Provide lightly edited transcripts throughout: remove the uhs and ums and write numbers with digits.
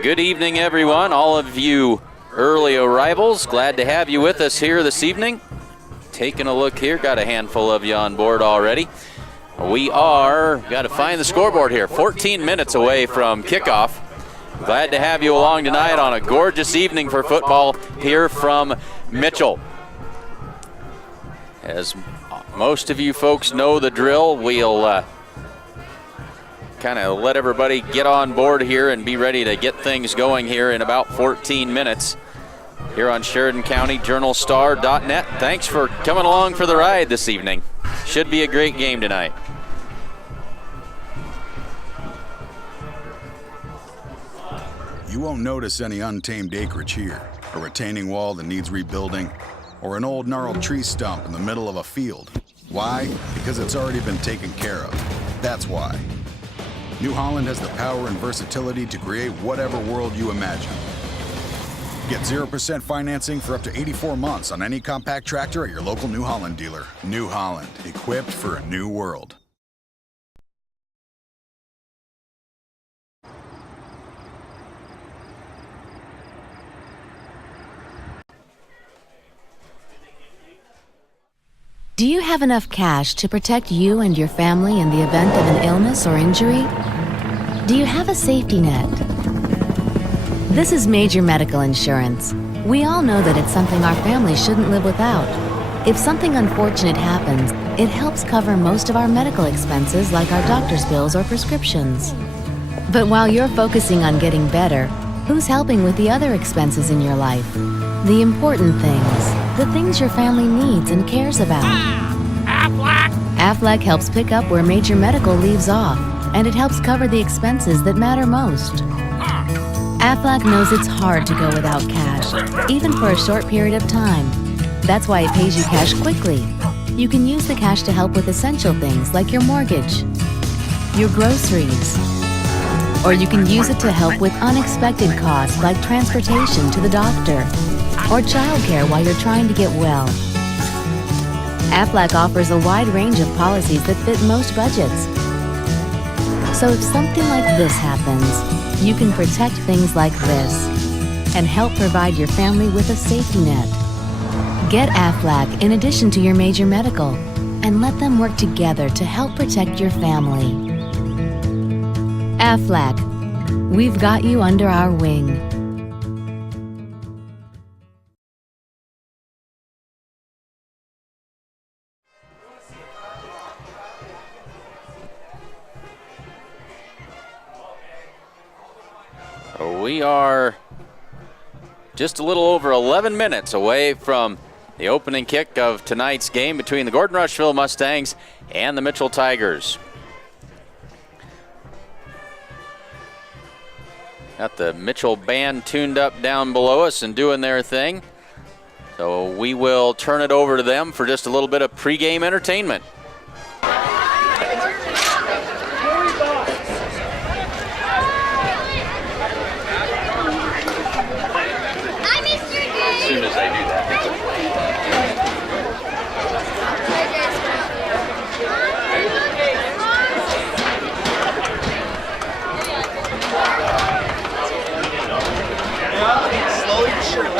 Good evening, everyone. All of you early arrivals, glad to have you with us here this evening. Taking a look here, got a handful of you on board already. We got to find the scoreboard here, 14 minutes away from kickoff. Glad to have you along tonight on a gorgeous evening for football here from Mitchell. As most of you folks know the drill, we'll kind of let everybody get on board here and be ready to get things going here in about 14 minutes here on SheridanCountyJournalStar.net. Thanks for coming along for the ride this evening. Should be a great game tonight. You won't notice any untamed acreage here, a retaining wall that needs rebuilding, or an old gnarled tree stump in the middle of a field. Why? Because it's already been taken care of. That's why. New Holland has the power and versatility to create whatever world you imagine. Get 0% financing for up to 84 months on any compact tractor at your local New Holland dealer. New Holland, equipped for a new world. Do you have enough cash to protect you and your family in the event of an illness or injury? Do you have a safety net? This is Major Medical Insurance. We all know that it's something our family shouldn't live without. If something unfortunate happens, it helps cover most of our medical expenses like our doctor's bills or prescriptions. But while you're focusing on getting better, who's helping with the other expenses in your life? The important things, the things your family needs and cares about. Aflac! Aflac helps pick up where Major Medical leaves off, and it helps cover the expenses that matter most. Aflac knows it's hard to go without cash, even for a short period of time. That's why it pays you cash quickly. You can use the cash to help with essential things like your mortgage, your groceries, or you can use it to help with unexpected costs like transportation to the doctor or childcare while you're trying to get well. Aflac offers a wide range of policies that fit most budgets. So if something like this happens, you can protect things like this and help provide your family with a safety net. Get Aflac in addition to your Major Medical and let them work together to help protect your family. Aflac, we've got you under our wing. We are just a little over 11 minutes away from the opening kick of tonight's game between the Gordon-Rushville Mustangs and the Mitchell Tigers. Got the Mitchell band tuned up down below us and doing their thing. So we will turn it over to them for just a little bit of pregame entertainment. As soon as they do that. Slowly but surely.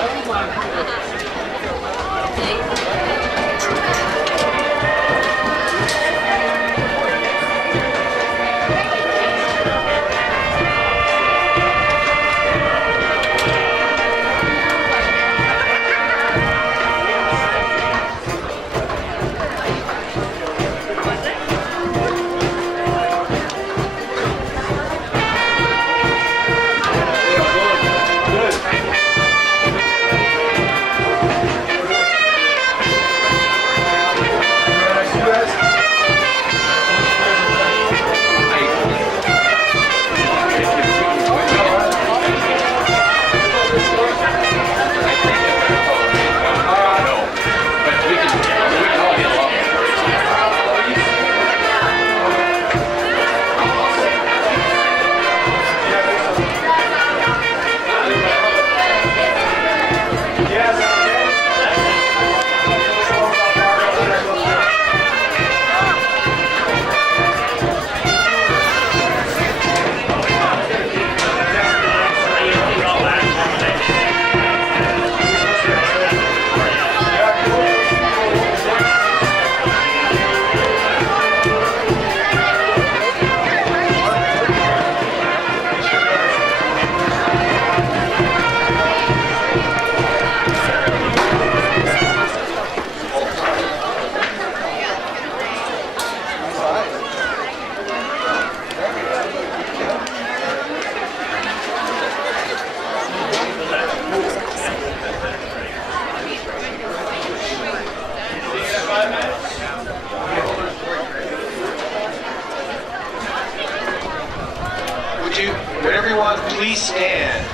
Would everyone please stand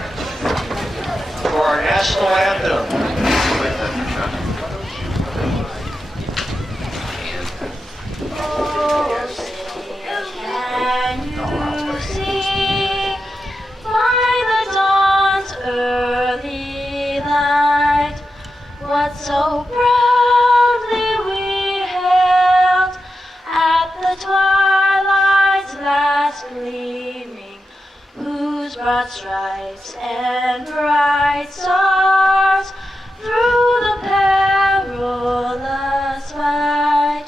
for our national anthem? Can you see by the dawn's early light what so proudly we hailed at the twilight's last gleaming, whose broad stripes and bright stars through the perilous fight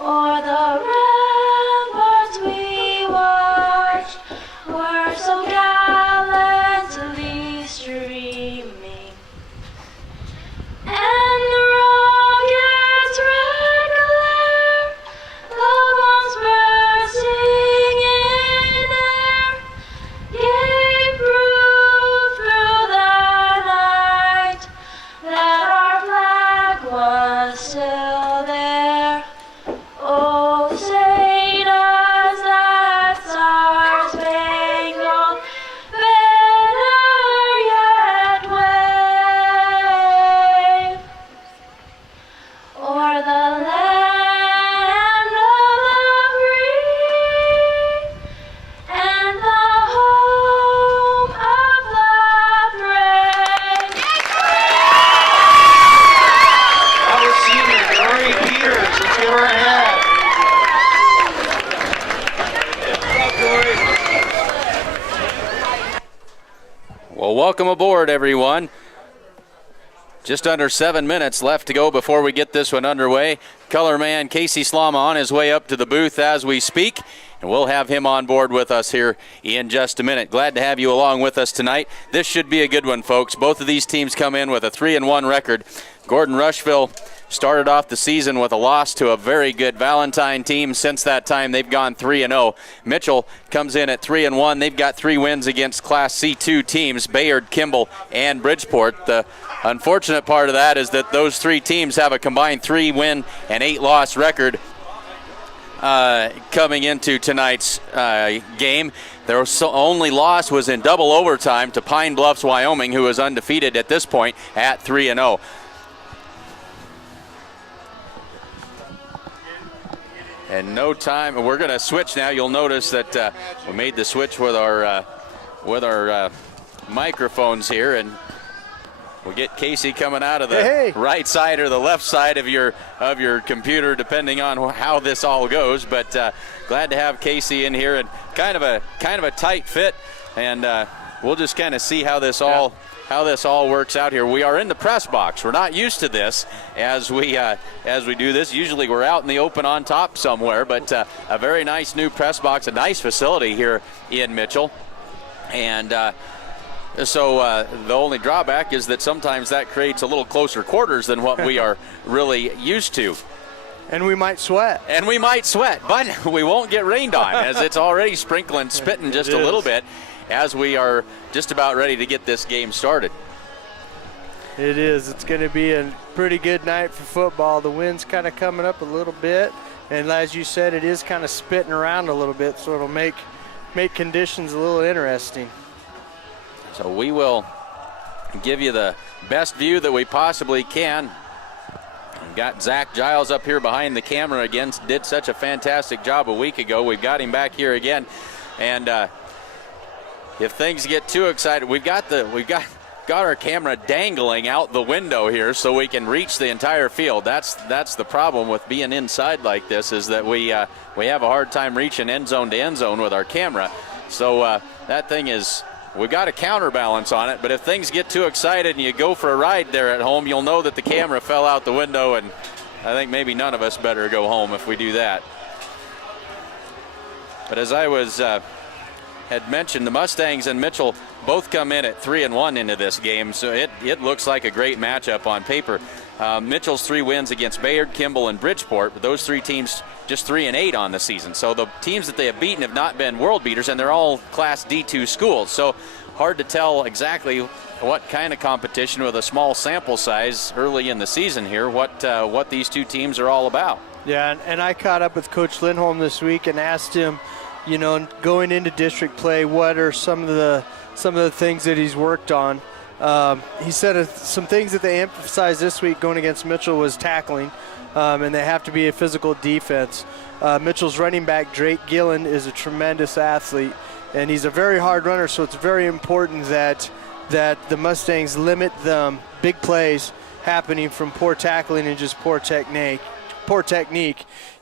o'er the ramparts we watched were so gallantly streaming, and the rocket's red glare, the bombs bursting in air, gave proof through the night that our flag was still there. Oh, say does that star-spangled banner yet wave o'er the land of the free and the home of the brave? Our senior, Dory Peters. Let's give her a hand. Well, welcome aboard, everyone. Just under 7 minutes left to go before we get this one underway. Color man Casey Slama on his way up to the booth as we speak, and we'll have him on board with us here in just a minute. Glad to have you along with us tonight. This should be a good one, folks. Both of these teams come in with a 3-1 record. Gordon-Rushville started off the season with a loss to a very good Valentine team. Since that time, they've gone 3-0. Mitchell comes in at 3-1. They've got 3 wins against Class C2 teams, Bayard, Kimball, and Bridgeport. The unfortunate part of that is that those 3 teams have a combined 3-win and 8-loss record coming into tonight's game. Their only loss was in double overtime to Pine Bluffs, Wyoming, who is undefeated at this point at 3-0. And no time. We're going to switch now. You'll notice that we made the switch with our microphones here, and we'll get Casey coming out of the right side or the left side of your computer, depending on how this all goes. But glad to have Casey in here, and kind of a tight fit, and we'll just kind of see how this all works out here. We are in the press box. We're not used to this as we do this. Usually we're out in the open on top somewhere, but a very nice new press box, a nice facility here in Mitchell. And so the only drawback is that sometimes that creates a little closer quarters than what we are really used to. And we might sweat. But we won't get rained on, as it's already sprinkling, spitting just a little bit as we are just about ready to get this game started. It is. It's going to be a pretty good night for football. The wind's kind of coming up a little bit, and as you said, it is kind of spitting around a little bit, so it'll make conditions a little interesting. So we will give you the best view that we possibly can. We've got Zach Giles up here behind the camera again. Did such a fantastic job a week ago. We've got him back here again, and if things get too excited, we've got our camera dangling out the window here so we can reach the entire field. That's the problem with being inside like this, is that we have a hard time reaching end zone to end zone with our camera. So that thing is, we've got a counterbalance on it, but if things get too excited and you go for a ride there at home, you'll know that the camera fell out the window, and I think maybe none of us better go home if we do that. But as I had mentioned, the Mustangs and Mitchell both come in at 3-1 into this game, so it looks like a great matchup on paper. Mitchell's 3 wins against Bayard, Kimball, and Bridgeport, but those 3 teams just 3-8 on the season. So the teams that they have beaten have not been world beaters, and they're all Class D2 schools. So hard to tell exactly what kind of competition with a small sample size early in the season here, what these 2 teams are all about. Yeah, and I caught up with Coach Lindholm this week and asked him and going into district play, what are some of the things that he's worked on. He said some things that they emphasized this week going against Mitchell was tackling, and they have to be a physical defense. Mitchell's running back, Drake Gillen, is a tremendous athlete, and he's a very hard runner, so it's very important that the Mustangs limit the big plays happening from poor tackling and just poor technique.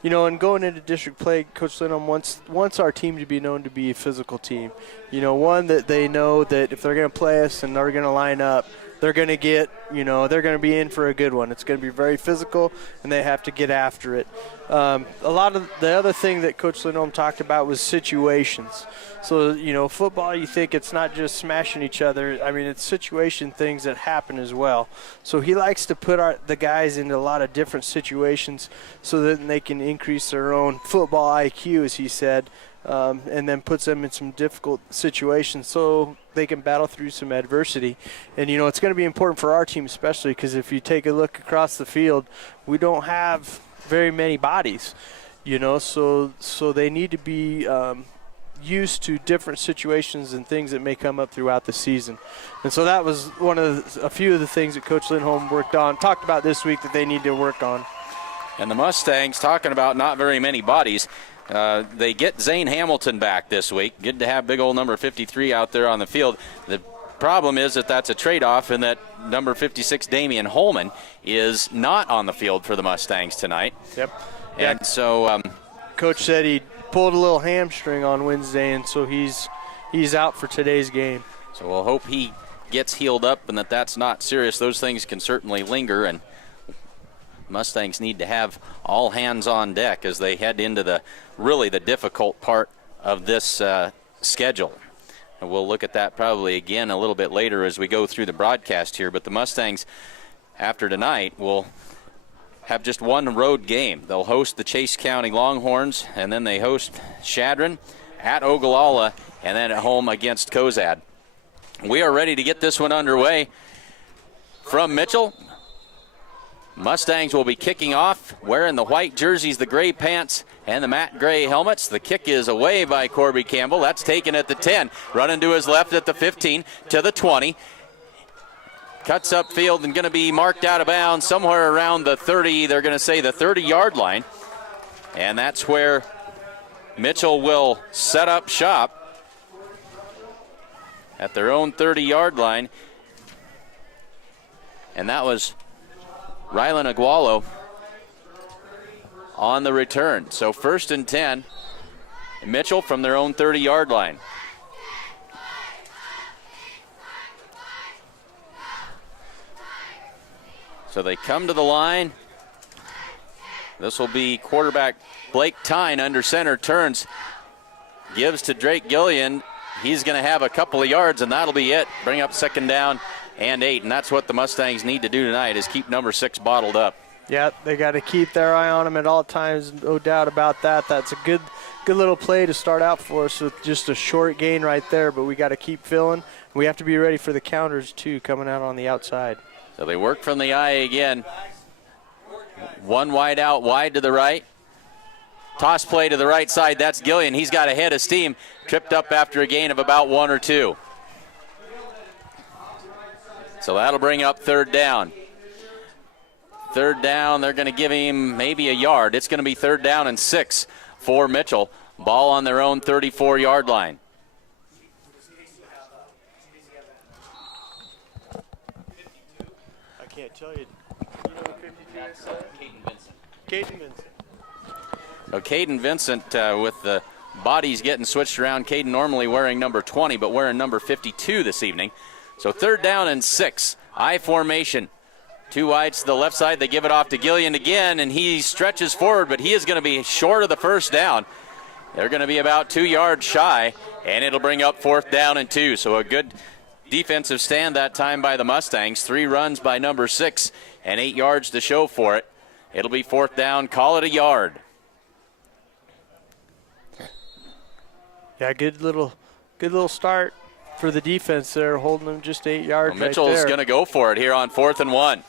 And going into district play, Coach Lindholm wants our team to be known to be a physical team. One that they know that if they're going to play us and they're going to line up, they're going to get, they're going to be in for a good one. It's going to be very physical, and they have to get after it. A lot of the other thing that Coach Lindholm talked about was situations. So, football, you think it's not just smashing each other. I mean, it's situation things that happen as well. So he likes to put the guys into a lot of different situations so that they can increase their own football IQ, as he said, and then puts them in some difficult situations so they can battle through some adversity. And, it's going to be important for our team especially because if you take a look across the field, we don't have very many bodies, so they need to be used to different situations and things that may come up throughout the season. And so that was a few of the things that Coach Lindholm talked about this week that they need to work on. And the Mustangs, talking about not very many bodies, they get Zane Hamilton back this week. Good to have big old number 53 out there on the field. The problem is that's a trade-off in that number 56, Damian Holman, is not on the field for the Mustangs tonight. Yep. And so Coach said he pulled a little hamstring on Wednesday, and so he's out for today's game. So we'll hope he gets healed up and that's not serious. Those things can certainly linger, and Mustangs need to have all hands on deck as they head into the difficult part of this schedule. And we'll look at that probably again a little bit later as we go through the broadcast here. But the Mustangs, after tonight, will have just one road game. They'll host the Chase County Longhorns, and then they host Chadron at Ogallala, and then at home against Cozad. We are ready to get this one underway. From Mitchell, Mustangs will be kicking off, wearing the white jerseys, the gray pants, and the matte gray helmets. The kick is away by Corby Campbell. That's taken at the 10. Running to his left at the 15, to the 20. Cuts upfield and going to be marked out of bounds somewhere around the 30. They're going to say the 30-yard line. And that's where Mitchell will set up shop at their own 30-yard line. And that was Rylan Agualo on the return. So 1st and 10, Mitchell from their own 30-yard line. So they come to the line. This will be quarterback Blake Tyne under center, turns, gives to Drake Gillian. He's going to have a couple of yards, and that'll be it. Bring up 2nd down and 8, and that's what the Mustangs need to do tonight is keep number 6 bottled up. Yeah, they got to keep their eye on him at all times, no doubt about that. That's a good little play to start out for us with just a short gain right there, but we got to keep filling. We have to be ready for the counters, too, coming out on the outside. So they work from the eye again. One wide out, wide to the right. Toss play to the right side. That's Gillian. He's got a head of steam. Tripped up after a gain of about 1 or 2. So that'll bring up 3rd down. 3rd down, they're going to give him maybe a yard. It's going to be 3rd down and 6 for Mitchell. Ball on their own 34-yard line. I can't tell you. You know what 52 is? Caden Vincent. So Caden Vincent with the bodies getting switched around. Caden normally wearing number 20, but wearing number 52 this evening. So 3rd down and 6. I formation. 2 wides to the left side. They give it off to Gillian again, and he stretches forward, but he is going to be short of the 1st down. They're going to be about 2 yards shy, and it'll bring up 4th down and 2. So a good defensive stand that time by the Mustangs. 3 runs by number 6 and 8 yards to show for it. It'll be 4th down. Call it a yard. Yeah, good little start for the defense there, holding them just 8 yards. Well, Mitchell's right there. going to go for it here on 4th and 1.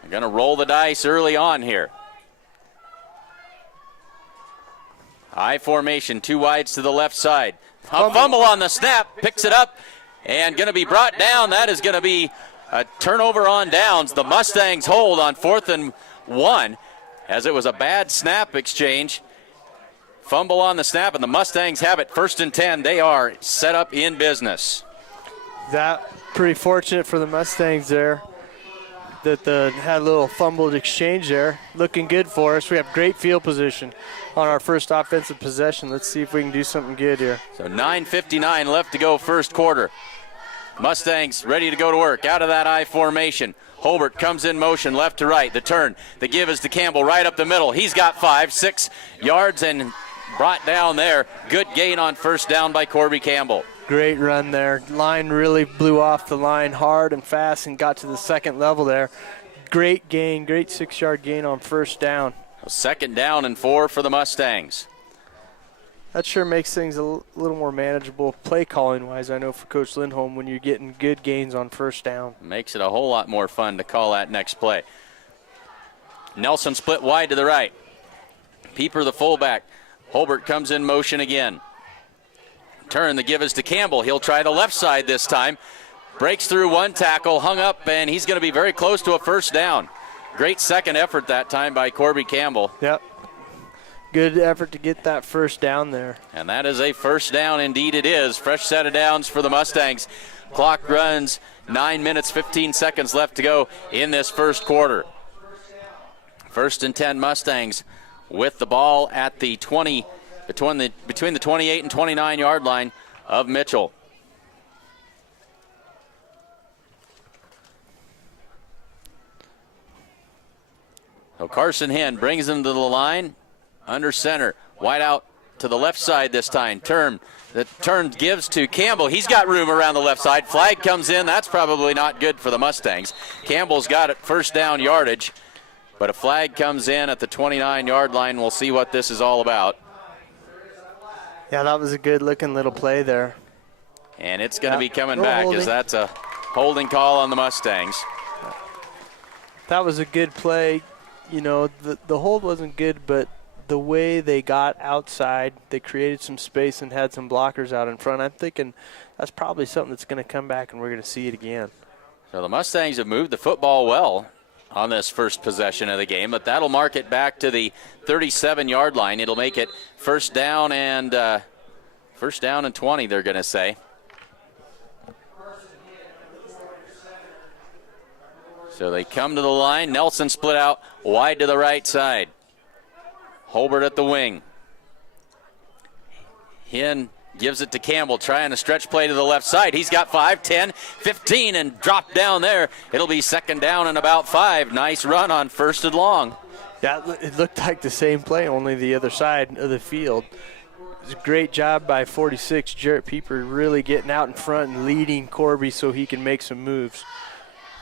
They're going to roll the dice early on here. I formation, 2 wides to the left side. A fumble on the snap, picks it up, and going to be brought down. That is going to be a turnover on downs. The Mustangs hold on 4th and 1, as it was a bad snap exchange. Fumble on the snap, and the Mustangs have it 1st and 10. They are set up in business. That pretty fortunate for the Mustangs there that had a little fumbled exchange there. Looking good for us. We have great field position on our first offensive possession. Let's see if we can do something good here. So 9:59 left to go, first quarter. Mustangs ready to go to work out of that I formation. Holbert comes in motion left to right. The turn, the give is to Campbell right up the middle. He's got 5-6 yards and brought down there. Good gain on first down by Corby Campbell. Great run there. Line really blew off the line hard and fast and got to the second level there. Great gain, great 6-yard gain on first down. 2nd down and 4 for the Mustangs. That sure makes things a little more manageable play calling wise, I know, for Coach Lindholm when you're getting good gains on first down. Makes it a whole lot more fun to call that next play. Nelson split wide to the right. Pieper the fullback. Holbert comes in motion again. Turn, the give is to Campbell. He'll try the left side this time. Breaks through one tackle, hung up, and he's going to be very close to a first down. Great second effort that time by Corby Campbell. Yep. Good effort to get that first down there. And that is a first down, indeed it is. Fresh set of downs for the Mustangs. Clock runs, 9 minutes, 15 seconds left to go in this first quarter. 1st and 10 Mustangs with the ball at the 20, between the 28 and 29-yard line of Mitchell. So Carson Hen brings him to the line. Under center, wide out to the left side this time. The turn gives to Campbell. He's got room around the left side. Flag comes in. That's probably not good for the Mustangs. Campbell's got it, first down yardage, but a flag comes in at the 29-yard line. We'll see what this is all about. Yeah, that was a good-looking little play there. And it's going to be coming back as that's a holding call on the Mustangs. That was a good play. You know, the hold wasn't good, but the way they got outside, they created some space and had some blockers out in front. I'm thinking that's probably something that's going to come back and we're going to see it again. So the Mustangs have moved the football well on this first possession of the game, but that'll mark it back to the 37-yard line. It'll make it first down and 20, they're going to say. So they come to the line. Nelson split out wide to the right side. Holbert at the wing. Hen gives it to Campbell, trying a stretch play to the left side. He's got 5, 10, 15, and dropped down there. It'll be 2nd down and about 5. Nice run on 1st and long. Yeah, it looked like the same play, only the other side of the field. It was a great job by 46, Jarrett Pieper, really getting out in front and leading Corby so he can make some moves.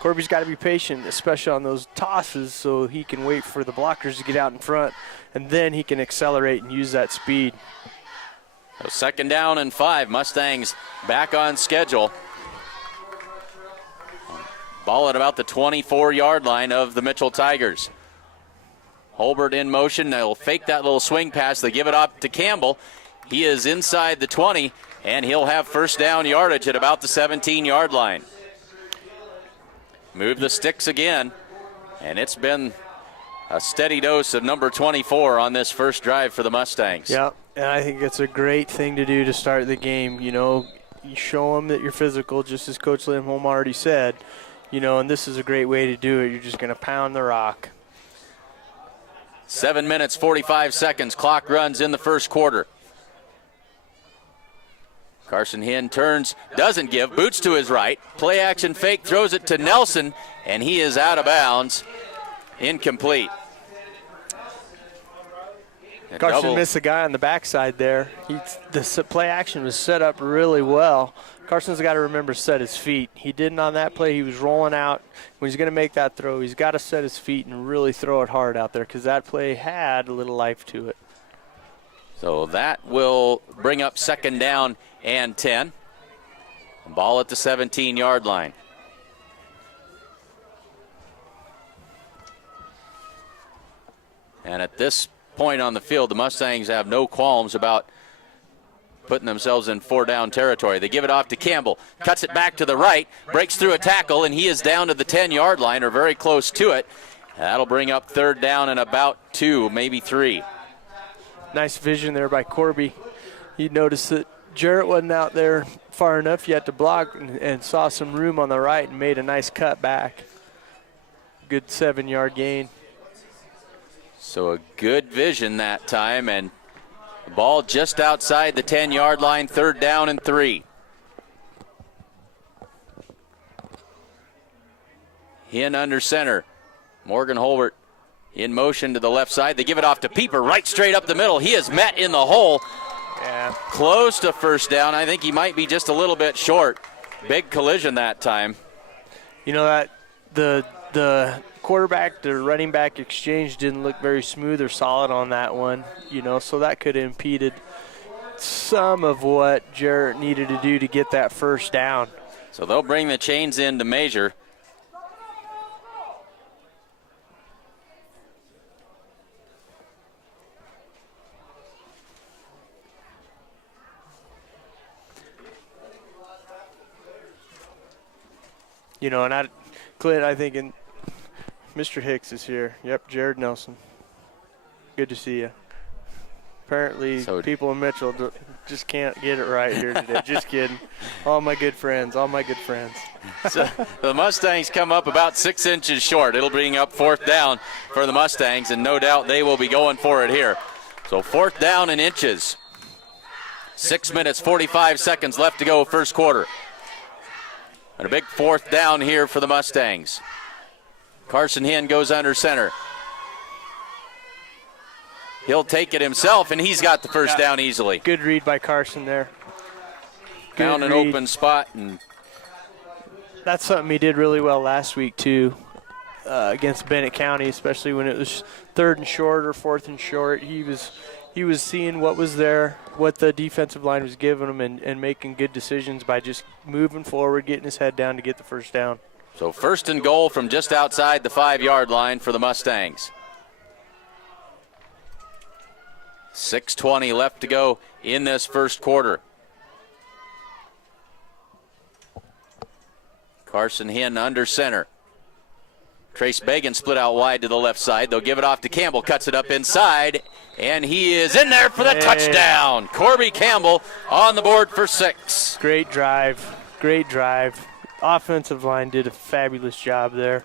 Corby's got to be patient, especially on those tosses, so he can wait for the blockers to get out in front, and then he can accelerate and use that speed. So 2nd down and 5. Mustangs back on schedule. Ball at about the 24-yard line of the Mitchell Tigers. Holbert in motion. They'll fake that little swing pass. They give it up to Campbell. He is inside the 20, and he'll have first down yardage at about the 17-yard line. Move the sticks again, and it's been a steady dose of number 24 on this first drive for the Mustangs. Yeah, and I think it's a great thing to do to start the game. You know, you show them that you're physical, just as Coach Lindholm already said. You know, and this is a great way to do it. You're just going to pound the rock. 7 minutes, 45 seconds. Clock runs in the first quarter. Carson Hen turns, doesn't give, boots to his right. Play action fake, throws it to Nelson, and he is out of bounds. Incomplete. Carson missed the guy on the backside there. The play action was set up really well. Carson's got to remember to set his feet. He didn't on that play. He was rolling out. When he's going to make that throw, he's got to set his feet and really throw it hard out there because that play had a little life to it. So that will bring up 2nd down and 10. Ball at the 17-yard line. And at this point on the field, the Mustangs have no qualms about putting themselves in 4-down territory. They give it off to Campbell, cuts it back to the right, breaks through a tackle, and he is down to the 10-yard line or very close to it. That'll bring up 3rd down and about 2, maybe 3. Nice vision there by Corby. You noticed that Jarrett wasn't out there far enough yet to block and saw some room on the right and made a nice cut back. Good 7-yard gain. So a good vision that time, and the ball just outside the 10-yard line, 3rd down and 3. In under center. Morgan Holbert in motion to the left side. They give it off to Pieper right straight up the middle. He is met in the hole. Yeah. Close to 1st down. I think he might be just a little bit short. Big collision that time. You know that the quarterback to running back exchange didn't look very smooth or solid on that one, so that could have impeded some of what Jarrett needed to do to get that 1st down. So they'll bring the chains in to measure. And Clint, I think Mr. Hicks is here. Yep, Jared Nelson. Good to see you. Apparently, people in Mitchell just can't get it right here today. Just kidding. All my good friends. So the Mustangs come up about 6 inches short. It'll bring up 4th down for the Mustangs, and no doubt they will be going for it here. So 4th down in inches. 6 minutes, 45 seconds left to go, 1st quarter. And a big 4th down here for the Mustangs. Carson Hinn goes under center. He'll take it himself, and he's got the 1st down easily. Good read by Carson there. Found an open spot. And that's something he did really well last week, too, against Bennett County, especially when it was 3rd and short or 4th and short. He was seeing what was there, what the defensive line was giving him, and making good decisions by just moving forward, getting his head down to get the 1st down. So 1st and goal from just outside the 5-yard line for the Mustangs. 6:20 left to go in this 1st quarter. Carson Hinn under center. Trace Bagan split out wide to the left side. They'll give it off to Campbell, cuts it up inside, and he is in there for the touchdown. Corby Campbell on the board for 6. Great drive. Offensive line did a fabulous job there,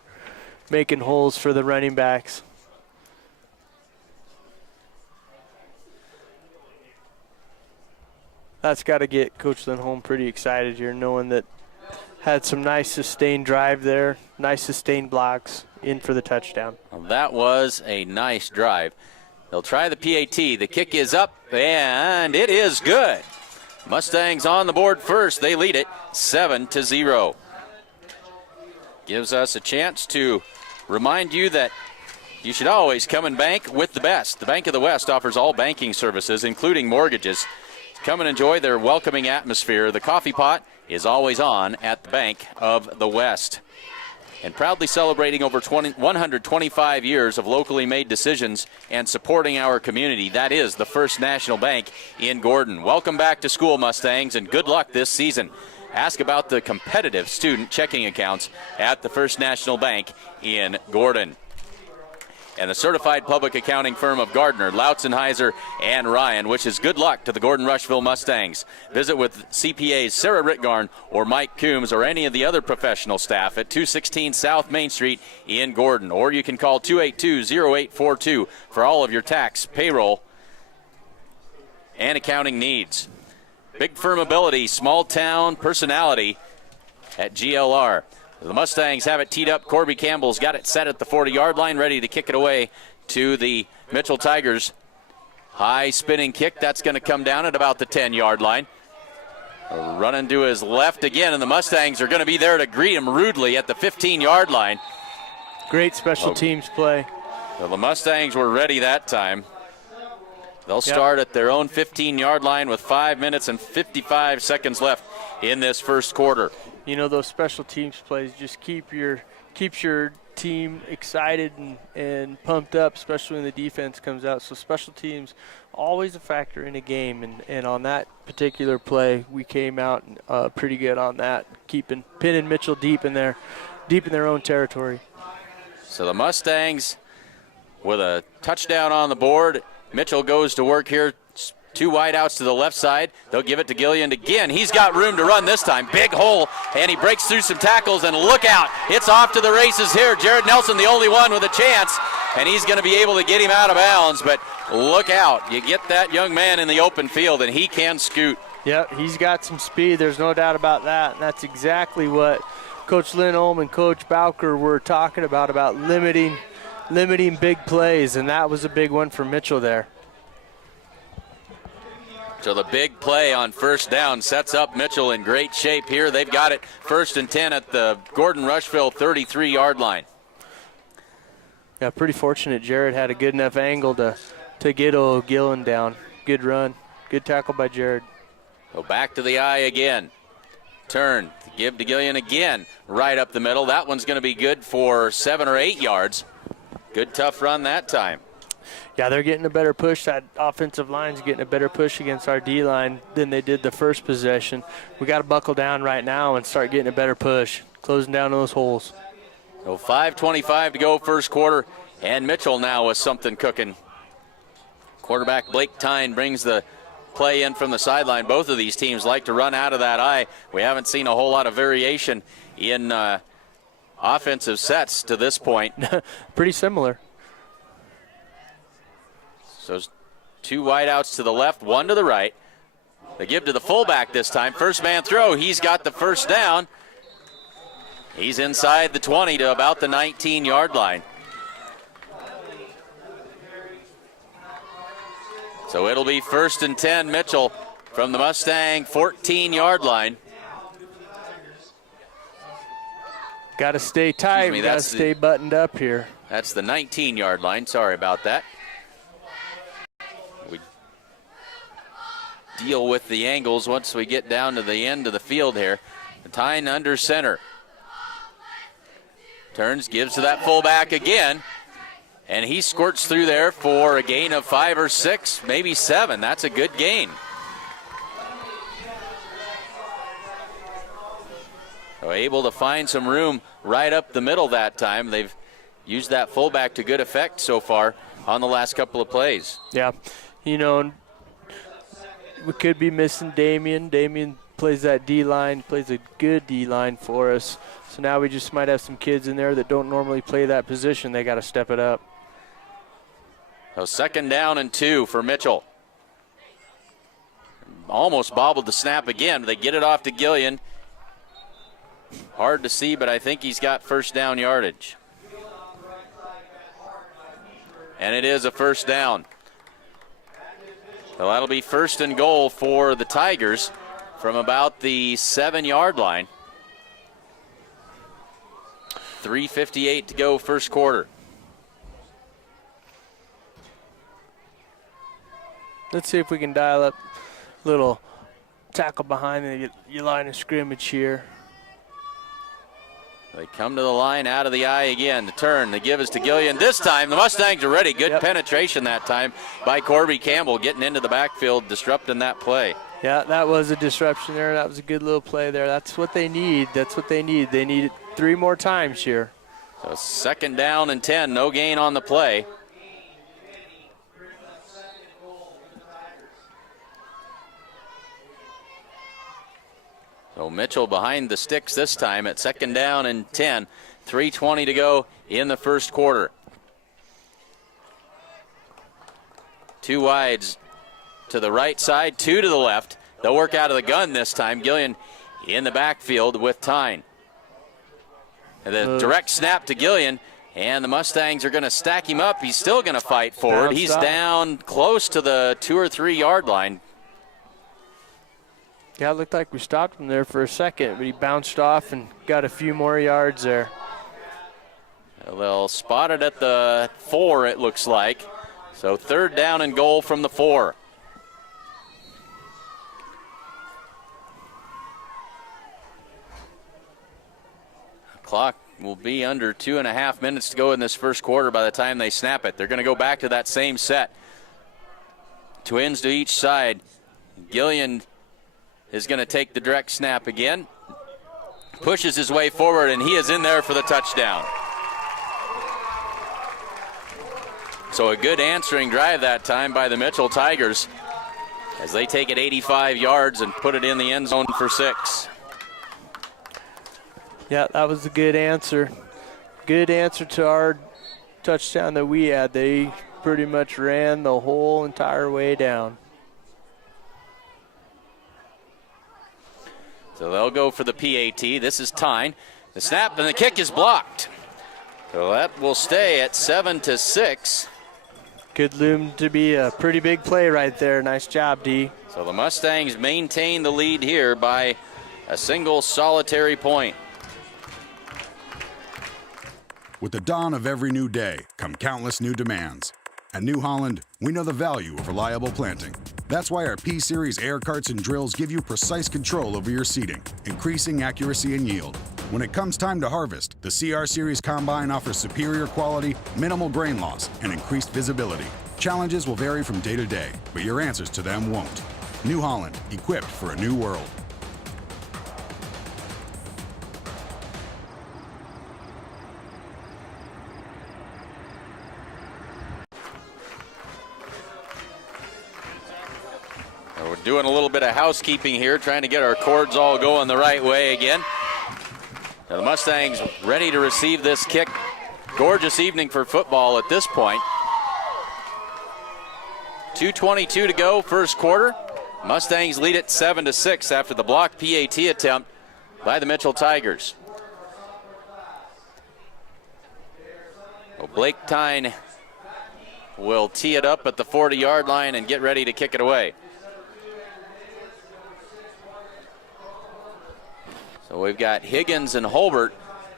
making holes for the running backs. That's got to get Coach Lindholm pretty excited here, knowing that had some nice sustained drive there, nice sustained blocks, in for the touchdown. Well, that was a nice drive. They'll try the PAT. The kick is up, and it is good. Mustangs on the board first. They lead it 7-0. Gives us a chance to remind you that you should always come and bank with the best. The Bank of the West offers all banking services, including mortgages. Come and enjoy their welcoming atmosphere. The coffee pot is always on at the Bank of the West. And proudly celebrating over 125 years of locally made decisions and supporting our community. That is the First National Bank in Gordon. Welcome back to school, Mustangs, and good luck this season. Ask about the competitive student checking accounts at the First National Bank in Gordon. And the certified public accounting firm of Gardner, Lautzenheiser, and Ryan wishes good luck to the Gordon-Rushville Mustangs. Visit with CPAs Sarah Ritgarn or Mike Coombs or any of the other professional staff at 216 South Main Street in Gordon. Or you can call 282-0842 for all of your tax, payroll, and accounting needs. Big firm ability, small town personality at GLR. The Mustangs have it teed up. Corby Campbell's got it set at the 40-yard line, ready to kick it away to the Mitchell Tigers. High spinning kick. That's going to come down at about the 10-yard line. Running to his left again, and the Mustangs are going to be there to greet him rudely at the 15-yard line. Great special teams play. Well, the Mustangs were ready that time. They'll start at their own 15-yard line with 5 minutes and 55 seconds left in this first quarter. You know, those special teams plays just keeps your team excited and pumped up, especially when the defense comes out. So special teams, always a factor in a game. And on that particular play, we came out pretty good on that, pinning Mitchell deep in their own territory. So the Mustangs with a touchdown on the board. Mitchell goes to work here. 2 wideouts to the left side. They'll give it to Gillian again. He's got room to run this time. Big hole, and he breaks through some tackles, and look out. It's off to the races here. Jared Nelson, the only one with a chance, and he's going to be able to get him out of bounds, but look out. You get that young man in the open field, and he can scoot. Yep, he's got some speed. There's no doubt about that, and that's exactly what Coach Lindholm and Coach Bowker were talking about limiting big plays, and that was a big one for Mitchell there. So the big play on first down sets up Mitchell in great shape here. They've got it 1st and 10 at the Gordon-Rushville 33-yard line. Yeah, pretty fortunate. Jared had a good enough angle to get old Gillen down. Good run. Good tackle by Jared. Go back to the eye again. Turn. Give to Gillian again. Right up the middle. That one's going to be good for 7 or 8 yards. Good tough run that time. Yeah, they're getting a better push. That offensive line's getting a better push against our D-line than they did the first possession. We got to buckle down right now and start getting a better push, closing down those holes. So 5:25 to go first quarter, and Mitchell now with something cooking. Quarterback Blake Tyne brings the play in from the sideline. Both of these teams like to run out of that eye. We haven't seen a whole lot of variation in offensive sets to this point. Pretty similar. So 2 wideouts to the left, 1 to the right. They give to the fullback this time. First man throw, he's got the first down. He's inside the 20 to about the 19-yard line. So it'll be 1st and 10, Mitchell from the Mustang 14-yard line. Got to stay tight. We got to stay buttoned up here. That's the 19-yard line. Sorry about that. We deal with the angles once we get down to the end of the field here. Tyne under center. Turns, gives to that fullback again. And he squirts through there for a gain of 5 or 6, maybe 7. That's a good gain. So able to find some room right up the middle that time. They've used that fullback to good effect so far on the last couple of plays. Yeah, you know, we could be missing Damian. Damian plays that D-line, plays a good D-line for us. So now we just might have some kids in there that don't normally play that position. They got to step it up. So 2nd down and 2 for Mitchell. Almost bobbled the snap again, but they get it off to Gillian. Hard to see, but I think he's got first down yardage. And it is a first down. So that'll be 1st and goal for the Tigers from about the 7-yard line. 3:58 to go first quarter. Let's see if we can dial up a little tackle behind your line of scrimmage here. They come to the line, out of the eye again. The turn, the give is to Gillian. This time, the Mustangs are ready. Good penetration that time by Corby Campbell, getting into the backfield, disrupting that play. Yeah, that was a disruption there. That was a good little play there. That's what they need. That's what they need. They need it 3 more times here. So 2nd down and 10, no gain on the play. So Mitchell behind the sticks this time at 2nd down and 10. 3:20 to go in the first quarter. 2 wides to the right side, 2 to the left. They'll work out of the gun this time. Gillian in the backfield with Tyne. And the direct snap to Gillian, and the Mustangs are going to stack him up. He's still going to fight forward. He's down close to the 2 or 3 yard line. Yeah, it looked like we stopped him there for a second, but he bounced off and got a few more yards there. They'll spot it at the 4, it looks like. So 3rd down and goal from the 4. Clock will be under 2.5 minutes to go in this first quarter by the time they snap it. They're going to go back to that same set. Twins to each side. Gillian is going to take the direct snap again. Pushes his way forward, and he is in there for the touchdown. So a good answering drive that time by the Mitchell Tigers as they take it 85 yards and put it in the end zone for 6. Yeah, that was a good answer. Good answer to our touchdown that we had. They pretty much ran the whole entire way down. So they'll go for the PAT. This is Tyne. The snap and the kick is blocked. So that will stay at 7-6. Could loom to be a pretty big play right there. Nice job, D. So the Mustangs maintain the lead here by a single solitary point. With the dawn of every new day come countless new demands. At New Holland, we know the value of reliable planting. That's why our P-Series air carts and drills give you precise control over your seeding, increasing accuracy and yield. When it comes time to harvest, the CR Series Combine offers superior quality, minimal grain loss, and increased visibility. Challenges will vary from day to day, but your answers to them won't. New Holland, equipped for a new world. We're doing a little bit of housekeeping here, trying to get our cords all going the right way again. Now the Mustangs ready to receive this kick. Gorgeous evening for football at this point. 2:22 to go, first quarter. Mustangs lead it 7-6 after the blocked PAT attempt by the Mitchell Tigers. Well, Blake Tyne will tee it up at the 40-yard line and get ready to kick it away. So we've got Higgins and Holbert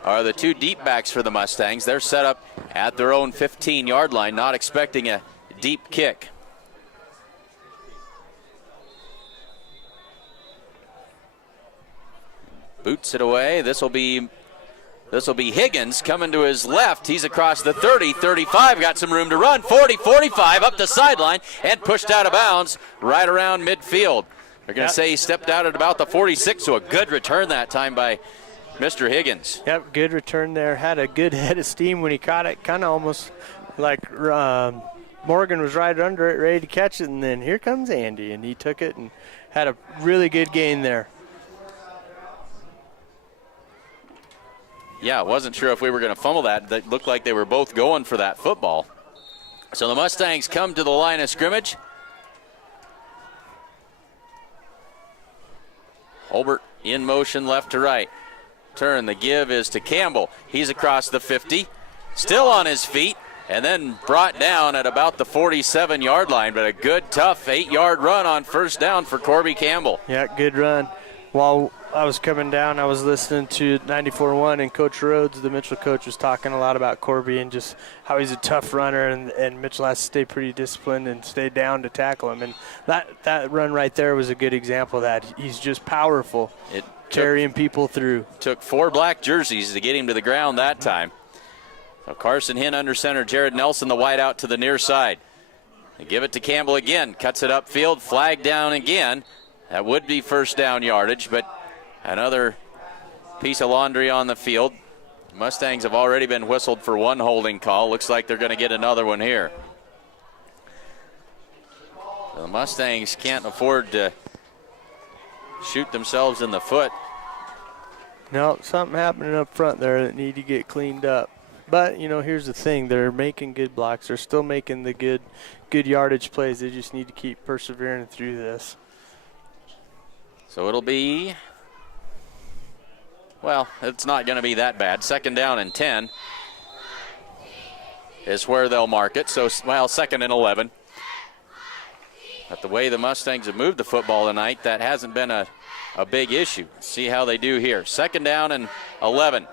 are the two deep backs for the Mustangs. They're set up at their own 15-yard line, not expecting a deep kick. Boots it away. This will be Higgins coming to his left. He's across the 30, 35, got some room to run. 40, 45, up the sideline, and pushed out of bounds right around midfield. They're going to say he stepped out at about the 46, so a good return that time by Mr. Higgins. Yep, good return there. Had a good head of steam when he caught it, kind of almost like Morgan was right under it, ready to catch it, and then here comes Andy, and he took it and had a really good gain there. Yeah, I wasn't sure if we were going to fumble that. That looked like they were both going for that football. So the Mustangs come to the line of scrimmage. Holbert in motion left to right. Turn, the give is to Campbell. He's across the 50, still on his feet, and then brought down at about the 47-yard line, but a good, tough 8-yard run on first down for Corby Campbell. Yeah, good run. While I was coming down, I was listening to 94.1, and Coach Rhodes, the Mitchell coach, was talking a lot about Corby and just how he's a tough runner, and Mitchell has to stay pretty disciplined and stay down to tackle him. And that run right there was a good example of that. He's just powerful, carrying people through. Took 4 black jerseys to get him to the ground that time. So Carson Hinn under center, Jared Nelson the wide out to the near side. They give it to Campbell again, cuts it upfield, flag down again. That would be first down yardage, but another piece of laundry on the field. Mustangs have already been whistled for one holding call. Looks like they're going to get another one here. So the Mustangs can't afford to shoot themselves in the foot. No, something happening up front there that need to get cleaned up. But, you know, here's the thing. They're making good blocks. They're still making the good yardage plays. They just need to keep persevering through this. So it'll be, well, it's not going to be that bad. Second down and 10 is where they'll mark it. So, well, second and 11. But the way the Mustangs have moved the football tonight, that hasn't been a big issue. See how they do here. Second down and 11.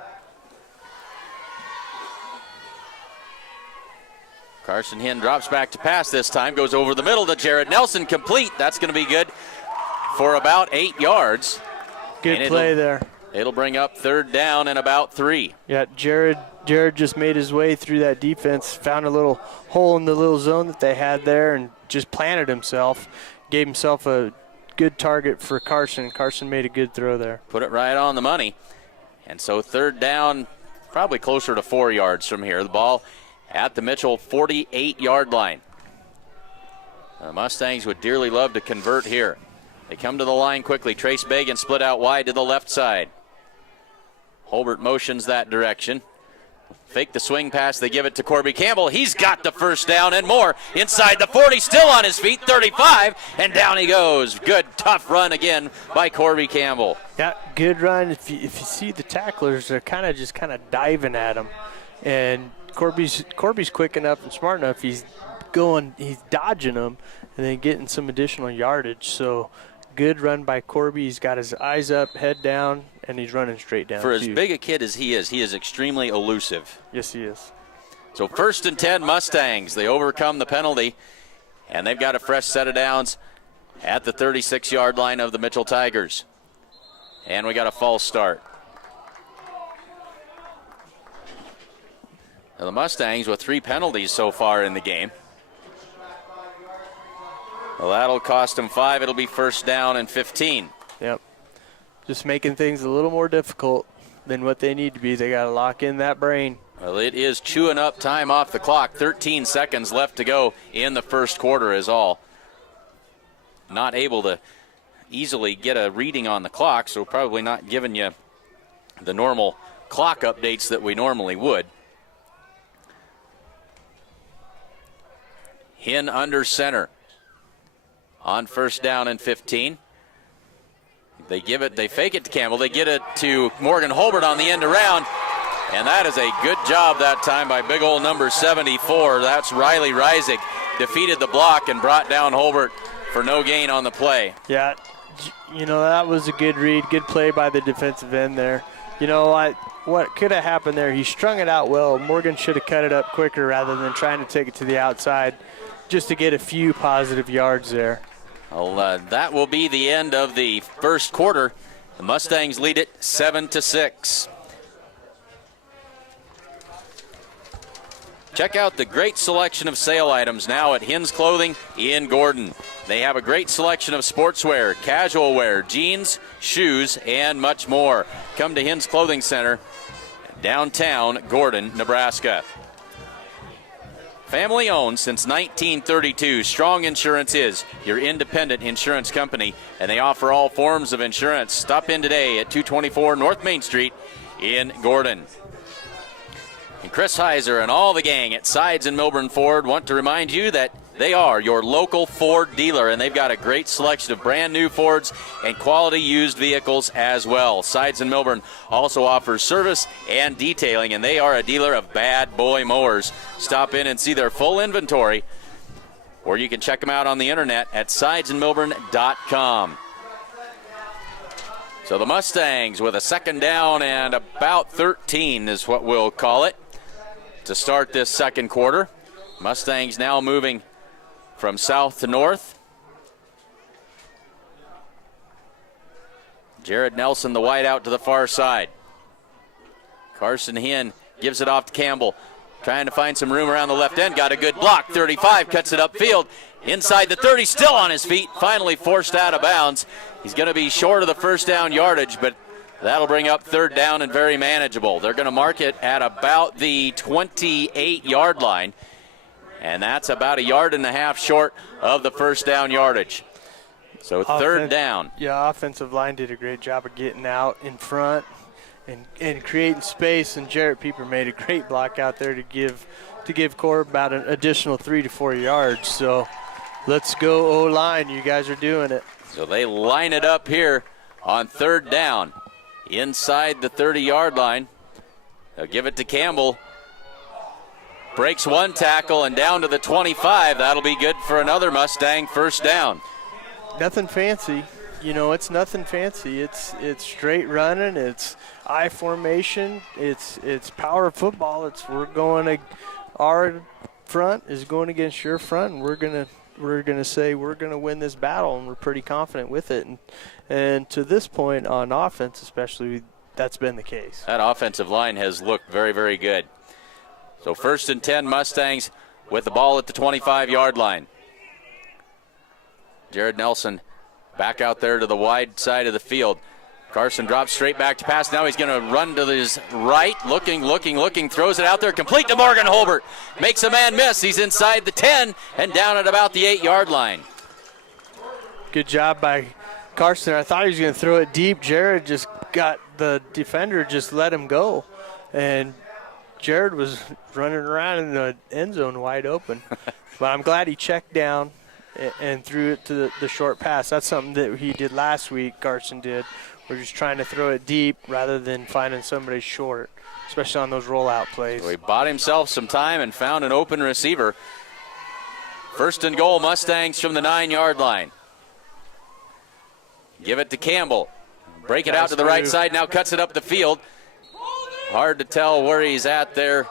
Carson Hinn drops back to pass this time, goes over the middle to Jared Nelson, complete. That's going to be good for about 8 yards. Good play there. It'll bring up third down and about 3. Yeah, Jared just made his way through that defense, found a little hole in the little zone that they had there, and just planted himself, gave himself a good target for Carson. Carson made a good throw there. Put it right on the money. And so third down, probably closer to 4 yards from here. The ball at the Mitchell 48-yard line. The Mustangs would dearly love to convert here. They come to the line quickly. Trace Bagan split out wide to the left side. Holbert motions that direction. Fake the swing pass. They give it to Corby Campbell. He's got the first down and more. Inside the 40, still on his feet, 35, and down he goes. Good, tough run again by Corby Campbell. Yeah, good run. If you see the tacklers, they're kind of diving at him. And Corby's quick enough and smart enough. He's dodging them and then getting some additional yardage. So good run by Corby. He's got his eyes up, head down, and he's running straight down. For as big a kid as he is extremely elusive. Yes, he is. So 1st and 10 Mustangs. They overcome the penalty, and they've got a fresh set of downs at the 36-yard line of the Mitchell Tigers. And we got a false start. Now the Mustangs with 3 penalties so far in the game. Well, that'll cost them 5. It'll be first down and 15. Yep. Just making things a little more difficult than what they need to be. They got to lock in that brain. Well, it is chewing up time off the clock. 13 seconds left to go in the first quarter is all. Not able to easily get a reading on the clock, so probably not giving you the normal clock updates that we normally would. Hinn under center on first down and 15. They fake it to Campbell. They get it to Morgan Holbert on the end around, and that is a good job that time by big old number 74. That's Riley Reisig. Defeated the block and brought down Holbert for no gain on the play. Yeah, that was a good read, good play by the defensive end there. What could have happened there, he strung it out well. Morgan should have cut it up quicker rather than trying to take it to the outside just to get a few positive yards there. Well, that will be the end of the first quarter. The Mustangs lead it 7-6. Check out the great selection of sale items now at Hinn's Clothing in Gordon. They have a great selection of sportswear, casual wear, jeans, shoes, and much more. Come to Hinn's Clothing Center, downtown Gordon, Nebraska. Family owned since 1932, Strong Insurance is your independent insurance company, and they offer all forms of insurance. Stop in today at 224 North Main Street in Gordon. And Chris Heiser and all the gang at Sides and Milburn Ford want to remind you that they are your local Ford dealer, and they've got a great selection of brand new Fords and quality used vehicles as well. Sides and Milburn also offers service and detailing, and they are a dealer of bad boy mowers. Stop in and see their full inventory, or you can check them out on the internet at sidesandmilburn.com. So the Mustangs with a second down and about 13 is what we'll call it to start this second quarter. Mustangs now moving from south to north. Jared Nelson, the wide out to the far side. Carson Hinn gives it off to Campbell. Trying to find some room around the left end. Got a good block. 35 cuts it upfield. Inside the 30, still on his feet. Finally forced out of bounds. He's going to be short of the first down yardage, but that'll bring up third down and very manageable. They're going to mark it at about the 28-yard line. And that's about 1.5 yards short of the first down yardage. So third down. Yeah, offensive line did a great job of getting out in front and creating space. And Jarrett Pieper made a great block out there to give Corb about an additional 3 to 4 yards. So let's go O-line. You guys are doing it. So they line it up here on third down inside the 30-yard line. They'll give it to Campbell. Breaks one tackle and down to the 25. That'll be good for another Mustang first down. Nothing fancy. It's nothing fancy. It's straight running. It's I formation. It's power football. Our front is going against your front, and we're gonna say we're gonna win this battle, and we're pretty confident with it. And to this point on offense, especially, that's been the case. That offensive line has looked very, very good. So 1st and 10 Mustangs with the ball at the 25-yard line. Jared Nelson back out there to the wide side of the field. Carson drops straight back to pass. Now he's going to run to his right. Looking, throws it out there. Complete to Morgan Holbert. Makes a man miss. He's inside the 10 and down at about the 8-yard line. Good job by Carson. I thought he was going to throw it deep. Jared just got the defender, just let him go. And Jared was running around in the end zone wide open. But I'm glad he checked down and threw it to the short pass. That's something that he did last week, Carson did. We're just trying to throw it deep rather than finding somebody short, especially on those rollout plays. So he bought himself some time and found an open receiver. 1st and goal, Mustangs from the 9-yard line. Give it to Campbell. Break it out to the right side, now cuts it up the field. Hard to tell where he's at there.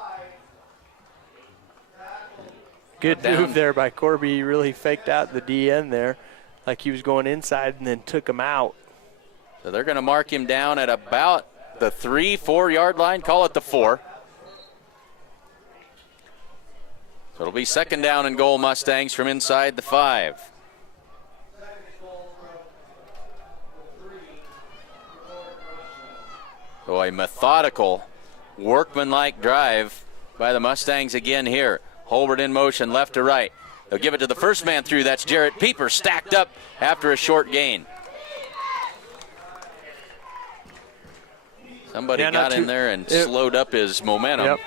Good move there by Corby. He really faked out the DN there like he was going inside and then took him out. So they're going to mark him down at about the 3-4-yard line. Call it the 4. So it'll be 2nd down and goal, Mustangs from inside the 5. So a methodical, workmanlike drive by the Mustangs again here. Holbert in motion, left to right. They'll give it to the first man through. That's Jarrett Pieper, stacked up after a short gain. Somebody got in there and slowed up his momentum.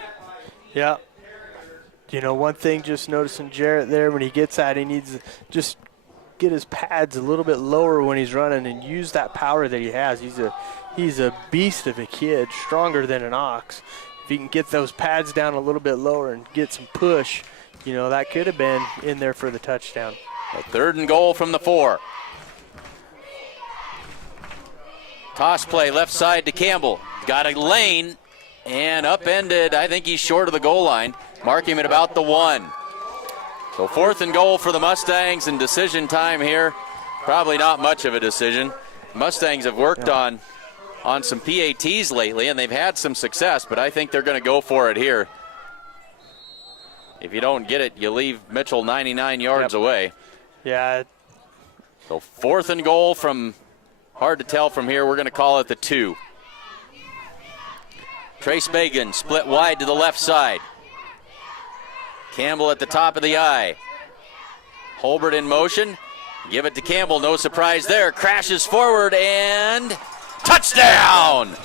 Yep. You know, one thing just noticing Jarrett there, when he gets out, he needs to just get his pads a little bit lower when he's running and use that power that he has. He's a beast of a kid, stronger than an ox. If he can get those pads down a little bit lower and get some push, you know, that could have been in there for the touchdown. A 3rd and goal from the 4. Toss play left side to Campbell. Got a lane and upended. I think he's short of the goal line. Mark him at about the 1. So 4th and goal for the Mustangs, and decision time here. Probably not much of a decision. Mustangs have worked on some PATs lately, and they've had some success, but I think they're going to go for it here. If you don't get it, you leave Mitchell 99 yards away. Yeah. So 4th and goal from, hard to tell from here, we're going to call it the 2. Trace Bagan split wide to the left side. Campbell at the top of the eye. Holbert in motion. Give it to Campbell, no surprise there. Crashes forward and touchdown!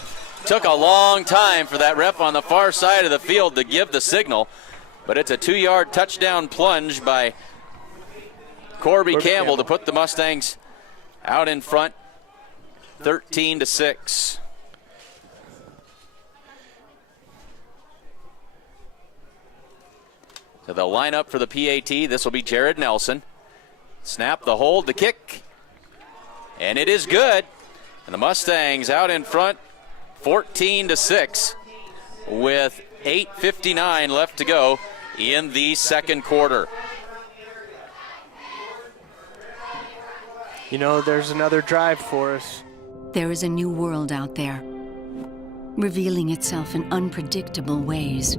Took a long time for that ref on the far side of the field to give the signal, but it's a 2-yard touchdown plunge by Corby Campbell to put the Mustangs out in front, 13-6. So they'll line up for the PAT. This will be Jared Nelson. Snap, the hold, the kick, and it is good. And the Mustangs out in front, 14-6, with 8:59 left to go in the 2nd quarter. You know, there's another drive for us. There is a new world out there, revealing itself in unpredictable ways.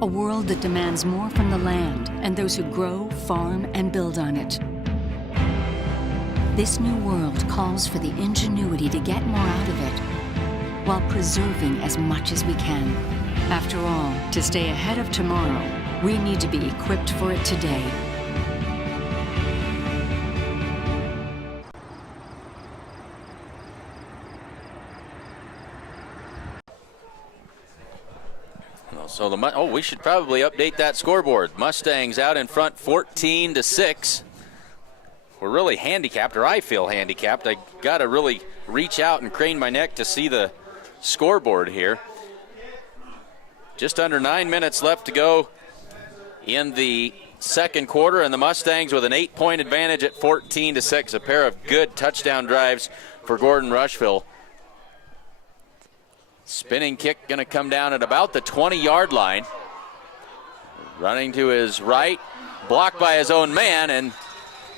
A world that demands more from the land and those who grow, farm, and build on it. This new world calls for the ingenuity to get more out of it, while preserving as much as we can. After all, to stay ahead of tomorrow, we need to be equipped for it today. So we should probably update that scoreboard. Mustangs out in front, 14-6. We're really handicapped, or I feel handicapped. I got to really reach out and crane my neck to see the scoreboard here. Just under 9 minutes left to go in the 2nd quarter, and the Mustangs with an 8-point advantage at 14-6. A pair of good touchdown drives for Gordon-Rushville. Spinning kick going to come down at about the 20-yard line. Running to his right, blocked by his own man, and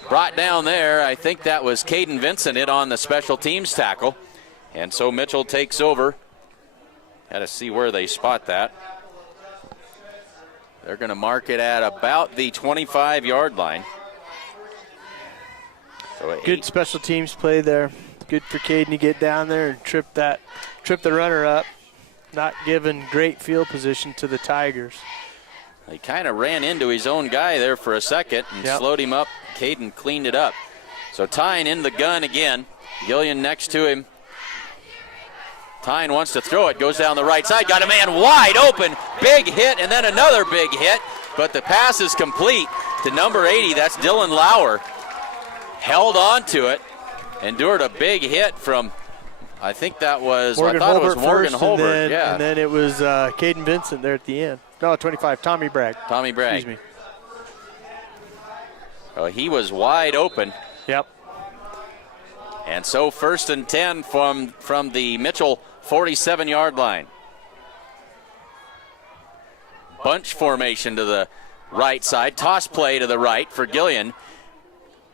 brought down there. I think that was Caden Vincent in on the special teams tackle. And so Mitchell takes over Got to see where they spot that. They're going to mark it at about the 25-yard line. So good special teams play there. Good for Caden to get down there and trip the runner up. Not giving great field position to the Tigers. He kind of ran into his own guy there for a second and slowed him up. Caden cleaned it up. So Tyne in the gun again. Gillian next to him. Tyne wants to throw it, goes down the right side, got a man wide open, big hit, and then another big hit, but the pass is complete to number 80, that's Dylan Lauer. Held on to it, endured a big hit from, I think that was, Morgan I thought Holbert it was Morgan first, Holbert, and then it was Caden Vincent there at the end. No, 25, Tommy Bragg. Tommy Bragg. Excuse me. Well, he was wide open. Yep. And so 1st and 10 from the Mitchell 47-yard line. Bunch formation to the right side. Toss play to the right for Gillian.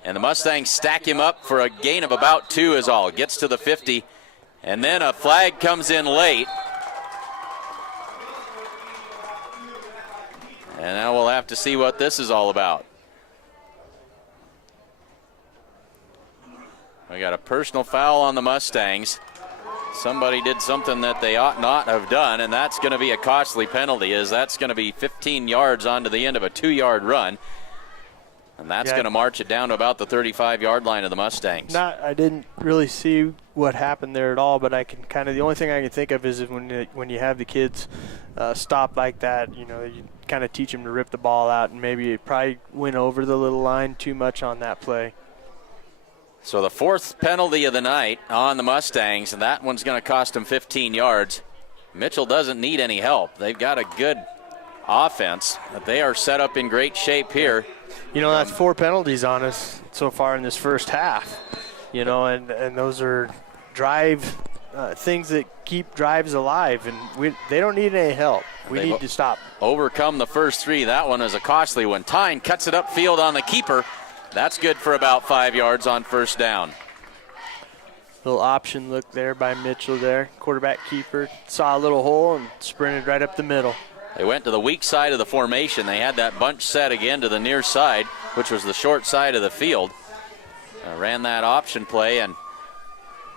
And the Mustangs stack him up for a gain of about 2 is all. Gets to the 50. And then a flag comes in late. And now we'll have to see what this is all about. We got a personal foul on the Mustangs. Somebody did something that they ought not have done, and that's going to be a costly penalty, as that's going to be 15 yards onto the end of a 2-yard run. And that's going to march it down to about the 35-yard line of the Mustangs. I didn't really see what happened there at all, but I can kind of, the only thing I can think of is when you have the kids stop like that, you kind of teach them to rip the ball out, and maybe it probably went over the little line too much on that play. So the 4th penalty of the night on the Mustangs, and that one's going to cost them 15 yards. Mitchell doesn't need any help. They've got a good offense, but they are set up in great shape here. That's 4 penalties on us so far in this first half. And those are things that keep drives alive, and they don't need any help. We need to stop. Overcome the first 3. That one is a costly one. Tyne cuts it upfield on the keeper. That's good for about 5 yards on 1st down. Little option look there by Mitchell there. Quarterback keeper saw a little hole and sprinted right up the middle. They went to the weak side of the formation. They had that bunch set again to the near side, which was the short side of the field. Ran that option play, and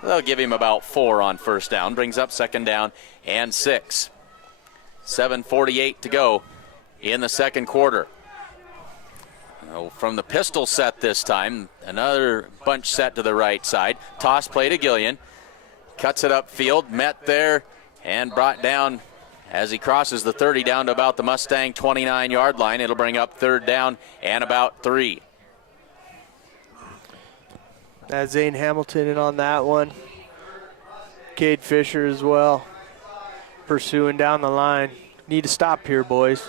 they'll give him about 4 on 1st down. Brings up 2nd down and 6. 7:48 to go in the 2nd quarter. From the pistol set this time, another bunch set to the right side. Toss play to Gillian. Cuts it upfield, met there, and brought down as he crosses the 30 down to about the Mustang 29-yard line. It'll bring up 3rd down and about 3. That's Zane Hamilton in on that one. Cade Fisher as well, pursuing down the line. Need to stop here, boys.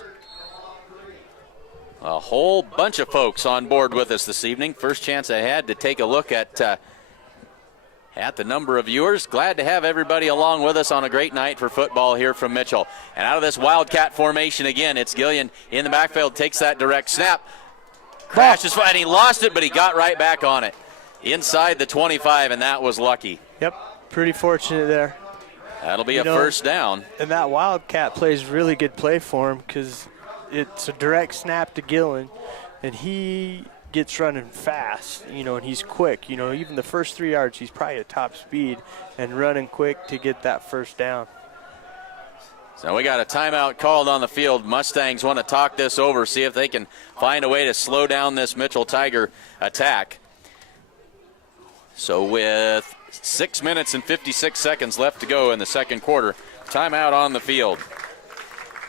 A whole bunch of folks on board with us this evening. First chance I had to take a look at the number of viewers. Glad to have everybody along with us on a great night for football here from Mitchell. And out of this Wildcat formation again, it's Gillian in the backfield, takes that direct snap. Crashes, and he lost it, but he got right back on it. Inside the 25, and that was lucky. Yep, pretty fortunate there. That'll be a 1st down. And that Wildcat plays really good play for him, because it's a direct snap to Gillen, and he gets running fast, and he's quick. Even the first 3 yards, he's probably at top speed and running quick to get that 1st down. So we got a timeout called on the field. Mustangs want to talk this over, see if they can find a way to slow down this Mitchell Tiger attack. So with 6 minutes and 56 seconds left to go in the 2nd quarter, timeout on the field.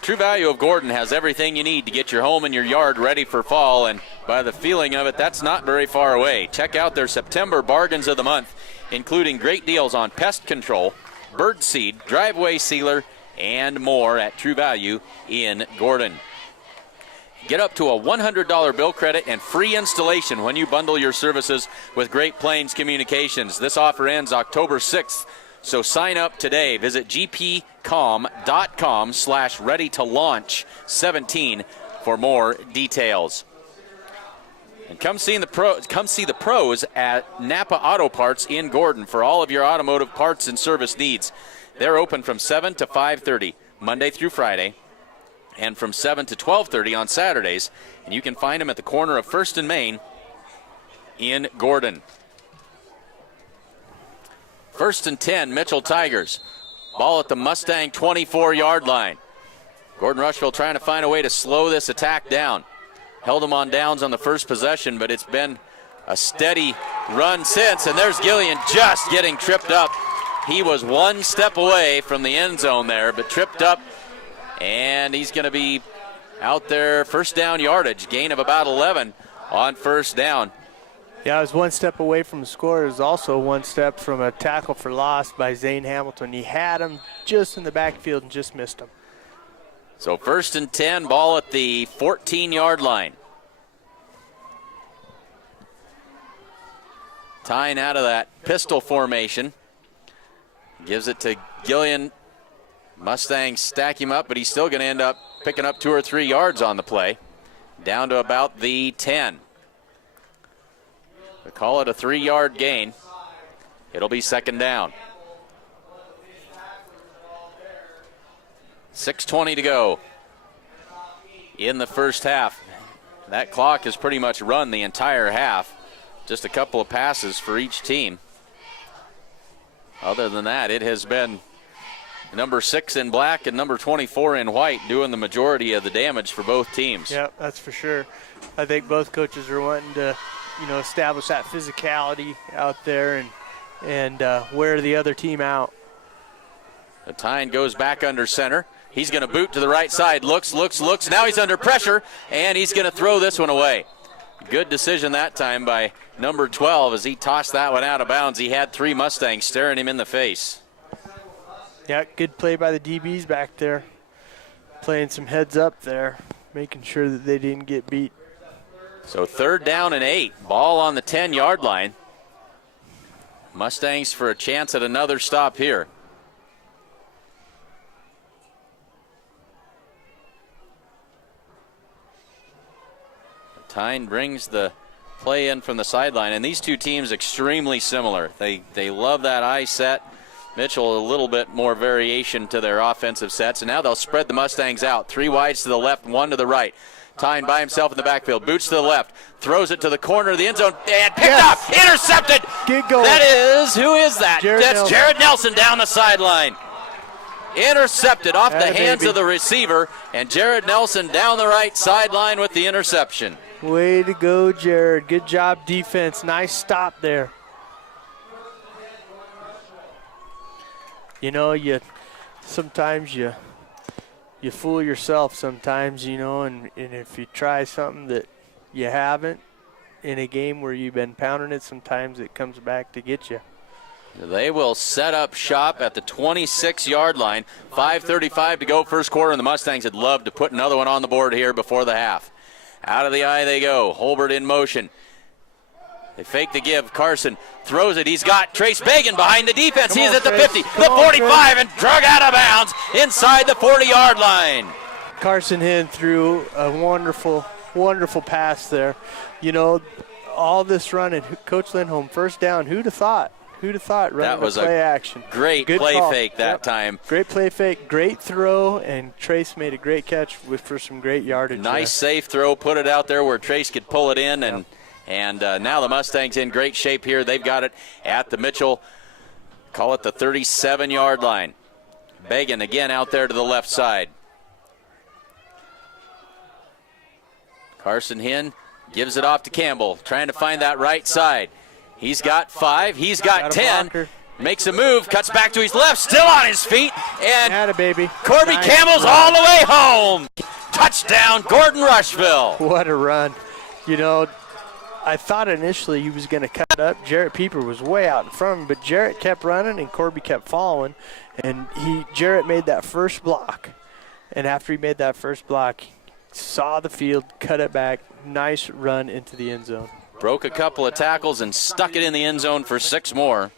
True Value of Gordon has everything you need to get your home and your yard ready for fall, and by the feeling of it, that's not very far away. Check out their September bargains of the month, including great deals on pest control, bird seed, driveway sealer, and more at True Value in Gordon. Get up to a $100 bill credit and free installation when you bundle your services with Great Plains Communications. This offer ends October 6th. So sign up today. Visit gpcom.com/ready-to-launch-17 for more details. And come see the pros at Napa Auto Parts in Gordon for all of your automotive parts and service needs. They're open from 7 to 5:30 Monday through Friday, and from 7 to 12:30 on Saturdays. And you can find them at the corner of 1st and Main in Gordon. 1st and 10, Mitchell Tigers. Ball at the Mustang 24-yard line. Gordon-Rushville trying to find a way to slow this attack down. Held them on downs on the first possession, but it's been a steady run since. And there's Gillian just getting tripped up. He was one step away from the end zone there, but tripped up. And he's going to be out there, first down yardage, gain of about 11 on first down. Yeah, it was one step away from the score. It was also one step from a tackle for loss by Zane Hamilton. He had him just in the backfield and just missed him. So 1st and 10, ball at the 14-yard line. Tying out of that pistol formation. Gives it to Gillian. Mustangs stack him up, but he's still going to end up picking up 2 or 3 yards on the play. Down to about the 10. They call it a 3-yard gain. It'll be second down. 6:20 to go in the first half. That clock has pretty much run the entire half. Just a couple of passes for each team. Other than that, it has been number 6 in black and number 24 in white doing the majority of the damage for both teams. Yeah, that's for sure. I think both coaches are wanting to, establish that physicality out there and wear the other team out. The Tyne goes back under center. He's going to boot to the right side. Looks. Now he's under pressure, and he's going to throw this one away. Good decision that time by number 12 as he tossed that one out of bounds. He had 3 Mustangs staring him in the face. Yeah, good play by the DBs back there. Playing some heads up there, making sure that they didn't get beat. So 3rd down and 8. Ball on the 10-yard line. Mustangs for a chance at another stop here. Tyne brings the play in from the sideline, and these two teams extremely similar. They love that I set. Mitchell a little bit more variation to their offensive sets, and now they'll spread the Mustangs out. 3 wides to the left, 1 to the right. Tyne by himself in the backfield, boots to the left, throws it to the corner of the end zone, and picked up, intercepted. Get going. Who is that? That's Jared Nelson down the sideline. Intercepted off the hands of the receiver, and Jared Nelson down the right sideline with the interception. Way to go, Jared. Good job, defense. Nice stop there. Sometimes you fool yourself sometimes, and if you try something that you haven't in a game where you've been pounding it, sometimes it comes back to get you. They will set up shop at the 26-yard line. 5:35 to go first quarter, and the Mustangs would love to put another one on the board here before the half. Out of the eye they go. Holbert in motion. They fake the give. Carson throws it. He's got Trace Bagan behind the defense. He's at the 50, the 45, and drug out of bounds inside the 40-yard line. Carson Hinn threw a wonderful, wonderful pass there. All this running, Coach Lindholm, first down. Who'd have thought? Running that was play action. Great Good play call. fake that time. Great play fake, great throw, and Trace made a great catch for some great yardage. Nice safe throw, put it out there where Trace could pull it in, and now the Mustangs in great shape here. They've got it at the Mitchell, call it the 37-yard line. Bagan again out there to the left side. Carson Hinn gives it off to Campbell, trying to find that right side. He's got 5, he's got 10, blocker. Makes a move, cuts back to his left, still on his feet, and baby. Corby Nice Campbell's run. all the way home. Touchdown, Gordon-Rushville. What a run. I thought initially he was going to cut up. Jarrett Pieper was way out in front of him, but Jarrett kept running and Corby kept following, and Jarrett made that first block. And after he made that first block, he saw the field, cut it back, nice run into the end zone. Broke a couple of tackles and stuck it in the end zone for 6 more.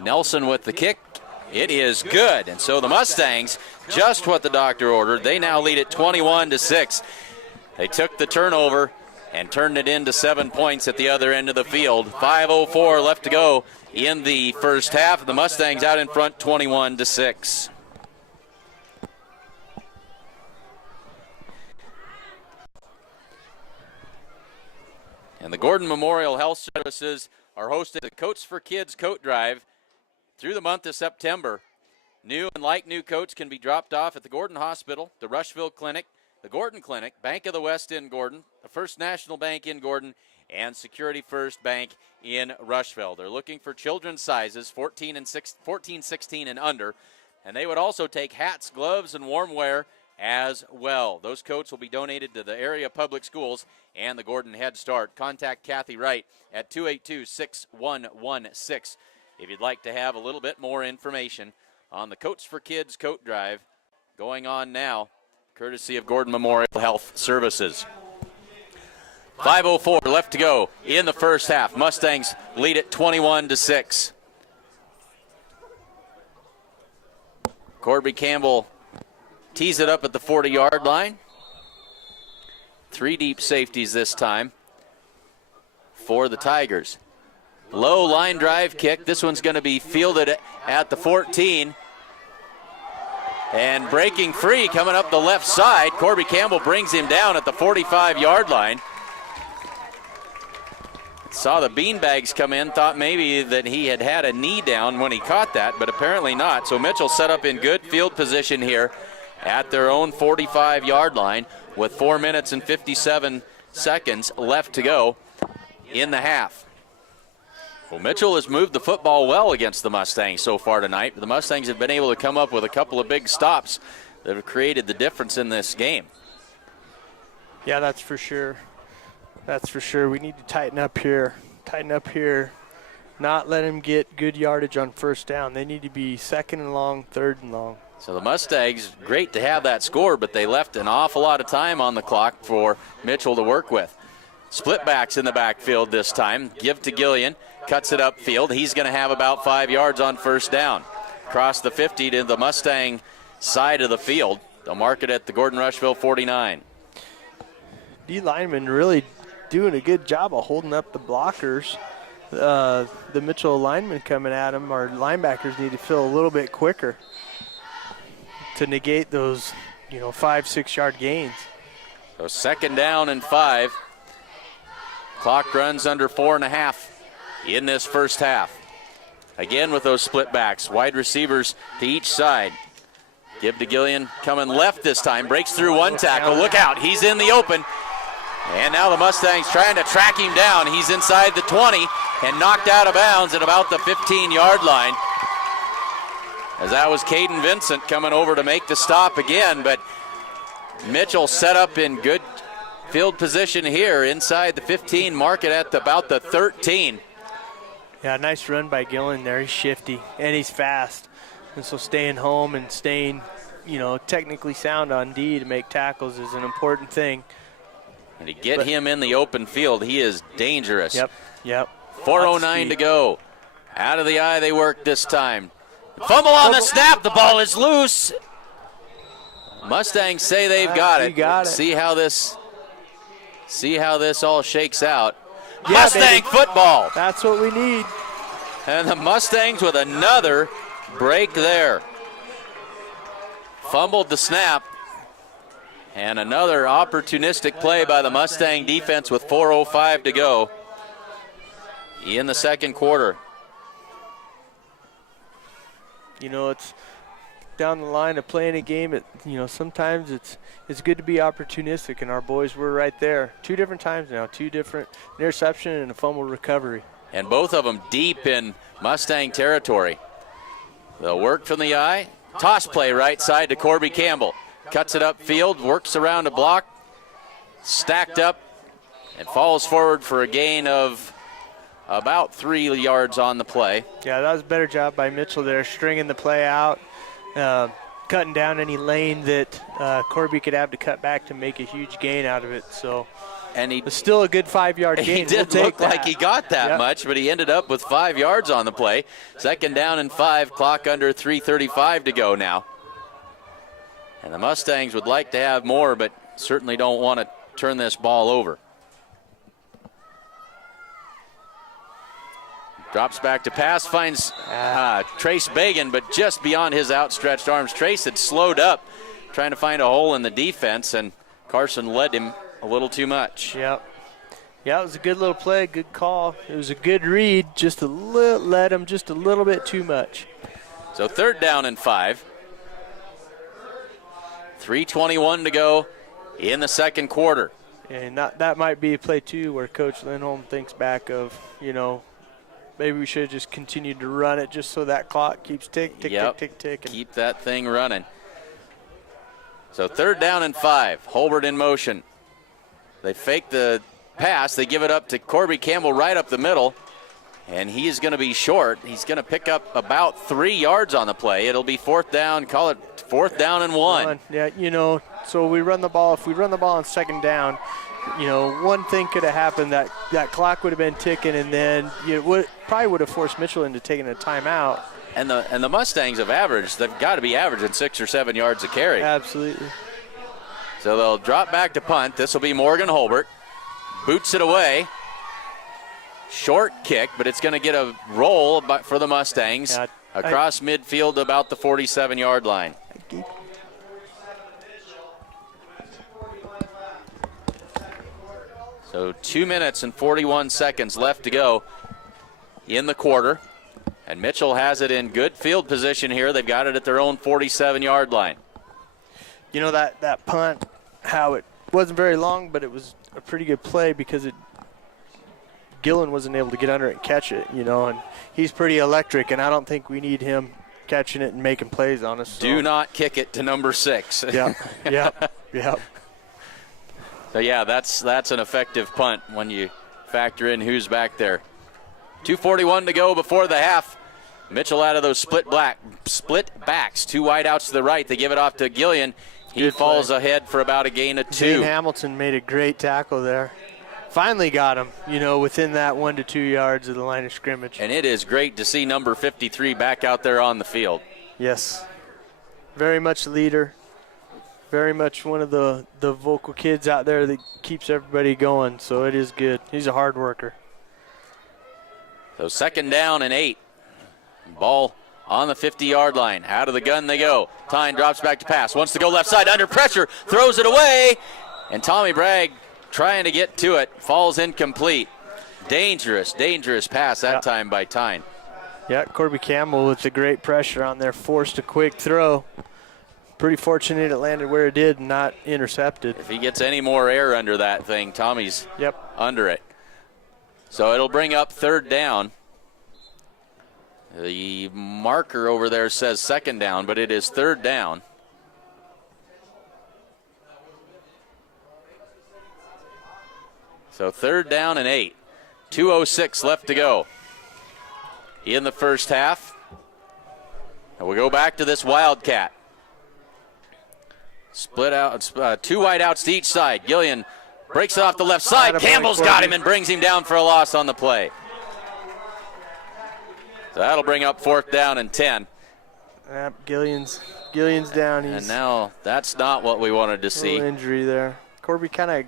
Nelson with the kick. It is good. And so the Mustangs, just what the doctor ordered. They now lead at 21-6. They took the turnover and turned it into 7 points at the other end of the field. 5:04 left to go in the first half. The Mustangs out in front 21-6. And the Gordon Memorial Health Services are hosting the Coats for Kids Coat Drive through the month of September. New and like-new coats can be dropped off at the Gordon Hospital, the Rushville Clinic, the Gordon Clinic, Bank of the West in Gordon, the First National Bank in Gordon, and Security First Bank in Rushville. They're looking for children's sizes, 14, 16, and under. And they would also take hats, gloves, and warm wear as well. Those coats will be donated to the area public schools and the Gordon Head Start. Contact Kathy Wright at 282-6116 if you'd like to have a little bit more information on the Coats for Kids Coat Drive going on now, courtesy of Gordon Memorial Health Services. 5:04 left to go in the first half. Mustangs lead it 21-6. Corby Campbell tees it up at the 40-yard line. 3 deep safeties this time for the Tigers. Low line drive kick. This one's going to be fielded at the 14. And breaking free coming up the left side. Corby Campbell brings him down at the 45-yard line. Saw the beanbags come in, thought maybe that he had had a knee down when he caught that, but apparently not. So Mitchell set up in good field position here at their own 45-yard line with 4 minutes and 57 seconds left to go in the half. Well, Mitchell has moved the football well against the Mustangs so far tonight. The Mustangs have been able to come up with a couple of big stops that have created the difference in this game. Yeah, that's for sure. That's for sure. We need to tighten up here. Not let them get good yardage on first down. They need to be second and long, third and long. So the Mustangs, great to have that score, but they left an awful lot of time on the clock for Mitchell to work with. Split backs in the backfield this time. Give to Gillian. Cuts it upfield. He's going to have about 5 yards on first down. Across the 50 to the Mustang side of the field. They'll mark it at the Gordon-Rushville 49. D linemen really doing a good job of holding up the blockers. The Mitchell linemen coming at them, our linebackers need to feel a little bit quicker to negate those, 5-6 yard gains. So second down and 5. Clock runs under 4.5 in this first half. Again with those split backs, wide receivers to each side. Give to Gillian, coming left this time, breaks through one tackle. Look out, he's in the open. And now the Mustangs trying to track him down. He's inside the 20 and knocked out of bounds at about the 15-yard line. As that was Caden Vincent coming over to make the stop again, but Mitchell set up in good field position here inside the 15, mark it at about the 13. Yeah, nice run by Gillen there. He's shifty and he's fast. And so staying home and staying, technically sound on D to make tackles is an important thing. And to get him in the open field, he is dangerous. Yep. 4:09 to go. Out of the eye they work this time. Fumble on the snap. The ball is loose. Mustangs say they've got it. Got it. See how this all shakes out. Yeah, Mustang baby. Football. That's what we need. And the Mustangs with another break there. Fumbled the snap. And another opportunistic play by the Mustang defense with 4:05 to go in the second quarter. It's down the line of playing a game. Sometimes it's good to be opportunistic, and our boys were right there. 2 different times now, 2 different interception and a fumble recovery. And both of them deep in Mustang territory. They'll work from the eye. Toss play right side to Corby Campbell. Cuts it upfield, works around a block, stacked up, and falls forward for a gain of about 3 yards on the play. Yeah, that was a better job by Mitchell there, stringing the play out, cutting down any lane that Corby could have to cut back to make a huge gain out of it. So, and it's still a good 5-yard gain. He didn't look like he got that much, but he ended up with 5 yards on the play. Second down and 5, clock under 3:35 to go now. And the Mustangs would like to have more, but certainly don't want to turn this ball over. Drops back to pass, finds Trace Bagan, but just beyond his outstretched arms. Trace had slowed up, trying to find a hole in the defense, and Carson led him a little too much. Yep. Yeah, it was a good little play, good call. It was a good read, just led him just a little bit too much. So 3rd down and 5. 3:21 to go in the second quarter. And that might be a play, too, where Coach Lindholm thinks back of, maybe we should have just continued to run it just so that clock keeps tick, tick, Yep. tick, tick, tick. Keep that thing running. So 3rd down and 5. Holbert in motion. They fake the pass. They give it up to Corby Campbell right up the middle. And he's going to be short. He's going to pick up about 3 yards on the play. It'll be 4th down. Call it 4th down and 1. Yeah, so we run the ball. If we run the ball on 2nd down, one thing could have happened. That clock would have been ticking, and then probably would have forced Mitchell into taking a timeout. And the Mustangs have averaged. They've got to be averaging 6 or 7 yards a carry. Absolutely. So they'll drop back to punt. This will be Morgan Holbert. Boots it away. Short kick, but it's going to get a roll for the Mustangs across midfield about the 47-yard line. So 2 minutes and 41 seconds left to go in the quarter. And Mitchell has it in good field position here. They've got it at their own 47-yard line. That punt, how it wasn't very long, but it was a pretty good play because Gillen wasn't able to get under it and catch it, and he's pretty electric, and I don't think we need him catching it and making plays on us. So. Do not kick it to number 6. Yep. So, yeah, that's an effective punt when you factor in who's back there. 2:41 to go before the half. Mitchell out of those split backs. 2 wide outs to the right. They give it off to Gillian. He falls ahead for about a gain of 2. Dane Hamilton made a great tackle there. Finally got him, within that 1 to 2 yards of the line of scrimmage. And it is great to see number 53 back out there on the field. Yes. Very much leader. Very much one of the vocal kids out there that keeps everybody going, so it is good. He's a hard worker. So 2nd down and 8. Ball on the 50-yard line. Out of the gun they go. Tyne drops back to pass. Wants to go left side under pressure. Throws it away. And Tommy Bragg trying to get to it. Falls incomplete. Dangerous pass that time by Tyne. Yeah, Corby Campbell with the great pressure on there. Forced a quick throw. Pretty fortunate it landed where it did and not intercepted. If he gets any more air under that thing, Tommy's under it. So it'll bring up 3rd down. The marker over there says 2nd down, but it is 3rd down. So 3rd down and 8. 2:06 left to go in the first half. And we'll go back to this Wildcat. Split out, 2 wide outs to each side. Gillian breaks it off the left side. Campbell's got him and brings him down for a loss on the play. So that'll bring up 4th down and 10. Yep, Gillian's down. And now that's not what we wanted to see. Little injury there. Corby kind of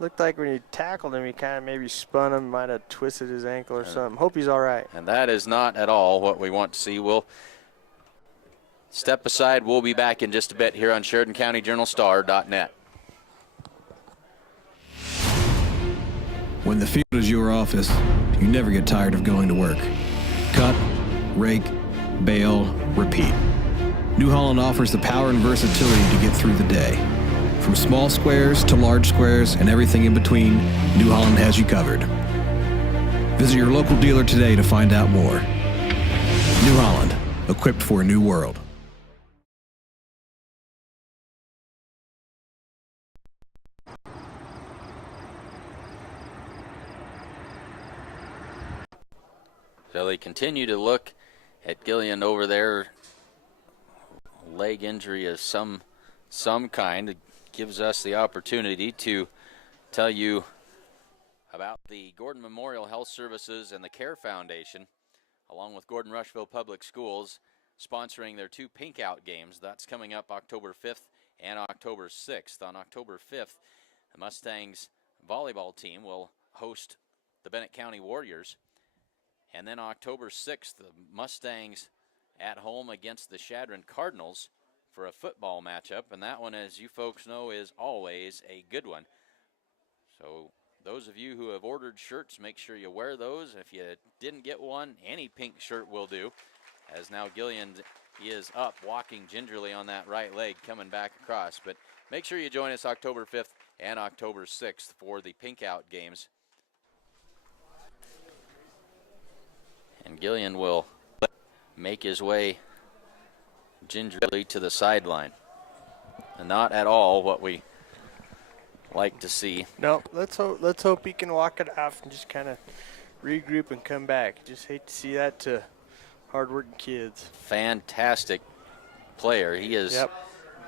looked like when he tackled him, he kind of maybe spun him, might have twisted his ankle or something. Hope he's all right. And that is not at all what we want to see. We'll step aside. We'll be back in just a bit here on SheridanCountyJournalStar.net. When the field is your office, you never get tired of going to work. Cut, rake, bale, repeat. New Holland offers the power and versatility to get through the day. From small squares to large squares and everything in between, New Holland has you covered. Visit your local dealer today to find out more. New Holland, equipped for a new world. So they continue to look at Gillian over there. Leg injury of some kind. It gives us the opportunity to tell you about the Gordon Memorial Health Services and the Care Foundation, along with Gordon-Rushville Public Schools, sponsoring their 2 Pink Out games. That's coming up October 5th and October 6th. On October 5th, the Mustangs volleyball team will host the Bennett County Warriors. And then October 6th, the Mustangs at home against the Chadron Cardinals for a football matchup. And that one, as you folks know, is always a good one. So those of you who have ordered shirts, make sure you wear those. If you didn't get one, any pink shirt will do. As now Gillian is up, walking gingerly on that right leg, coming back across. But make sure you join us October 5th and October 6th for the pink out games. And Gillian will make his way gingerly to the sideline. And not at all what we like to see. No, let's hope he can walk it off and just kind of regroup and come back. Just hate to see that to hard-working kids. Fantastic player. He is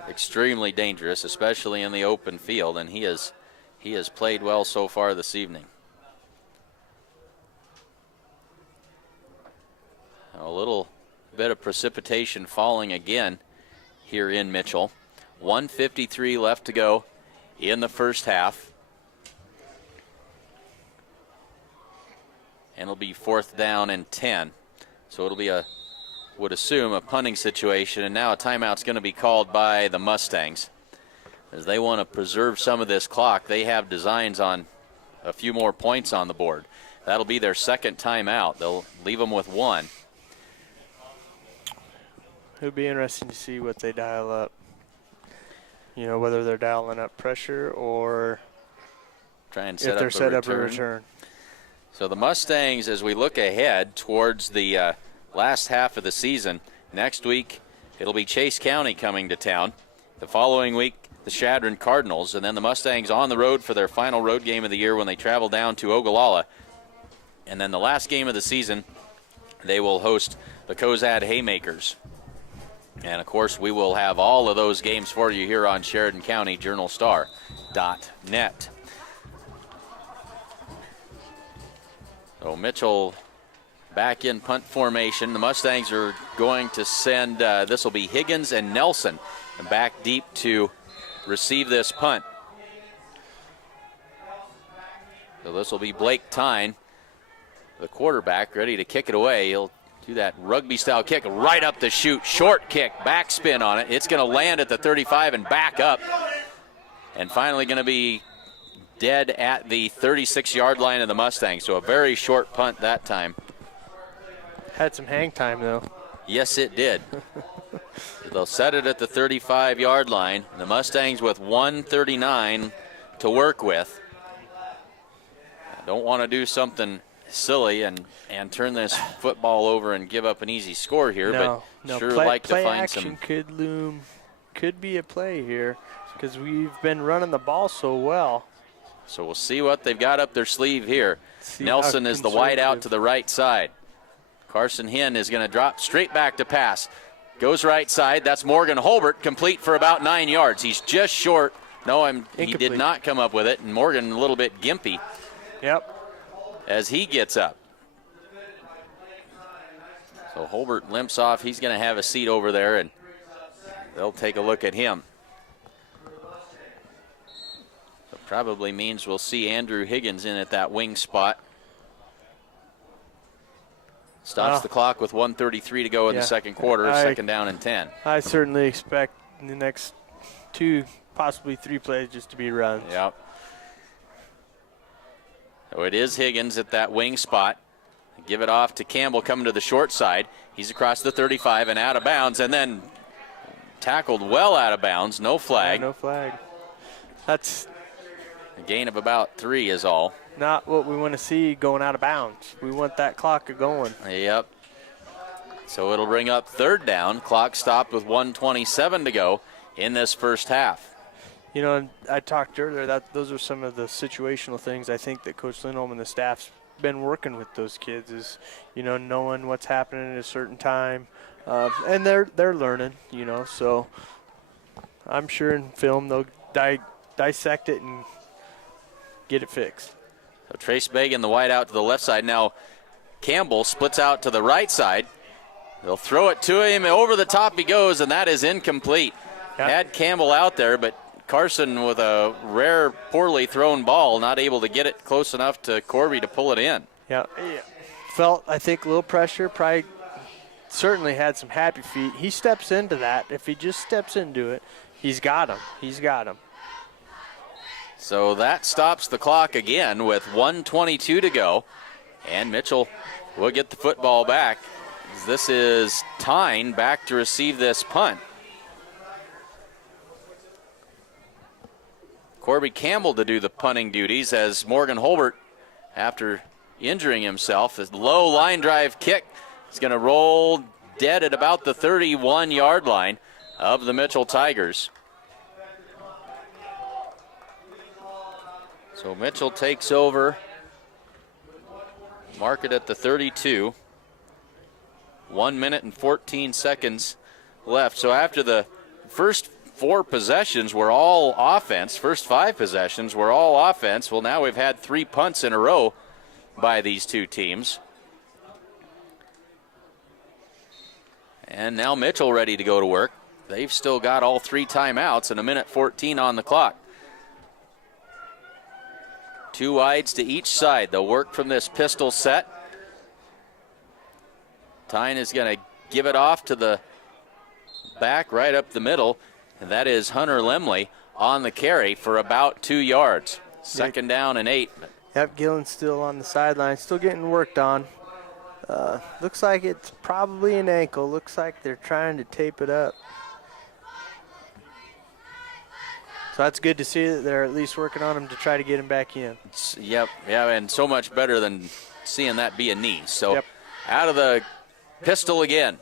extremely dangerous, especially in the open field, and he has played well so far this evening. A little bit of precipitation falling again here in Mitchell. 1:53 left to go in the first half. And it'll be 4th down and 10. So it'll be would assume, a punting situation. And now a timeout's going to be called by the Mustangs, as they want to preserve some of this clock. They have designs on a few more points on the board. That'll be their second timeout. They'll leave them with one. It'll be interesting to see what they dial up. You know, whether they're dialing up pressure or try and if they're set up a return. So the Mustangs, as we look ahead towards the last half of the season, next week it'll be Chase County coming to town. The following week, the Chadron Cardinals, and then the Mustangs on the road for their final road game of the year when they travel down to Ogallala. And then the last game of the season, they will host the Cozad Haymakers. And, of course, we will have all of those games for you here on Sheridan County JournalStar.net. So Mitchell back in punt formation. The Mustangs are going to send, this will be Higgins and Nelson, back deep to receive this punt. So this will be Blake Tyne, the quarterback, ready to kick it away. He'll do that rugby-style kick right up the chute. Short kick, backspin on it. It's going to land at the 35 and back up. And finally going to be dead at the 36-yard line of the Mustangs. So a very short punt that time. Had some hang time, though. Yes, it did. They'll set it at the 35-yard line. The Mustangs with 1:39 to work with. Don't want to do something silly and turn this football over and give up an easy score here, but sure like to find some. Could be a play here because we've been running the ball so well. So we'll see what they've got up their sleeve here. Nelson is the wide out to the right side. Carson Hinn is going to drop straight back to pass. Goes right side. That's Morgan Holbert, complete for about 9 yards. He's just short. No, he did not come up with it, and Morgan a little bit gimpy. Yep. As he gets up. So Holbert limps off. He's going to have a seat over there, and they'll take a look at him. So probably means we'll see Andrew Higgins in at that wing spot. Stops the clock with 1:33 to go in the second quarter, second down and 10. I certainly expect the next 2, possibly 3 plays just to be runs. Yep. So it is Higgins at that wing spot. Give it off to Campbell coming to the short side. He's across the 35 and out of bounds, and then tackled well out of bounds. No flag. No flag. That's a gain of about 3 is all. Not what we want to see going out of bounds. We want that clock going. Yep. So it'll bring up 3rd down. Clock stopped with 1:27 to go in this first half. You know, I talked earlier that those are some of the situational things I think that Coach Lindholm and the staff's been working with those kids is, you know, knowing what's happening at a certain time. And they're learning, you know, so I'm sure in film they'll dissect it and get it fixed. So Trace Bagan, the wide out to the left side. Now Campbell splits out to the right side. They'll throw it to him. Over the top he goes, and that is incomplete. Yep. Had Campbell out there, but Carson with a rare, poorly thrown ball, not able to get it close enough to Corby to pull it in. Yeah. felt, I think, a little pressure, probably certainly had some happy feet. He steps into that. If he just steps into it, he's got him. He's got him. So that stops the clock again with 1:22 to go. And Mitchell will get the football back. This is Tyne back to receive this punt. Corby Campbell to do the punting duties as Morgan Holbert, after injuring himself, this low line drive kick is going to roll dead at about the 31-yard line of the Mitchell Tigers. So Mitchell takes over, mark it at the 32. 1 minute and 14 seconds left. So after the first 4 possessions were all offense, first 5 possessions were all offense, well, now we've had 3 punts in a row by these two teams. And now Mitchell ready to go to work. They've still got all 3 timeouts and 1:14 on the clock. 2 wides to each side. They'll work from this pistol set. Tyne is going to give it off to the back right up the middle, and that is Hunter Lemley on the carry for about 2 yards. Second down and 8. Yep, Gillen's still on the sideline, still getting worked on. Looks like it's probably an ankle. Looks like they're trying to tape it up. So that's good to see that they're at least working on him to try to get him back in. Yep, yeah, and so much better than seeing that be a knee. So out of the pistol again.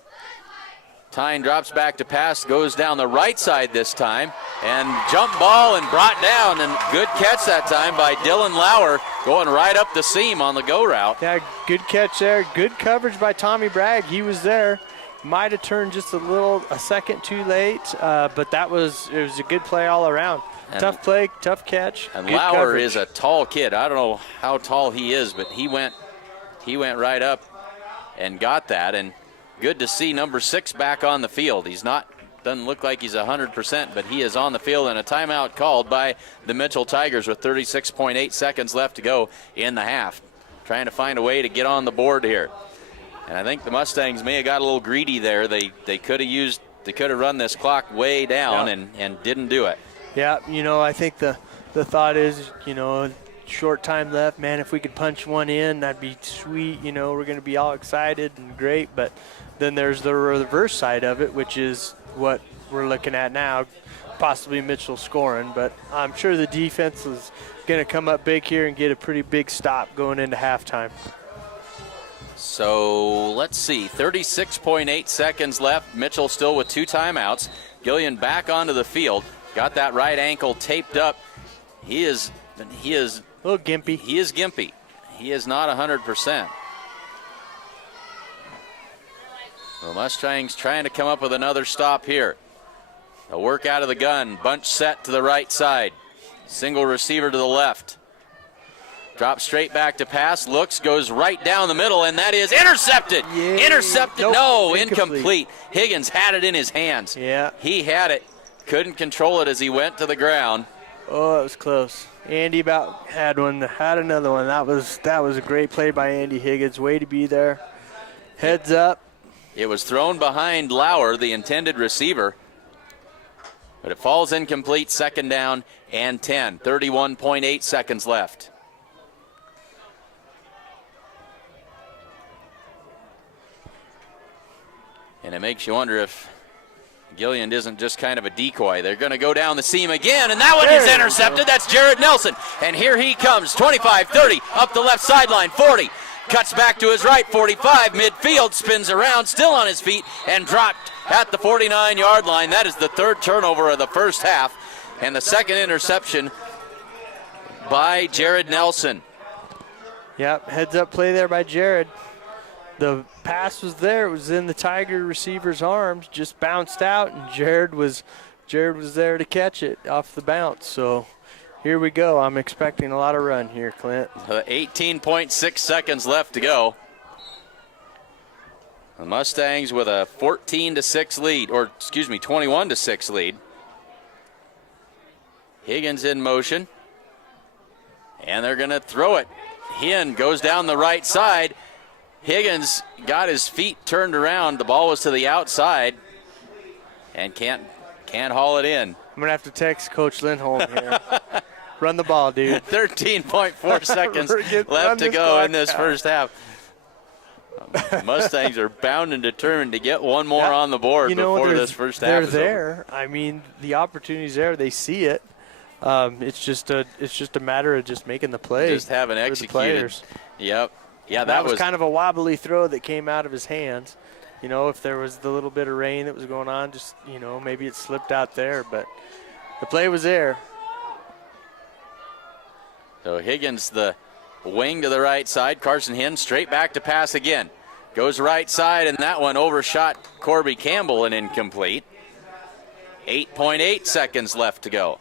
Tyne drops back to pass, goes down the right side this time, and jump ball and brought down, and good catch that time by Dylan Lauer, going right up the seam on the go route. Yeah, good catch there. Good coverage by Tommy Bragg. He was there. Might have turned just a second too late, but it was a good play all around. And tough play, tough catch. And good Lauer coverage. is a tall kid. I don't know how tall he is, but he went right up and got that. And good to see number 6 back on the field. Doesn't look like he's 100%, but he is on the field, and a timeout called by the Mitchell Tigers with 36.8 seconds left to go in the half. Trying to find a way to get on the board here. And I think the Mustangs may have got a little greedy there. They could have run this clock way down and didn't do it. Yeah, I think the thought is, short time left. Man, if we could punch one in, that'd be sweet. We're going to be all excited and great. But then there's the reverse side of it, which is what we're looking at now, possibly Mitchell scoring. But I'm sure the defense is going to come up big here and get a pretty big stop going into halftime. So let's see, 36.8 seconds left. Mitchell still with 2 timeouts. Gillian back onto the field. Got that right ankle taped up. He is a little gimpy. He is gimpy. He is not 100%. The Mustangs trying to come up with another stop here. A work out of the gun. Bunch set to the right side. Single receiver to the left. Drops straight back to pass. Looks, goes right down the middle, and that is intercepted. Yay. Intercepted. Nope. No, incomplete. Higgins had it in his hands. Yeah. He had it. Couldn't control it as he went to the ground. Oh, it was close. Andy about had another one. That was a great play by Andy Higgins. Way to be there. Heads up. It was thrown behind Lauer, the intended receiver, but it falls incomplete. Second down and 10. 31.8 seconds left. And it makes you wonder if Gillian isn't just kind of a decoy. They're going to go down the seam again, and that one is intercepted. That's Jared Nelson. And here he comes, 25, 30, up the left sideline, 40. Cuts back to his right, 45, midfield, spins around, still on his feet, and dropped at the 49-yard line. That is the 3rd turnover of the first half, and the 2nd interception by Jared Nelson. Yep, heads-up play there by Jared. The pass was there. It was in the Tiger receiver's arms, just bounced out, and Jared was there to catch it off the bounce. So here we go. I'm expecting a lot of run here, Clint. 18.6 seconds left to go. The Mustangs with a 14-6 lead, or excuse me, 21-6 lead. Higgins in motion, and they're going to throw it. Hinn goes down the right side. Higgins got his feet turned around. The ball was to the outside and can't haul it in. I'm going to have to text Coach Lindholm here. Run the ball, dude. 13.4 seconds left to go in this first half. Mustangs are bound and determined to get one more on the board before this first half is over. They're there. Over. I mean, the opportunity's there. They see it. It's just a matter of just making the play. Just having executed. Yep. Yeah, that was kind of a wobbly throw that came out of his hands. You know, if there was the little bit of rain that was going on, just, you know, maybe it slipped out there, but the play was there. So Higgins, the wing to the right side. Carson Hinn straight back to pass again. Goes right side, and that one overshot Corby Campbell and incomplete. 8.8 seconds left to go.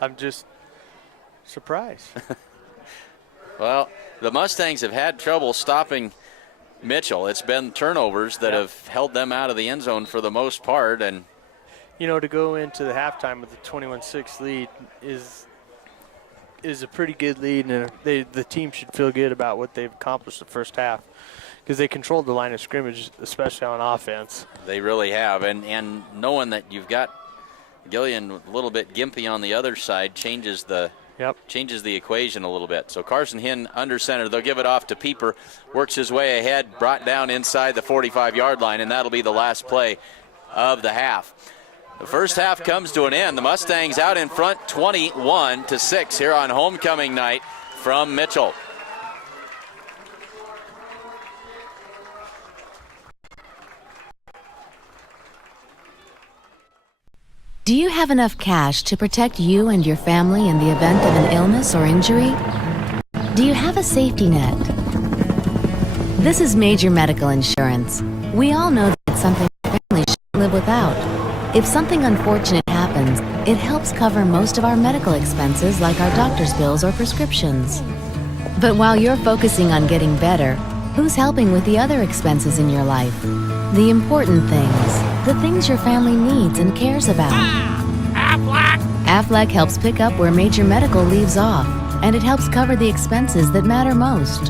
I'm just surprised. Well, the Mustangs have had trouble stopping Mitchell. It's been turnovers that have held them out of the end zone for the most part. And you know, to go into the halftime with a 21-6 lead is a pretty good lead, and the team should feel good about what they've accomplished the first half because they controlled the line of scrimmage, especially on offense. They really have, and knowing that you've got Gillian a little bit gimpy on the other side changes the equation a little bit. So Carson Hinn under center. They'll give it off to Pieper. Works his way ahead, brought down inside the 45-yard line, and that'll be the last play of the half. The first half comes to an end. The Mustangs out in front 21-6 here on homecoming night from Mitchell. Do you have enough cash to protect you and your family in the event of an illness or injury? Do you have a safety net? This is major medical insurance. We all know that it's something families shouldn't live without. If something unfortunate happens, it helps cover most of our medical expenses like our doctor's bills or prescriptions. But while you're focusing on getting better, who's helping with the other expenses in your life? The important things, the things your family needs and cares about. Aflac! Aflac helps pick up where major medical leaves off, and it helps cover the expenses that matter most.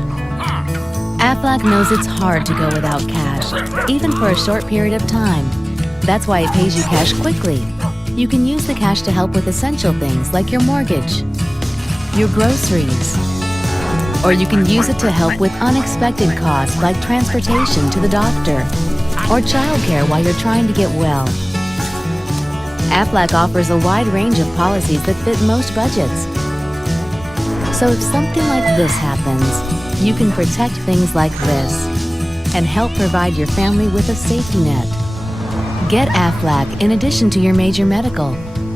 Aflac knows it's hard to go without cash, even for a short period of time. That's why it pays you cash quickly. You can use the cash to help with essential things like your mortgage, your groceries, or you can use it to help with unexpected costs like transportation to the doctor or childcare while you're trying to get well. Aflac offers a wide range of policies that fit most budgets. So if something like this happens, you can protect things like this and help provide your family with a safety net. Get Aflac in addition to your major medical,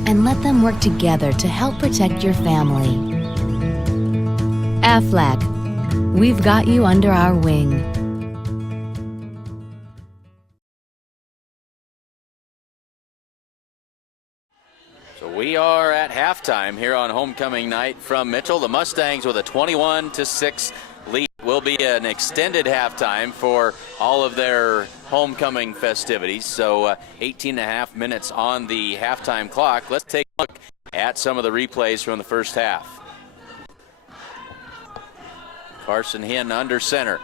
and let them work together to help protect your family. Aflac, we've got you under our wing. So we are at halftime here on homecoming night from Mitchell. The Mustangs with a 21-6 lead. Will be an extended halftime for all of their homecoming festivities. So 18.5 minutes on the halftime clock. Let's take a look at some of the replays from the first half. Carson Hinn under center.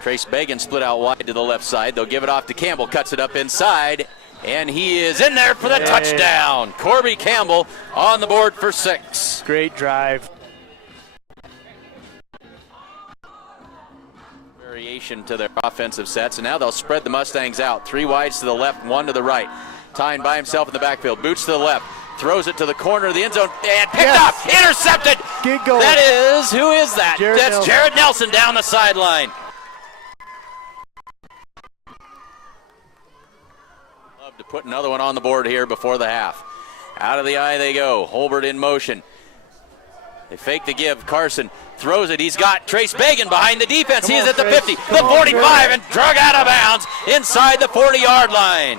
Trace Bagan split out wide to the left side. They'll give it off to Campbell, cuts it up inside, and he is in there for the touchdown. Corby Campbell on the board for 6. Great drive. Variation to their offensive sets, and now they'll spread the Mustangs out. 3 wides to the left, 1 to the right. Tyne by himself in the backfield, boots to the left, throws it to the corner of the end zone, and picked up, intercepted. Get going. That is, who is that? That's Nelson. Jared Nelson down the sideline. Love to put another one on the board here before the half. Out of the eye they go. Holbert in motion. They fake the give. Carson throws it. He's got Trace Bagan behind the defense. He is at the 50, the 45, and drug out of bounds inside the 40-yard line.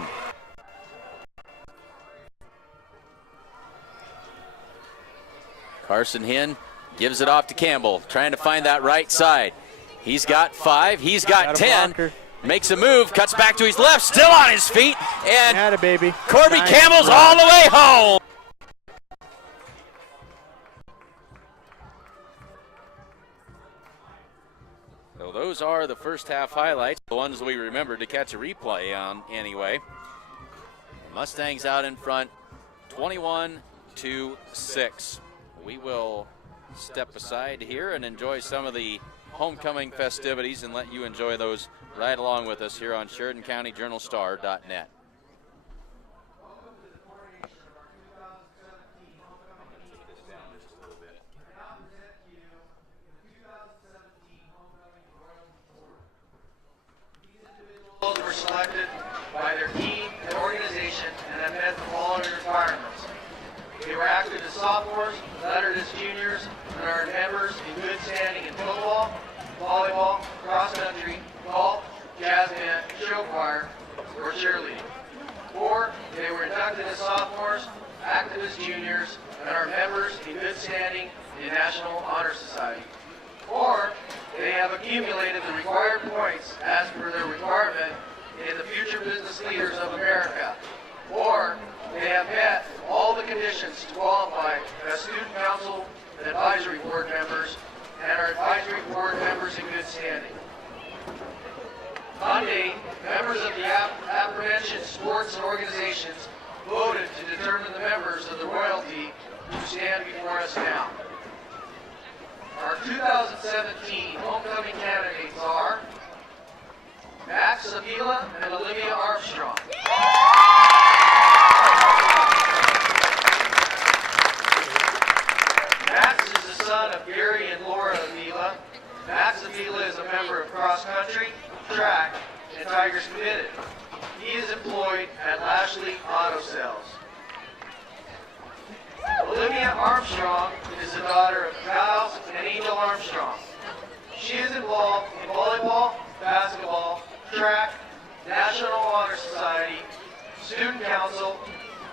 Carson Hinn gives it off to Campbell, trying to find that right side. He's got 5. He's got 10. Makes a move, cuts back to his left, still on his feet, and baby. Corby Campbell's all the way home. So those are the first half highlights, the ones we remember to catch a replay on anyway. Mustangs out in front, 21-6. We will step aside here and enjoy some of the homecoming festivities and let you enjoy those right along with us here on SheridanCountyJournalStar.net. Were selected by their team and organization and have met the following requirements. They were active as sophomores, lettered as juniors, and are members in good standing in football, volleyball, cross country, golf, jazz band, show choir, or cheerleading. Or they were inducted as sophomores, active as juniors, and are members in good standing in National Honor Society. Or they have accumulated the required points as per their requirement in the Future Business Leaders of America. Or they have met all the conditions to qualify as Student Council and Advisory Board members and are Advisory Board members in good standing. Monday, members of the aforementioned sports and organizations voted to determine the members of the royalty who stand before us now. Our 2017 homecoming candidates are Max Avila and Olivia Armstrong. Max is the son of Gary and Laura Avila. Max Avila is a member of cross country, track, and Tigers Committed. He is employed at Lashley Auto Sales. Olivia Armstrong is the daughter of Kyle and Angel Armstrong. She is involved in volleyball, basketball, track, National Honor Society, Student Council,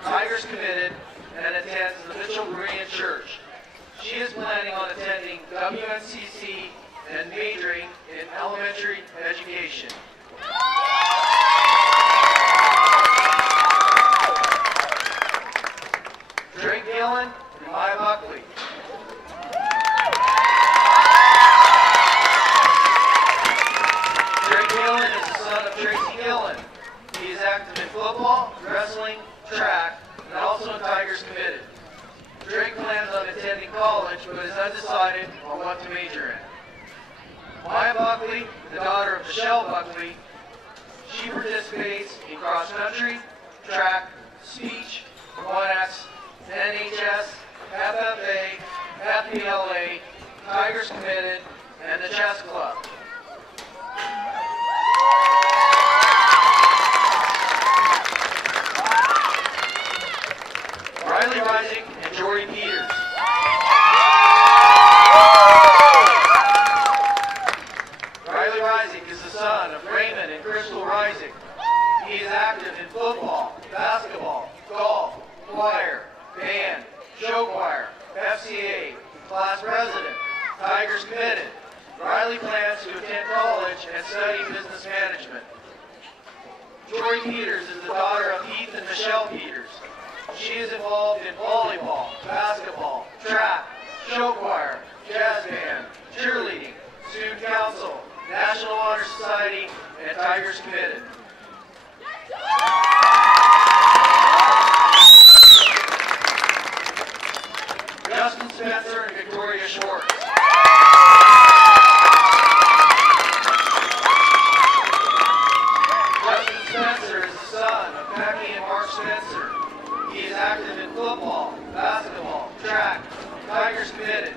Tigers Committed, and attends the Mitchell Korean Church. She is planning on attending WNCC and majoring in elementary education. Drake Gillen and Maya Buckley. Drake Gillen is the son of Tracy Gillen. He is active in football, wrestling, track, and also in Tigers Committed. Drake plans on attending college, but is undecided on what to major in. Maya Buckley, the daughter of Michelle Buckley, she participates in cross country, track, speech, 1X, NHS, FFA, FPLA, Tigers Committed, and the Chess Club. Riley Rising and Jordy Peters. Riley Rising is the son of Raymond and Crystal Rising. He is active in football, basketball, golf, choir, band, show choir, FCA, class president, Tigers Committed. Riley plans to attend college and study business management. Jory Peters is the daughter of Heath and Michelle Peters. She is involved in volleyball, basketball, track, show choir, jazz band, cheerleading, Student Council, National Honor Society, and Tigers Committed. Justin Spencer and Victoria Schwartz. Justin Spencer is the son of Becky and Mark Spencer. He is active in football, basketball, track, Tigers Committed.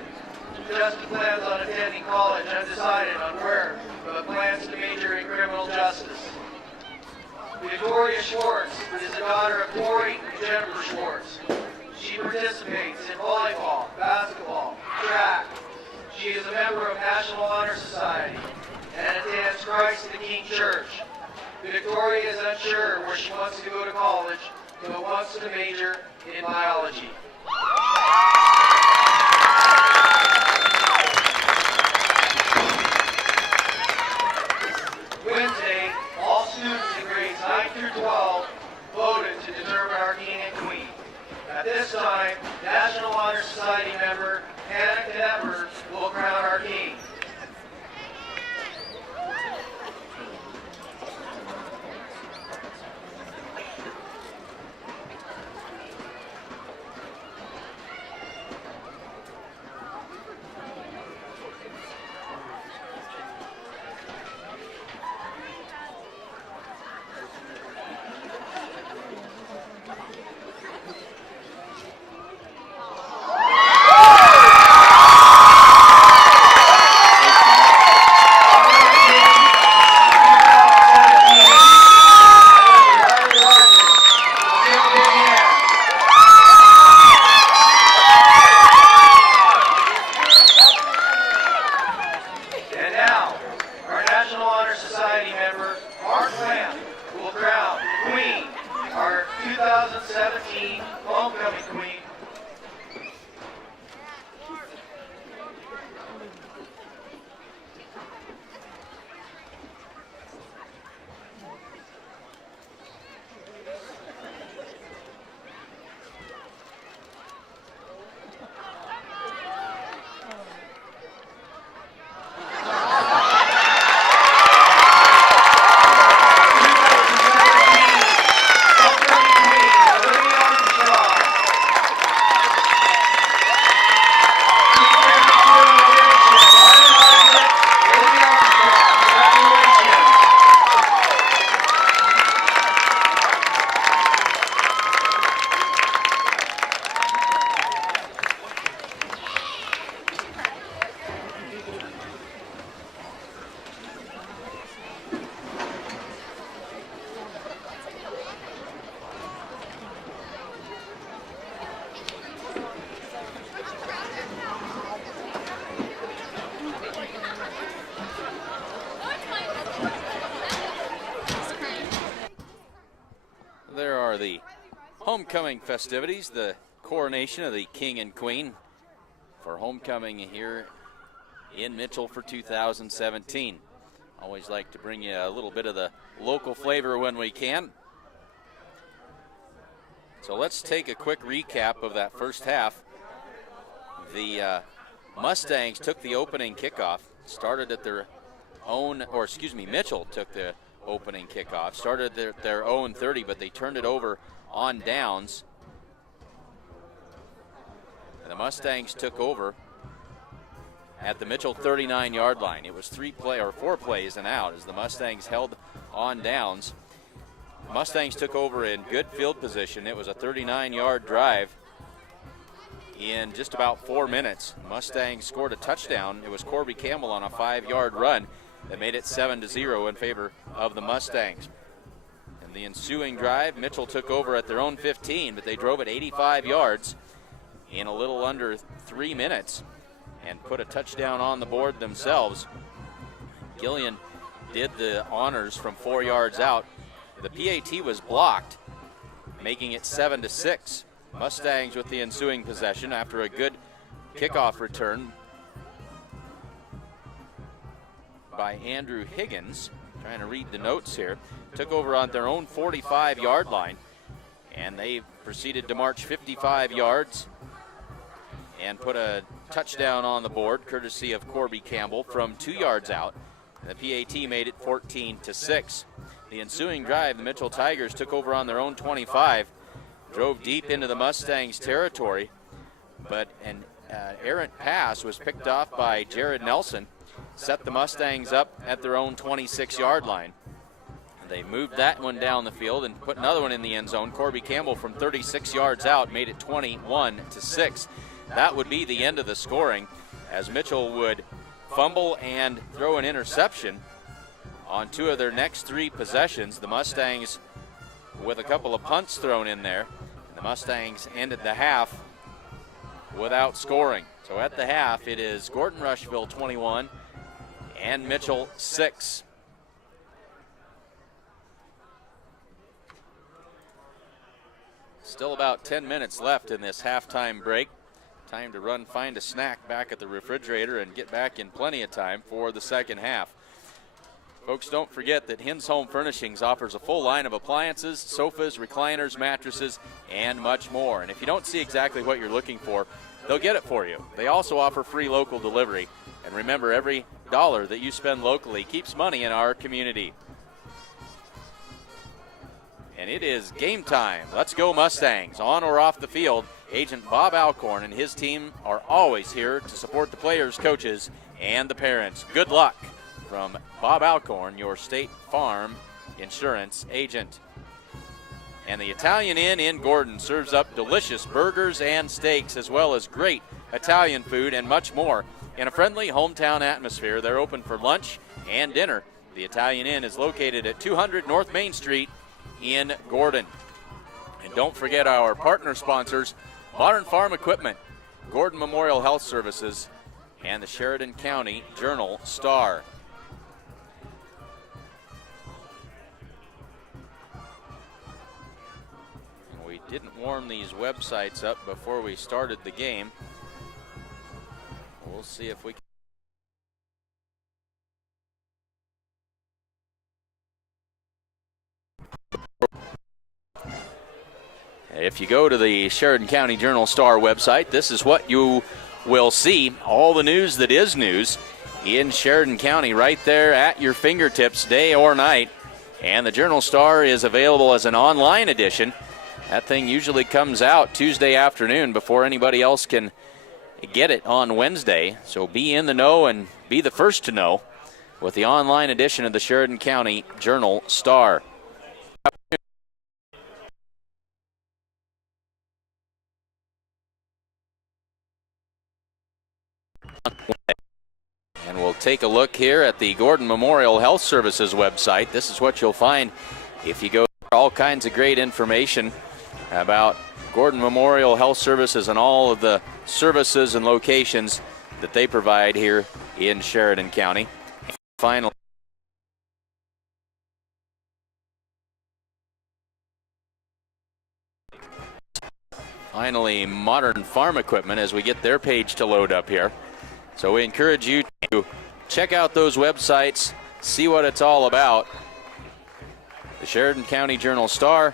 Justin plans on attending college undecided on where, but plans to major in criminal justice. Victoria Schwartz is the daughter of Corey and Jennifer Schwartz. She participates in volleyball, basketball, track. She is a member of National Honor Society and attends Christ the King Church. Victoria is unsure where she wants to go to college, but wants to major in biology. Wednesday, all students in grades 9 through 12 voted to determine our king and queen. At this time, National Honor Society member Hannah Knepper will crown our king. homecoming festivities, the coronation of the King and Queen for homecoming here in Mitchell for 2017. Always like to bring you a little bit of the local flavor when we can. So let's take a quick recap of that first half. The Mustangs took the opening kickoff, started at their own, or excuse me, Mitchell took the opening kickoff, started at their own 30, but they turned it over on downs. And the Mustangs took over at the Mitchell 39-yard line. It was 4 plays and out as the Mustangs held on downs. The Mustangs took over in good field position. It was a 39-yard drive in just about 4 minutes. Mustangs scored a touchdown. It was Corby Campbell on a 5-yard run that made it 7-0 in favor of the Mustangs. In the ensuing drive, Mitchell took over at their own 15, but they drove it 85 yards in a little under 3 minutes and put a touchdown on the board themselves. Gillian did the honors from 4 yards out. The PAT was blocked, making it 7-6. Mustangs with the ensuing possession after a good kickoff return by Andrew Higgins. Trying to read the notes here. Took over on their own 45-yard line, and they proceeded to march 55 yards and put a touchdown on the board, courtesy of Corby Campbell from 2 yards out. The PAT made it 14-6. The ensuing drive, the Mitchell Tigers took over on their own 25, drove deep into the Mustangs territory, but an errant pass was picked off by Jared Nelson, set the Mustangs up at their own 26-yard line. They moved that one down the field and put another one in the end zone. Corby Campbell from 36 yards out made it 21-6. That would be the end of the scoring, as Mitchell would fumble and throw an interception on 2 of their next 3 possessions. The Mustangs with a couple of punts thrown in there. The Mustangs ended the half without scoring. So at the half, it is Gordon-Rushville 21 and Mitchell 6. Still about 10 minutes left in this halftime break. Time to run, find a snack back at the refrigerator and get back in plenty of time for the second half. Folks, don't forget that Hins Home Furnishings offers a full line of appliances, sofas, recliners, mattresses, and much more. And if you don't see exactly what you're looking for, they'll get it for you. They also offer free local delivery. And remember, every dollar that you spend locally keeps money in our community. And it is game time. Let's go Mustangs. On or off the field, Agent Bob Alcorn and his team are always here to support the players, coaches, and the parents. Good luck from Bob Alcorn, your State Farm insurance agent. And the Italian Inn in Gordon serves up delicious burgers and steaks, as well as great Italian food and much more in a friendly hometown atmosphere. They're open for lunch and dinner. The Italian Inn is located at 200 North Main Street in Gordon. And don't forget our partner sponsors, Modern Farm Equipment, Gordon Memorial Health Services, and the Sheridan County Journal-Star. And we didn't warm these websites up before we started the game. We'll see if we can. If you go to the Sheridan County Journal-Star website, this is what you will see. All the news that is news in Sheridan County right there at your fingertips, day or night. And the Journal-Star is available as an online edition. That thing usually comes out Tuesday afternoon before anybody else can get it on Wednesday. So be in the know and be the first to know with the online edition of the Sheridan County Journal-Star. And we'll take a look here at the Gordon Memorial Health Services website. This is what you'll find if you go there. All kinds of great information about Gordon Memorial Health Services and all of the services and locations that they provide here in Sheridan County. And finally, finally Modern Farm Equipment as we get their page to load up here. So we encourage you to check out those websites, see what it's all about. The Sheridan County Journal-Star,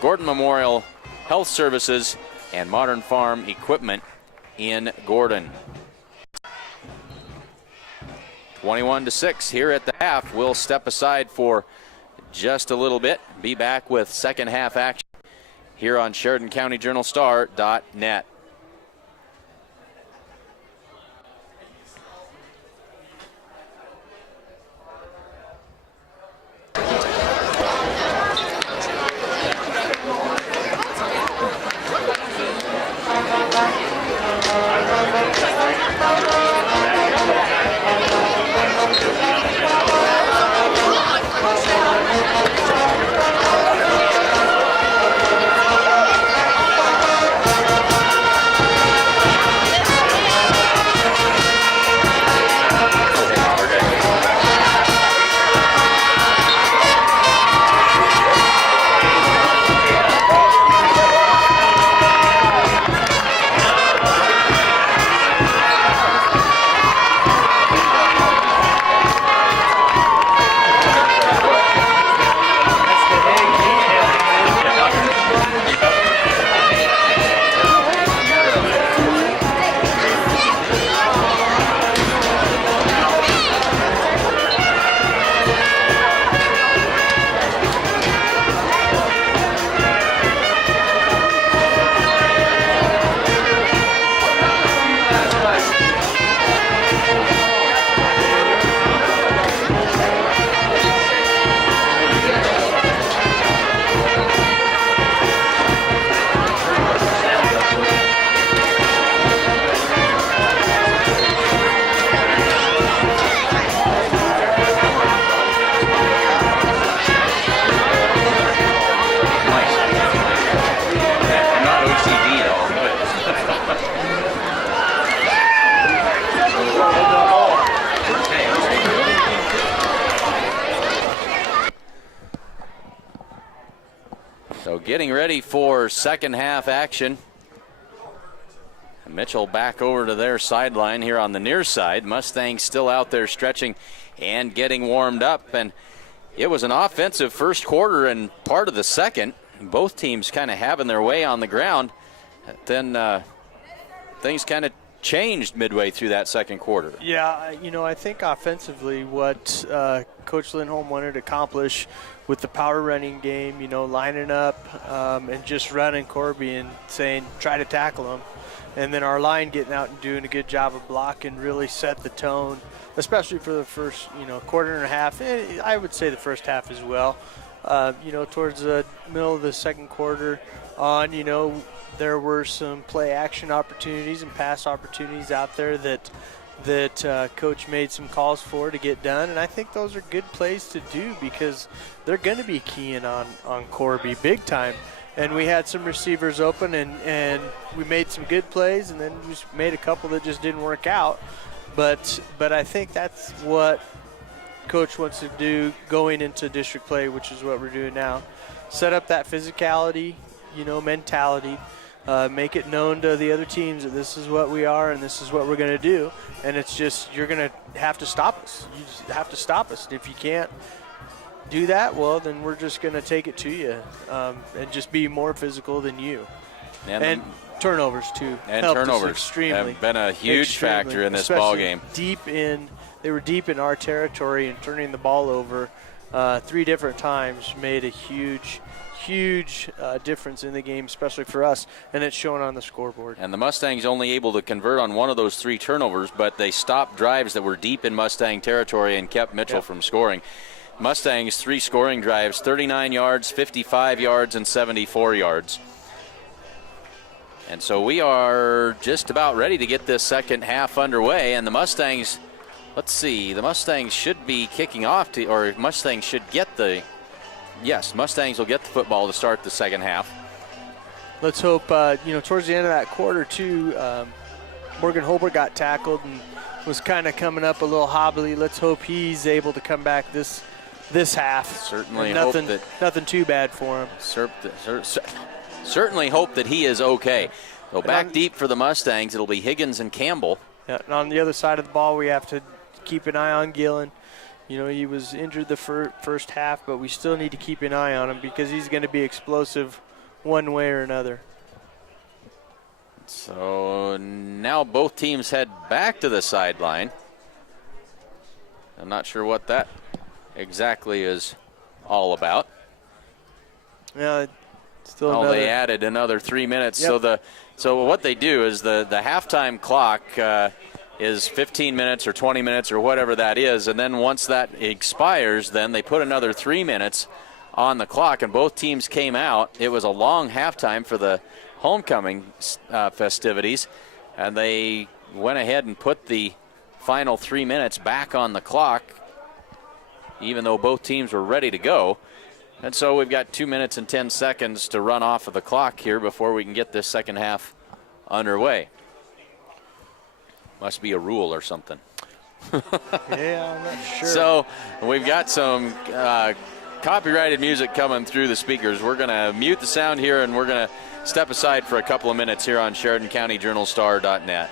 Gordon Memorial Health Services, and Modern Farm Equipment in Gordon. 21-6 here at the half. We'll step aside for just a little bit. Be back with second half action here on SheridanCountyJournalStar.net. Getting ready for second half action. Mitchell back over to their sideline here on the near side. Mustangs still out there stretching and getting warmed up. And it was an offensive first quarter and part of the second. Both teams kind of having their way on the ground. Then things kind of changed midway through that second quarter. Yeah, I think offensively what Coach Lindholm wanted to accomplish with the power running game, lining up and just running Corby and saying, try to tackle him. And then our line getting out and doing a good job of blocking really set the tone, especially for the first, quarter and a half. I would say the first half as well. Towards the middle of the second quarter on, there were some play action opportunities and pass opportunities out there that Coach made some calls for to get done, and I think those are good plays to do because they're going to be keying on Corby big time. And we had some receivers open, and we made some good plays, and then we made a couple that just didn't work out. But I think that's what Coach wants to do going into district play, which is what we're doing now. Set up that physicality, mentality. Make it known to the other teams that this is what we are and this is what we're going to do. And it's just, you're going to have to stop us. You just have to stop us. And if you can't do that, well, then we're just going to take it to you and just be more physical than you. And turnovers, too. And helped turnovers us extremely. have been a huge factor in this ball game. They were deep in our territory and turning the ball over 3 different times made a huge difference in the game, especially for us, and it's shown on the scoreboard. And the Mustangs only able to convert on one of those 3 turnovers, but they stopped drives that were deep in Mustang territory and kept Mitchell from scoring. Mustangs 3 scoring drives, 39 yards, 55 yards, and 74 yards. And so we are just about ready to get this second half underway, and the Mustangs, let's see, the Mustangs should be kicking off Mustangs should get the Mustangs will get the football to start the second half. Let's hope, towards the end of that quarter, too, Morgan Holbert got tackled and was kind of coming up a little hobbly. Let's hope he's able to come back this half. Certainly nothing, hope that nothing too bad for him. certainly hope that he is okay. So back deep for the Mustangs, it'll be Higgins and Campbell. Yeah, and on the other side of the ball, we have to keep an eye on Gillen. You know, he was injured the first half, but we still need to keep an eye on him because he's going to be explosive one way or another. So now both teams head back to the sideline. I'm not sure what that exactly is all about. Yeah, still they added another 3 minutes. Yep. So what they do is the halftime clock is 15 minutes or 20 minutes or whatever that is, and then once that expires, then they put another 3 minutes on the clock, and both teams came out. It was a long halftime for the homecoming festivities, and they went ahead and put the final 3 minutes back on the clock, even though both teams were ready to go. And so we've got 2 minutes and 10 seconds to run off of the clock here before we can get this second half underway. Must be a rule or something. Yeah, I'm not sure. So we've got some copyrighted music coming through the speakers. We're going to mute the sound here, and we're going to step aside for a couple of minutes here on SheridanCountyJournalStar.net.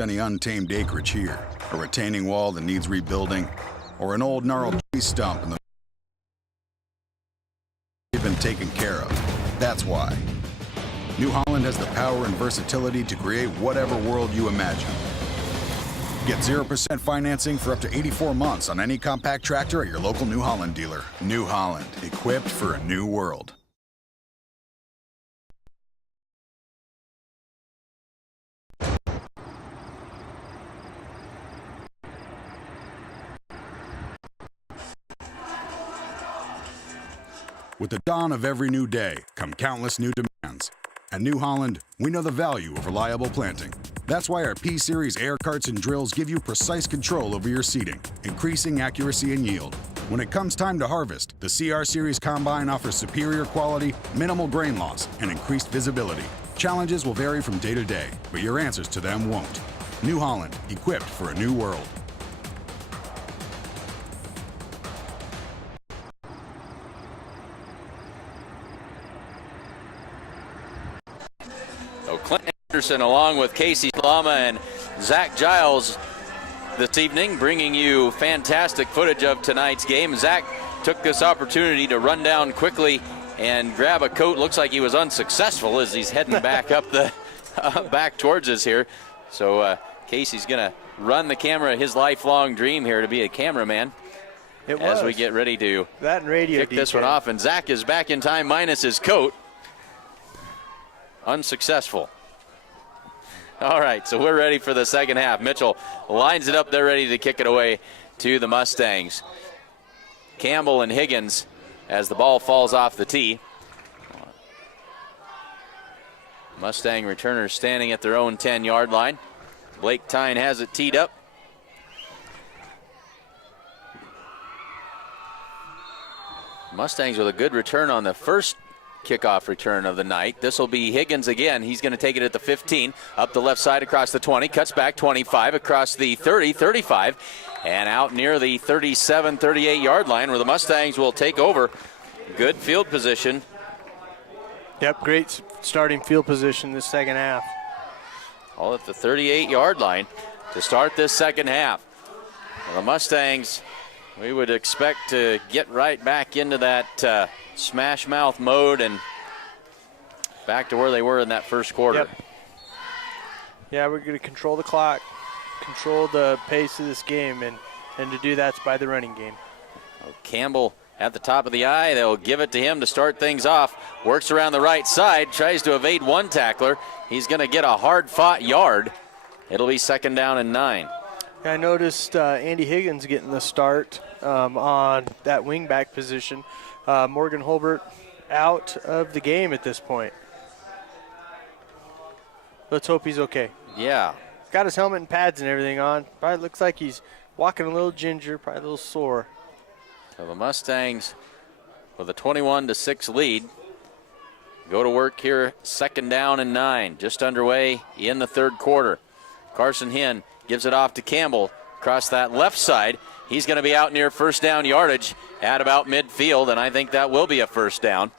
Any untamed acreage here, a retaining wall that needs rebuilding, or an old gnarled tree stump in the been taken care of. That's why New Holland has the power and versatility to create whatever world you imagine. Get 0% financing for up to 84 months on any compact tractor at your local New Holland dealer. New Holland, equipped for a new world. With the dawn of every new day come countless new demands. At New Holland, we know the value of reliable planting. That's why our P-Series air carts and drills give you precise control over your seeding, increasing accuracy and yield. When it comes time to harvest, the CR Series Combine offers superior quality, minimal grain loss, and increased visibility. Challenges will vary from day to day, but your answers to them won't. New Holland, equipped for a new world. Clint Anderson along with Casey Slama and Zach Giles this evening, bringing you fantastic footage of tonight's game. Zach took this opportunity to run down quickly and grab a coat. Looks like he was unsuccessful as he's heading back up the back towards us here. So Casey's going to run the camera, his lifelong dream here to be a cameraman. As we get ready to that and radio kick this one off. And Zach is back in time minus his coat. Unsuccessful. All right, so we're ready for the second half. Mitchell lines it up there ready to kick it away to the Mustangs. Campbell and Higgins as the ball falls off the tee. Mustang returners standing at their own 10-yard line. Blake Tyne has it teed up. Mustangs with a good return on the first kickoff return of the night. This will be Higgins again. He's going to take it at the 15, up the left side across the 20, cuts back 25, across the 30, 35, and out near the 37, 38-yard line where the Mustangs will take over. Good field position. Yep, great starting field position this second half. All at the 38-yard line to start this second half. Well, the Mustangs, we would expect to get right back into that smash mouth mode and back to where they were in that first quarter. Yep. Yeah, we're going to control the clock, control the pace of this game, and to do that's by the running game. Campbell at the top of the eye. They'll give it to him to start things off. Works around the right side, tries to evade one tackler. He's going to get a hard-fought yard. It'll be second down and 9. I noticed Andy Higgins getting the start on that wingback position. Morgan Holbert out of the game at this point. Let's hope he's okay. Yeah. Got his helmet and pads and everything on. Probably looks like he's walking a little ginger, probably a little sore. So the Mustangs with a 21-6 lead. Go to work here, 2nd down and 9, just underway in the 3rd quarter. Carson Hinn gives it off to Campbell across that left side. He's going to be out near 1st down yardage at about midfield, and I think that will be a 1st down.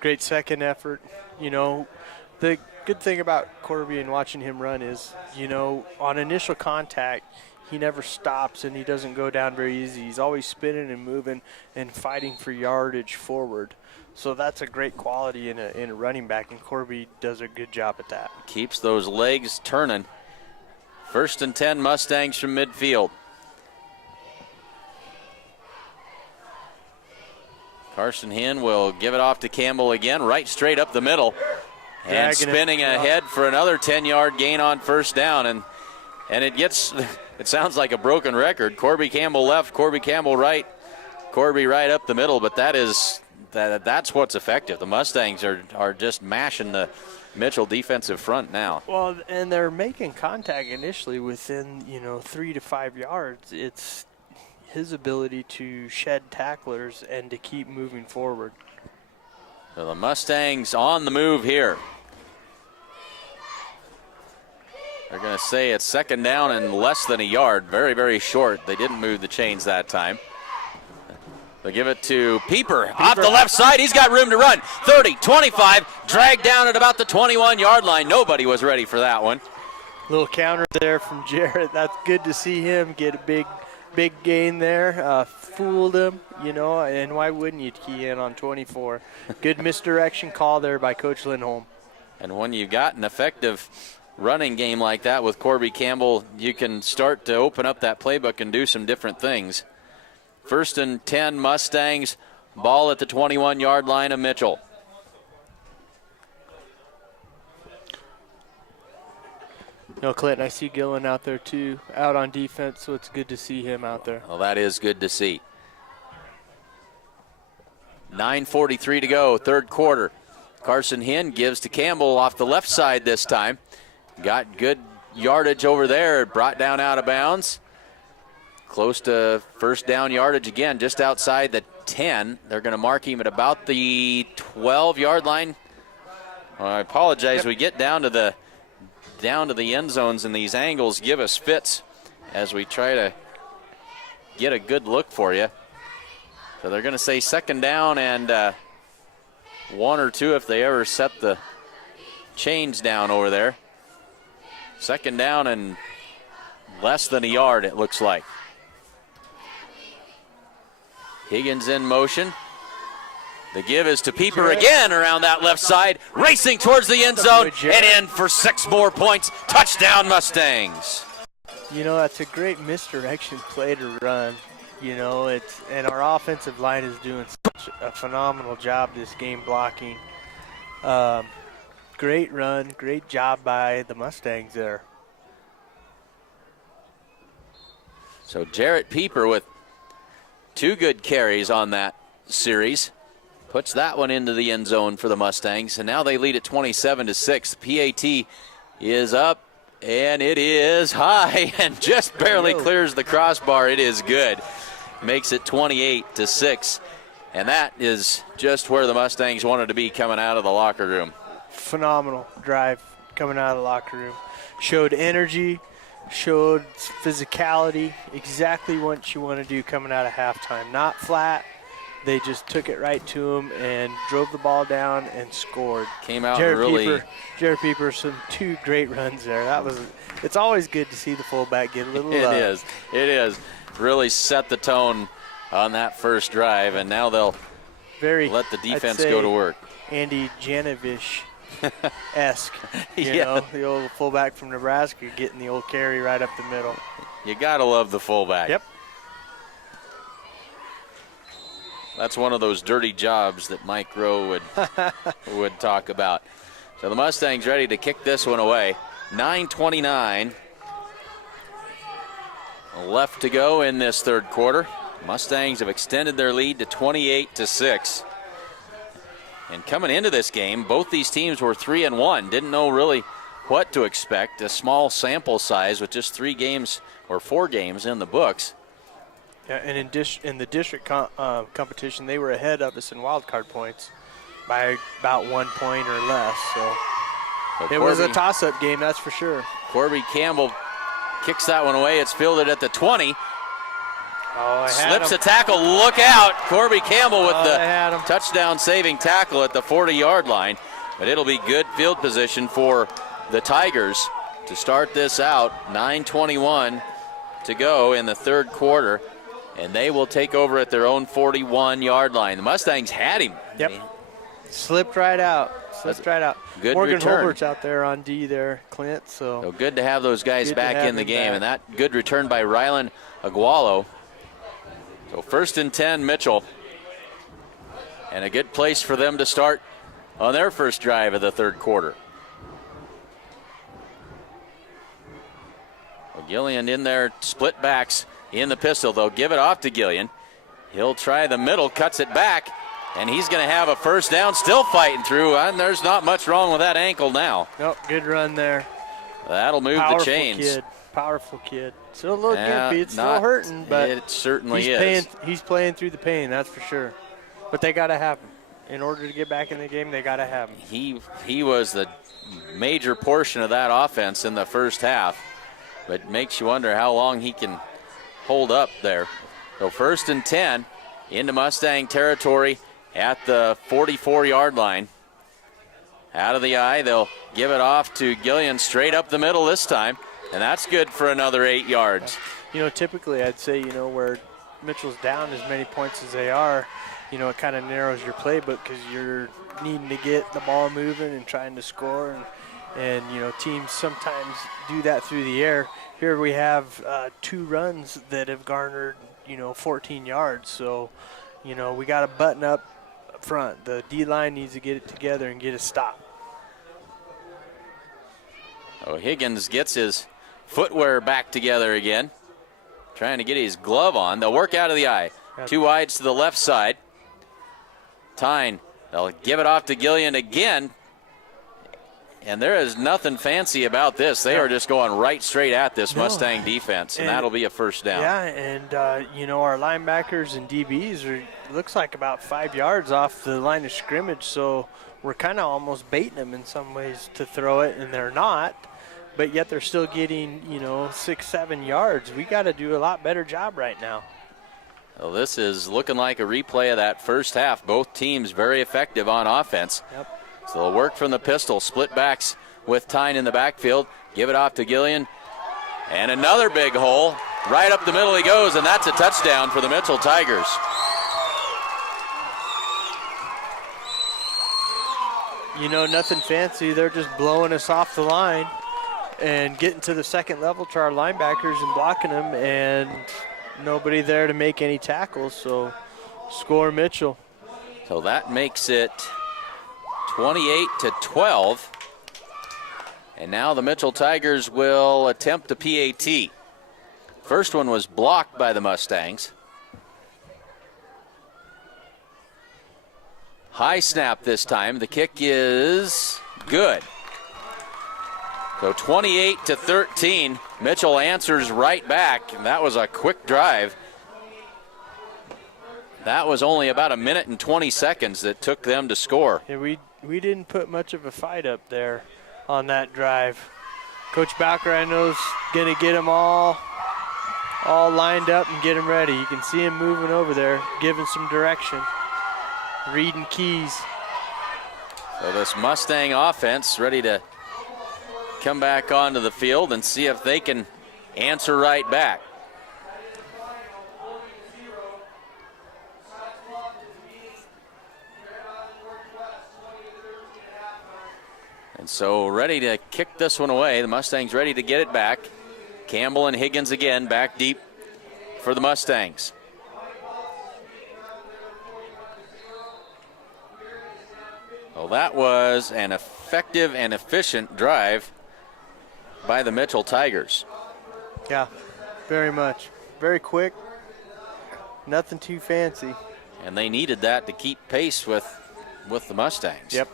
Great second effort. You know, the good thing about Corby and watching him run is, you know, on initial contact, he never stops and he doesn't go down very easy. He's always spinning and moving and fighting for yardage forward. So that's a great quality in a running back, and Corby does a good job at that. Keeps those legs turning. 1st and 10 Mustangs from midfield. Carson Hinn will give it off to Campbell again, right straight up the middle. And spinning ahead for another 10-yard gain on 1st down. And it sounds like a broken record. Corby Campbell left, Corby Campbell right, Corby right up the middle, but that's what's effective. The Mustangs are just mashing the Mitchell defensive front now. Well, and they're making contact initially within, 3 to 5 yards. It's his ability to shed tacklers and to keep moving forward. So the Mustangs on the move here. They're going to say it's 2nd down and less than a yard. Very, very short. They didn't move the chains that time. They give it to Pieper off the left side. He's got room to run. 30, 25, dragged down at about the 21-yard line. Nobody was ready for that one. Little counter there from Jarrett. That's good to see him get a big gain there. Fooled him, and why wouldn't you key in on 24? Good misdirection call there by Coach Lindholm. And when you've got an effective running game like that with Corby Campbell, you can start to open up that playbook and do some different things. 1st and 10 Mustangs, ball at the 21-yard line of Mitchell. Clinton, I see Gillen out there too, out on defense, so it's good to see him out there. Well, that is good to see. 9:43 to go, 3rd quarter. Carson Hinn gives to Campbell off the left side this time. Got good yardage over there, brought down out of bounds. Close to 1st down yardage again, just outside the 10. They're going to mark him at about the 12-yard line. Well, I apologize. We get down to the end zones, and these angles give us fits as we try to get a good look for you. So they're going to say 2nd down and 1 or 2 if they ever set the chains down over there. 2nd down and less than a yard, it looks like. Higgins in motion. The give is to Pieper again around that left side, racing towards the end zone and in for 6 more points. Touchdown, Mustangs. That's a great misdirection play to run. And our offensive line is doing such a phenomenal job this game blocking. Great run, great job by the Mustangs there. So Jarrett Pieper with 2 good carries on that series. Puts that one into the end zone for the Mustangs, and now they lead at 27-6. The PAT is up, and it is high, and just barely clears the crossbar. It is good. Makes it 28-6, and that is just where the Mustangs wanted to be coming out of the locker room. Phenomenal drive coming out of the locker room. Showed energy, showed physicality, exactly what you want to do coming out of halftime. Not flat. They just took it right to him and drove the ball down and scored. Came out Jarrett Pieper, some 2 great runs there. It's always good to see the fullback get a little love. It is. Really set the tone on that first drive, and now they'll let the defense go to work. Andy Janovich-esque, the old fullback from Nebraska getting the old carry right up the middle. You got to love the fullback. Yep. That's one of those dirty jobs that Mike Rowe would talk about. So the Mustangs ready to kick this one away. 9:29 left to go in this 3rd quarter. Mustangs have extended their lead to 28-6. And coming into this game, both these teams were 3-1. Didn't know really what to expect. A small sample size with just 3 games or 4 games in the books. Yeah, and in the district competition, they were ahead of us in wild card points by about 1 point or less. So it was a toss-up game, that's for sure. Corby Campbell kicks that one away. It's fielded at the 20. Slips a tackle. Look out. Corby Campbell with the touchdown-saving tackle at the 40-yard line. But it'll be good field position for the Tigers to start this out. 9:21 to go in the third quarter. And they will take over at their own 41-yard line. The Mustangs had him. Yep. Slipped right out. Good Morgan return. Holbert's out there on D there, Clint. So good to have those guys back in the game. And that good return by Rylan Agualo. So 1st and 10, Mitchell. And a good place for them to start on their first drive of the third quarter. Well, Gillian in there, split backs in the pistol. They'll give it off to Gillian. He'll try the middle, cuts it back, and he's going to have a first down, still fighting through, and there's not much wrong with that ankle now. Nope, good run there. That'll move the chains. Powerful kid. Still a little gimpy. It's still hurting, but it certainly is. He's playing through the pain, that's for sure. But they got to have him. In order to get back in the game, they got to have him. He was the major portion of that offense in the first half, but makes you wonder how long he can hold up there. So 1st and 10 into Mustang territory at the 44-yard line. Out of the eye, they'll give it off to Gillian straight up the middle this time, and that's good for another 8 yards. You know, typically I'd say, you know, where Mitchell's down as many points as they are, you know, it kind of narrows your playbook because you're needing to get the ball moving and trying to score, and you know, teams sometimes do that through the air. Here we have 2 runs that have garnered, you know, 14 yards. So, you know, we got to button up front. The D-line needs to get it together and get a stop. Oh, Higgins gets his footwear back together again, trying to get his glove on. They'll work out of the eye. 2 wides to the left side. Tyne, they'll give it off to Gillian again. And there is nothing fancy about this. They are just going right straight at this Mustang defense, and that'll be a first down. Yeah, and, you know, our linebackers and DBs are, looks like about 5 yards off the line of scrimmage, so we're kind of almost baiting them in some ways to throw it, and they're not, but yet they're still getting, you know, 6-7 yards. We got to do a lot better job right now. Well, this is looking like a replay of that first half. Both teams very effective on offense. Yep. So they'll work from the pistol, split backs with Tyne in the backfield, give it off to Gillian, and another big hole. Right up the middle he goes, and that's a touchdown for the Mitchell Tigers. You know, nothing fancy. They're just blowing us off the line and getting to the second level to our linebackers and blocking them, and nobody there to make any tackles, so score Mitchell. So that makes it 28-12. And now the Mitchell Tigers will attempt a PAT. First one was blocked by the Mustangs. High snap this time. The kick is good. So 28-13. Mitchell answers right back, and that was a quick drive. That was only about 1 minute and 20 seconds that took them to score. Yeah, we didn't put much of a fight up there on that drive. Coach Bowker, I know, is going to get them all lined up and get them ready. You can see him moving over there, giving some direction, reading keys. So this Mustang offense ready to come back onto the field and see if they can answer right back. And so ready to kick this one away. The Mustangs ready to get it back. Campbell and Higgins again back deep for the Mustangs. Well, that was an effective and efficient drive by the Mitchell Tigers. Yeah, very much. Very quick. Nothing too fancy. And they needed that to keep pace with the Mustangs. Yep.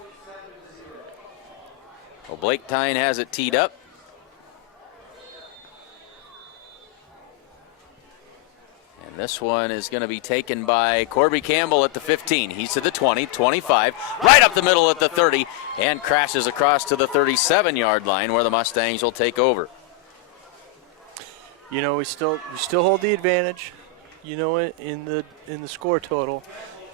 Well, Blake Tyne has it teed up. And And this one is going to be taken by Corby Campbell at the 15. He's to the 20, 25, right up the middle at the 30, and crashes across to the 37-yard line where the Mustangs will take over. You know, we still hold the advantage, you know, in the score total.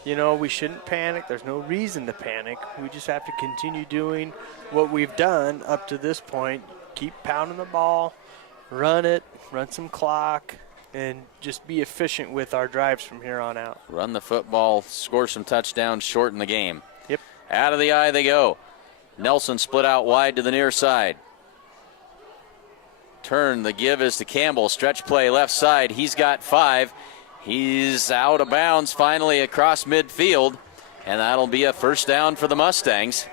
You know, we shouldn't panic. There's no reason to panic. We just have to continue doing what we've done up to this point. Keep pounding the ball, run it, run some clock, and just be efficient with our drives from here on out. Run the football, score some touchdowns, shorten the game. Yep. Out of the eye they go. Nelson split out wide to the near side. Turn, the give is to Campbell. Stretch play left side. He's got 5. He's out of bounds finally across midfield, and that'll be a first down for the Mustangs.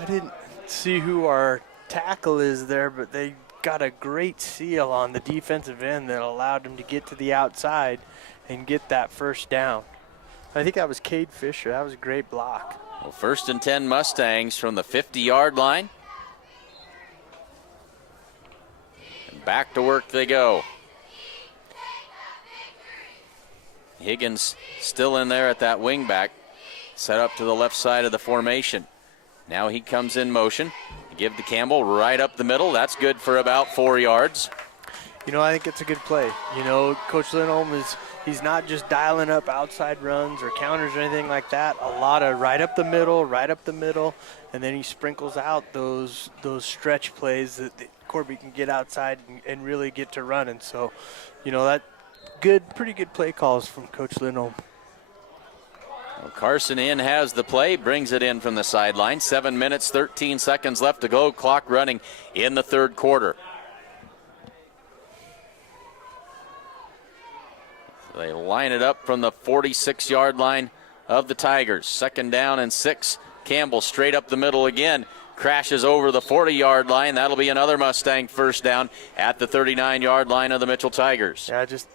I didn't see who our tackle is there, but they got a great seal on the defensive end that allowed him to get to the outside and get that first down. I think that was Cade Fisher. That was a great block. Well, 1st and 10 Mustangs from the 50-yard line. And back to work they go. Higgins still in there at that wing back, set up to the left side of the formation. Now he comes in motion. Give to Campbell right up the middle. That's good for about 4 yards. You know, I think it's a good play. You know, Coach Lindholm he's not just dialing up outside runs or counters or anything like that. A lot of right up the middle, and then he sprinkles out those stretch plays that Corby can get outside and really get to running. So, you know, that pretty good play calls from Coach Lindholm. Well, Carson in has the play, brings it in from the sideline. 7 minutes, 13 seconds left to go. Clock running in the third quarter. So they line it up from the 46-yard line of the Tigers. 2nd down and 6. Campbell straight up the middle again. Crashes over the 40-yard line. That'll be another Mustang first down at the 39-yard line of the Mitchell Tigers. Yeah, just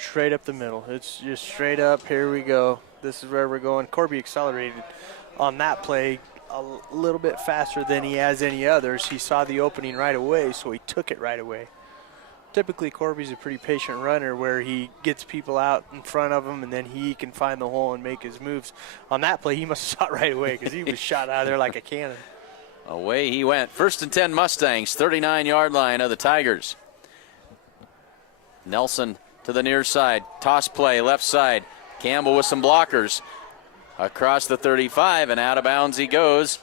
straight up the middle. It's just straight up. Here we go. This is where we're going. Corby accelerated on that play a little bit faster than he has any others. He saw the opening right away, so he took it right away. Typically, Corby's a pretty patient runner where he gets people out in front of him and then he can find the hole and make his moves. On that play, he must have shot right away because he was shot out of there like a cannon. Away he went. 1st and 10 Mustangs, 39-yard line of the Tigers. Nelson to the near side. Toss play, left side. Campbell with some blockers. Across the 35 and out of bounds he goes.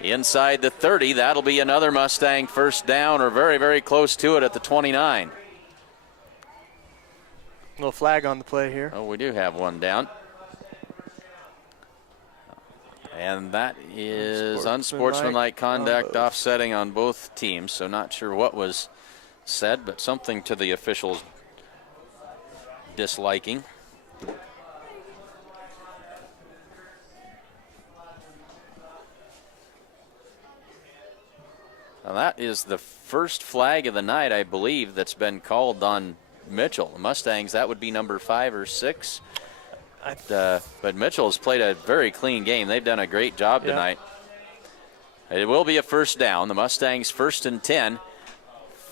Inside the 30, that'll be another Mustang first down or very, very close to it at the 29. Little flag on the play here. Oh, we do have one down. And that is unsportsmanlike conduct offsetting on both teams, so not sure what was said, but something to the officials' disliking. Now that is the first flag of the night, I believe, that's been called on Mitchell. The Mustangs, that would be number 5 or 6. But Mitchell has played a very clean game. They've done a great job tonight. It will be a first down. The Mustangs 1st and 10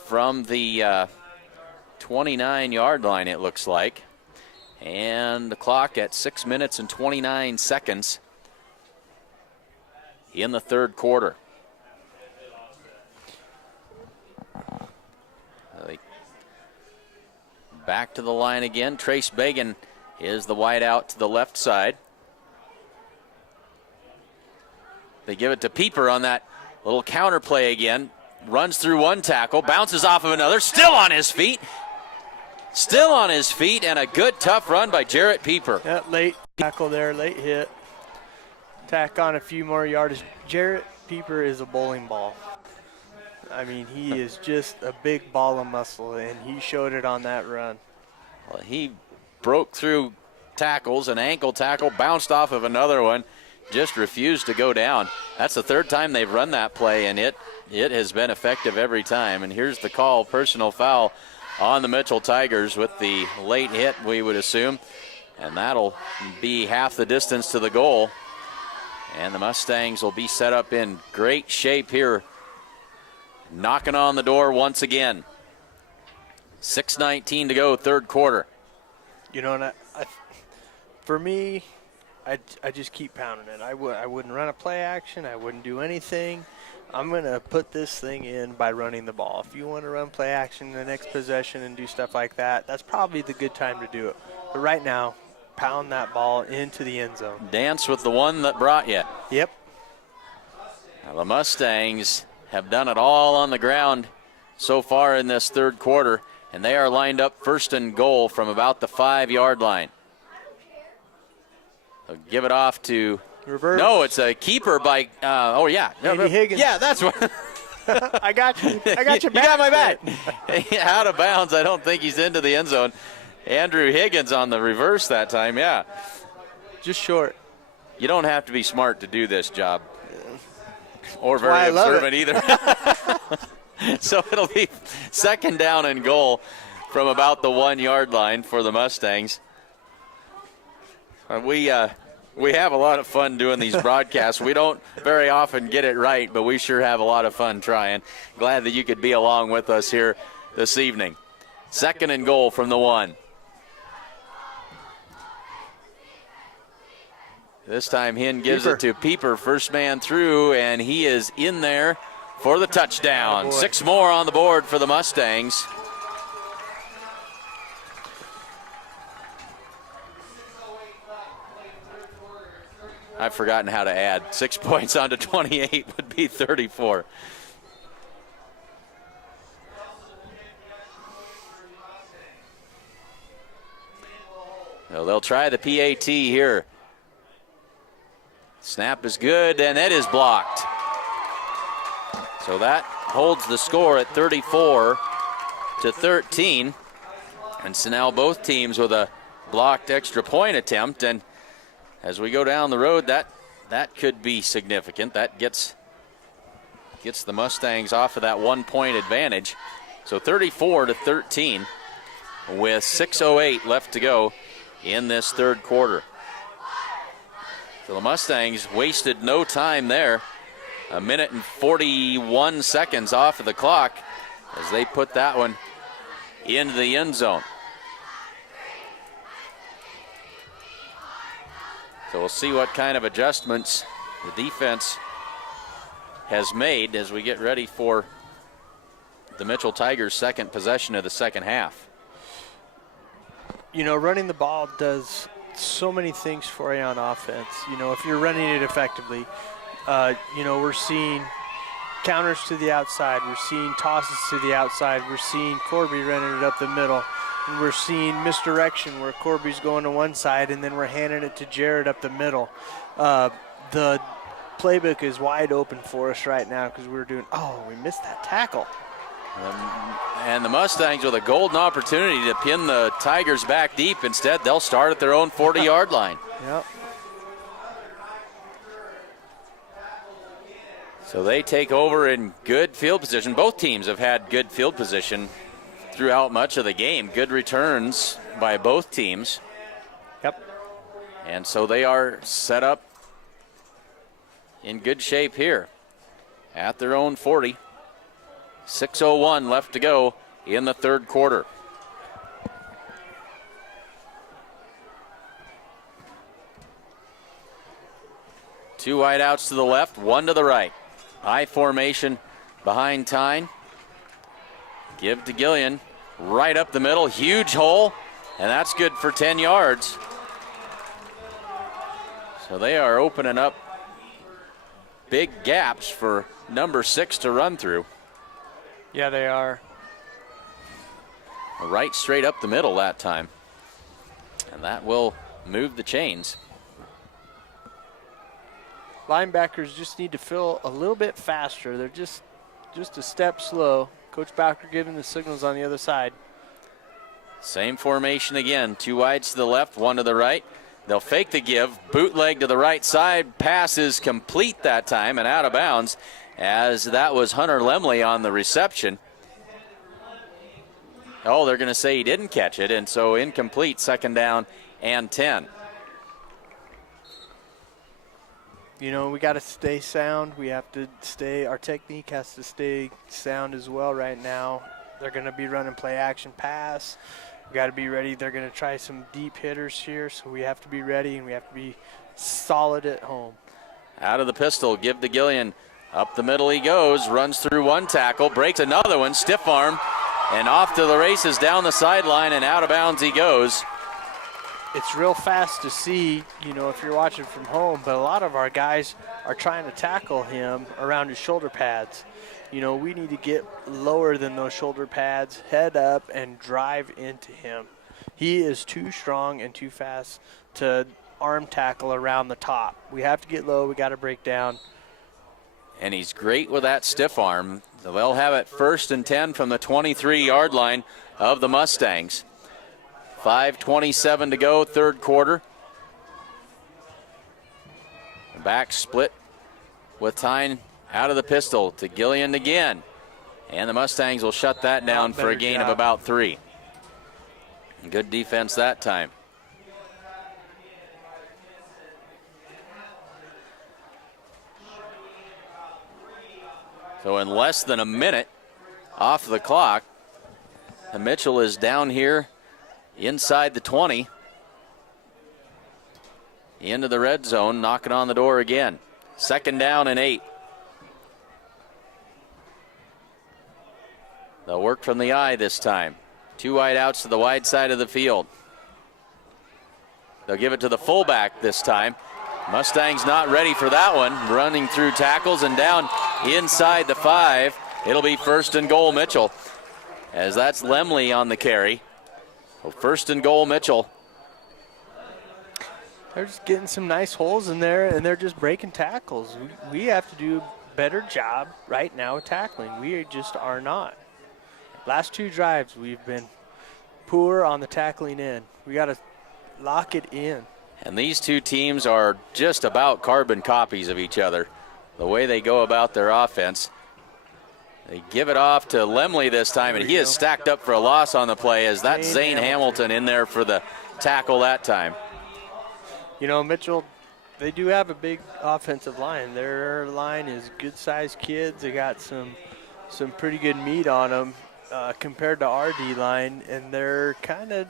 from the 29-yard line, it looks like. And the clock at 6 minutes and 29 seconds in the third quarter. Back to the line again. Trace Bagan is the wide out to the left side. They give it to Pieper on that little counter play again. Runs through one tackle, bounces off of another, still on his feet. Still on his feet, and a good tough run by Jarrett Pieper. That late tackle there, late hit. Tack on a few more yards. Jarrett Pieper is a bowling ball. I mean, he is just a big ball of muscle, and he showed it on that run. Well, he broke through tackles, an ankle tackle, bounced off of another one, just refused to go down. That's the third time they've run that play, and it has been effective every time. And here's the call, personal foul on the Mitchell Tigers with the late hit, we would assume. And that'll be half the distance to the goal. And the Mustangs will be set up in great shape here, knocking on the door once again. 6:19 to go, third quarter. You know, and for me, I just keep pounding it. I wouldn't run a play action. I wouldn't do anything. I'm going to put this thing in by running the ball. If you want to run play action in the next possession and do stuff like that, that's probably the good time to do it. But right now, pound that ball into the end zone. Dance with the one that brought you. Yep. Now, the Mustangs have done it all on the ground so far in this third quarter, and they are lined up first and goal from about the 5-yard line. They'll give it off to reverse. No, it's a keeper by Andy Higgins. Yeah, that's what. I got you. I got your You got my back. Out of bounds. I don't think he's into the end zone. Andrew Higgins on the reverse that time. Yeah, just short. You don't have to be smart to do this job, or very observant either. So it'll be second down and goal from about the 1-yard line for the Mustangs. We have a lot of fun doing these broadcasts. We don't very often get it right, but we sure have a lot of fun trying. Glad that you could be along with us here this evening. Second and goal from the 1. This time Hinn gives it to Pieper, first man through, and he is in there for the touchdown. 6 more on the board for the Mustangs. I've forgotten how to add. 6 points onto 28 would be 34. So they'll try the PAT here. Snap is good, and it is blocked. So that holds the score at 34-13. And so now both teams with a blocked extra point attempt, and as we go down the road, that could be significant. That gets the Mustangs off of that 1-point advantage. So 34-13 with 6:08 left to go in this third quarter. So the Mustangs wasted no time there. 1 minute and 41 seconds off of the clock as they put that one into the end zone. So we'll see what kind of adjustments the defense has made as we get ready for the Mitchell Tigers' second possession of the second half. You know, running the ball does so many things for you on offense. You know, if you're running it effectively, you know, we're seeing counters to the outside. We're seeing tosses to the outside. We're seeing Corby running it up the middle. And we're seeing misdirection where Corby's going to one side and then we're handing it to Jared up the middle. The playbook is wide open for us right now because we missed that tackle. And the Mustangs with a golden opportunity to pin the Tigers back deep. Instead, they'll start at their own 40-yard line. Yep. So they take over in good field position. Both teams have had good field position throughout much of the game. Good returns by both teams. Yep. And so they are set up in good shape here at their own 40. 6:01 left to go in the third quarter. Two wideouts to the left, one to the right. High formation behind Tyne. Give to Gillian, right up the middle, huge hole, and that's good for 10 yards. So they are opening up big gaps for number 6 to run through. Yeah, they are. Right straight up the middle that time. And that will move the chains. Linebackers just need to fill a little bit faster. They're just a step slow. Coach Bowker giving the signals on the other side. Same formation again. Two wides to the left, one to the right. They'll fake the give. Bootleg to the right side. Pass is complete that time and out of bounds, as that was Hunter Lemley on the reception. Oh, they're going to say he didn't catch it, and so incomplete, second down and 10. You know, we got to stay sound. We have to stay, our technique has to stay sound as well right now. They're going to be running play action pass. We got to be ready. They're going to try some deep hitters here, so we have to be ready and we have to be solid at home. Out of the pistol, give to Gillian. Up the middle he goes, runs through one tackle, breaks another one, stiff arm, and off to the races down the sideline, and out of bounds he goes. It's real fast to see, if you're watching from home, but a lot of our guys are trying to tackle him around his shoulder pads. We need to get lower than those shoulder pads, head up, and drive into him. He is too strong and too fast to arm tackle around the top. We have to get low. We got to break down. And he's great with that stiff arm. So they'll have it 1st and 10 from the 23-yard line of the Mustangs. 5:27 to go, third quarter. Back split with Tyne out of the pistol to Gillian again. And the Mustangs will shut that down for a gain of about 3. Good defense that time. So in less than a minute off the clock, Mitchell is down here inside the 20. Into the red zone, knocking on the door again. 2nd down and 8. They'll work from the eye this time. 2 wide outs to the wide side of the field. They'll give it to the fullback this time. Mustangs not ready for that one. Running through tackles and down inside the 5. It'll be 1st and goal Mitchell, as that's Lemley on the carry. So 1st and goal Mitchell. They're just getting some nice holes in there, and they're just breaking tackles. We have to do a better job right now with tackling. We just are not. Last 2 drives, we've been poor on the tackling end. We got to lock it in. And these 2 teams are just about carbon copies of each other, the way they go about their offense. They give it off to Lemley this time, and he is stacked up for a loss on the play, as that's Zane Hamilton in there for the tackle that time. Mitchell, they do have a big offensive line. Their line is good-sized kids. They got some pretty good meat on them compared to our D-line, and they're kind of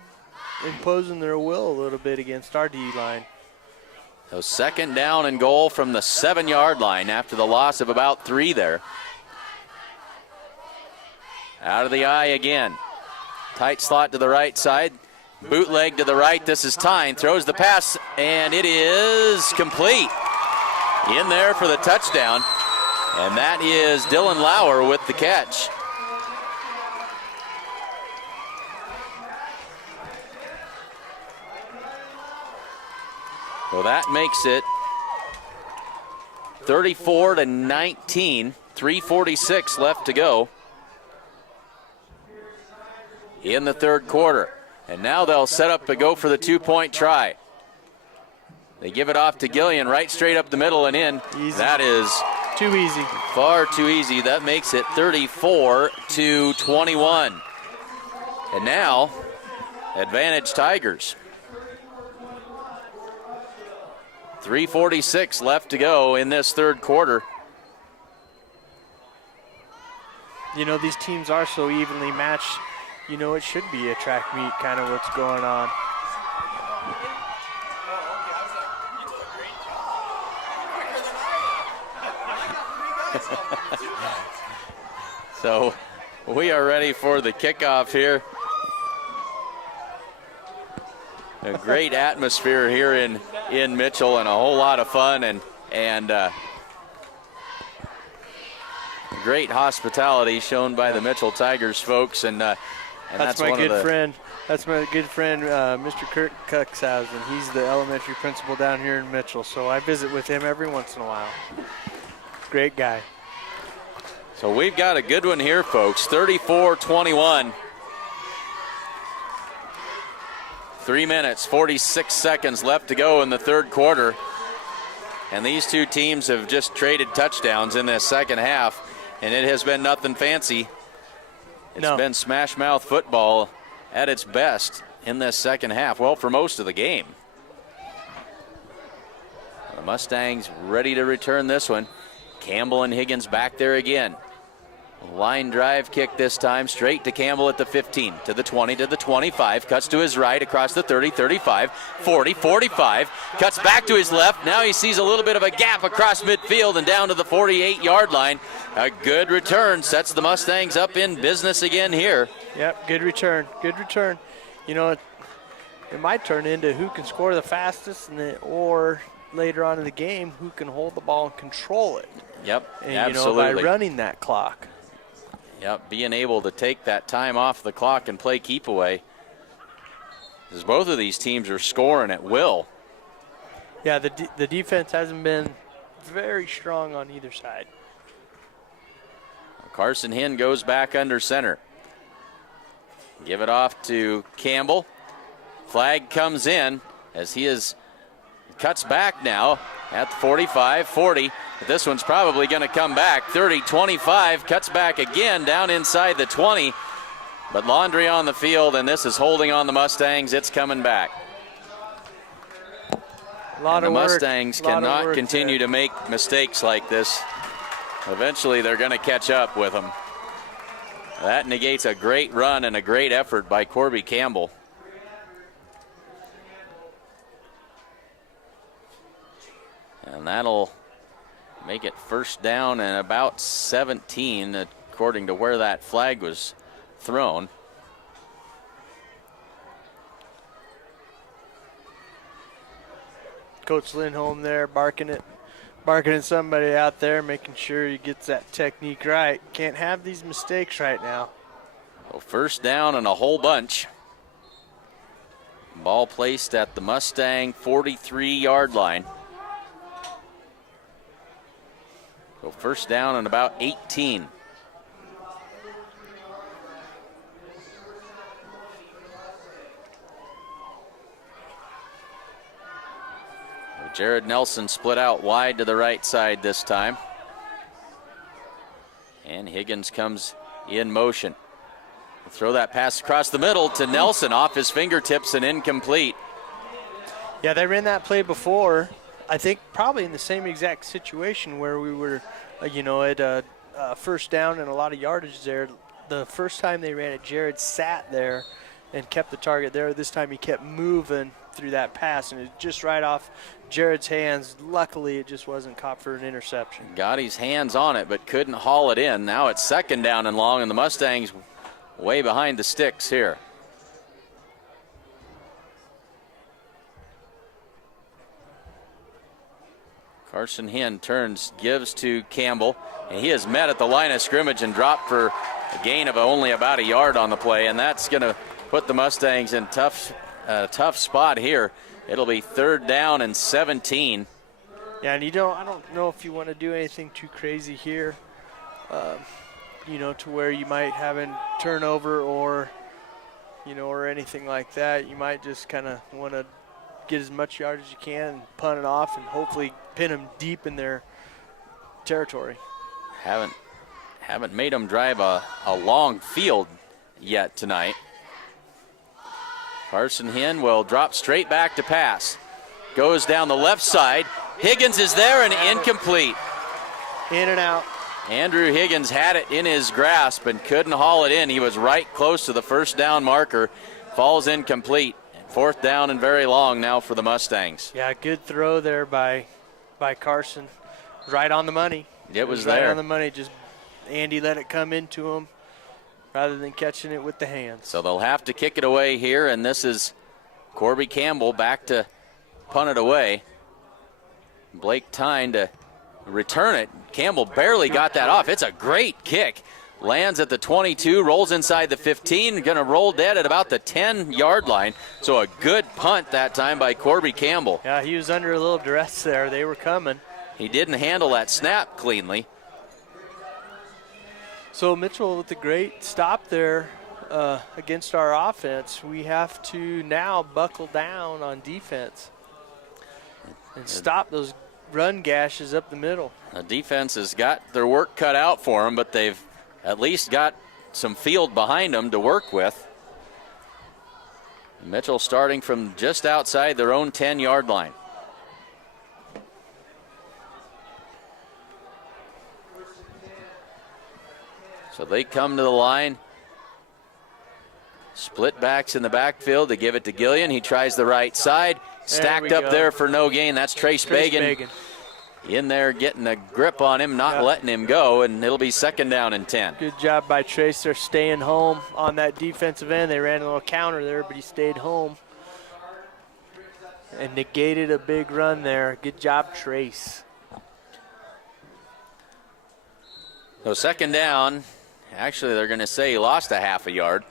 imposing their will a little bit against our D-line. So 2nd down and goal from the 7-yard line after the loss of about 3 there. Out of the eye again. Tight slot to the right side. Bootleg to the right. This is Tyne. Throws the pass, and it is complete. In there for the touchdown. And that is Dylan Lauer with the catch. So that makes it 34-19. 3:46 left to go in the third quarter. And now they'll set up to go for the 2-point try. They give it off to Gillian, right straight up the middle and in. Easy. That is too easy. Far too easy. That makes it 34-21. And now, advantage Tigers. 3:46 left to go in this third quarter. These teams are so evenly matched. It should be a track meet, kind of what's going on. So we are ready for the kickoff here. A great atmosphere here in Mitchell, and a whole lot of fun and great hospitality shown by the Mitchell Tigers folks, and that's my one good of the friend. That's my good friend, Mr. Kirk Cuxhausen. He's the elementary principal down here in Mitchell, so I visit with him every once in a while. Great guy. So we've got a good one here, folks. 34-21. 3 minutes, 46 seconds left to go in the third quarter. And these 2 teams have just traded touchdowns in this second half, and it has been nothing fancy. It's been smash mouth football at its best in this second half. Well, for most of the game. The Mustangs ready to return this one. Campbell and Higgins back there again. Line drive kick this time, straight to Campbell at the 15, to the 20, to the 25, cuts to his right across the 30, 35, 40, 45, cuts back to his left. Now he sees a little bit of a gap across midfield and down to the 48-yard line. A good return sets the Mustangs up in business again here. Yep, good return, good return. You know, it might turn into who can score the fastest, or later on in the game, who can hold the ball and control it. Yep, and, absolutely. You know, by running that clock. Yep, being able to take that time off the clock and play keep away. Because both of these teams are scoring at will. Yeah, the defense hasn't been very strong on either side. Carson Hinn goes back under center. Give it off to Campbell. Flag comes in as he cuts back now at the 45, 40. But this one's probably going to come back. 30, 25, cuts back again down inside the 20. But Laundrie on the field, and this is holding on the Mustangs. It's coming back. The Mustangs cannot continue to make mistakes like this. Eventually, they're going to catch up with them. That negates a great run and a great effort by Corby Campbell. And that'll make it first down and about 17, according to where that flag was thrown. Coach Lindholm there barking at somebody out there, making sure he gets that technique right. Can't have these mistakes right now. Well, first down and a whole bunch. Ball placed at the Mustang 43-yard line. So first down and about 18. Jared Nelson split out wide to the right side this time. And Higgins comes in motion. Throw that pass across the middle to Nelson, off his fingertips and incomplete. Yeah, they ran that play before. I think probably in the same exact situation where we were, at a first down and a lot of yardage there. The first time they ran it, Jared sat there and kept the target there. This time he kept moving through that pass, and it was just right off Jared's hands. Luckily, it just wasn't caught for an interception. Got his hands on it, but couldn't haul it in. Now it's second down and long, and the Mustangs way behind the sticks here. Carson Hinn turns, gives to Campbell, and he is met at the line of scrimmage and dropped for a gain of only about a yard on the play, and that's going to put the Mustangs in tough spot here. It'll be third down and 17. Yeah, and I don't know if you want to do anything too crazy here, to where you might have a turnover or anything like that. You might just kind of want to get as much yardage as you can and punt it off and hopefully pin them deep in their territory. Haven't made them drive a long field yet tonight. Carson Hinn will drop straight back to pass. Goes down the left side. Higgins is there and incomplete. In and out. Andrew Higgins had it in his grasp and couldn't haul it in. He was right close to the first down marker. Falls incomplete. Fourth down and very long now for the Mustangs. Yeah, good throw there by Carson. Right on the money. It was right there. On the money. Just Andy let it come into him rather than catching it with the hands. So they'll have to kick it away here, and this is Corby Campbell back to punt it away. Blake Tyne to return it. Campbell barely got that off. It's a great kick. Lands at the 22, rolls inside the 15, going to roll dead at about the 10-yard line. So a good punt that time by Corby Campbell. Yeah, he was under a little duress there. They were coming. He didn't handle that snap cleanly. So Mitchell with the great stop there against our offense. We have to now buckle down on defense and stop those run gashes up the middle. The defense has got their work cut out for them, but they've at least got some field behind them to work with. Mitchell starting from just outside their own 10-yard line. So they come to the line. Split backs in the backfield. They give it to Gillian. He tries the right side. Stacked up there for no gain. That's Trace Bagan. In there getting a grip on him, not letting him go, and it'll be 2nd down and 10. Good job by Trace. They're staying home on that defensive end. They ran a little counter there, but he stayed home and negated a big run there. Good job, Trace. So 2nd down. Actually, they're going to say he lost a half a yard.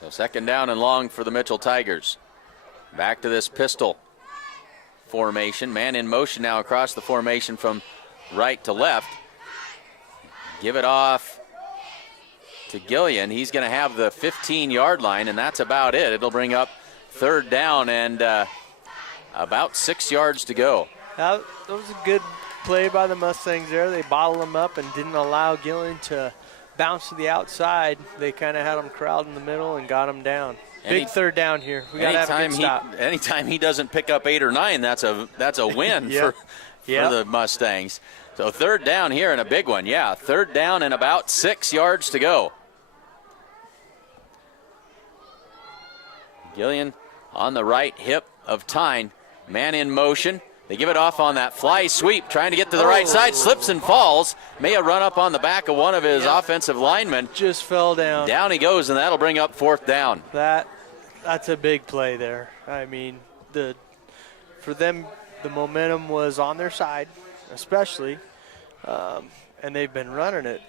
So 2nd down and long for the Mitchell Tigers. Back to this pistol formation. Man in motion now across the formation from right to left. Give it off to Gillian. He's going to have the 15-yard line, and that's about it. It'll bring up 3rd down and about 6 yards to go. That was a good play by the Mustangs there. They bottled him up and didn't allow Gillian to bounce to the outside. They kind of had him corralled in the middle and got him down. Big 3rd down here. We got to have a good stop. Anytime he doesn't pick up 8 or 9, that's a win for the Mustangs. So 3rd down here and a big one. Yeah, 3rd down and about 6 yards to go. Gillian on the right hip of Tyne. Man in motion. They give it off on that fly sweep, trying to get to the right side, slips and falls. May have run up on the back of one of his offensive linemen. Just fell down. Down he goes, and that'll bring up 4th down. That's a big play there. I mean, for them, the momentum was on their side, especially, and they've been running it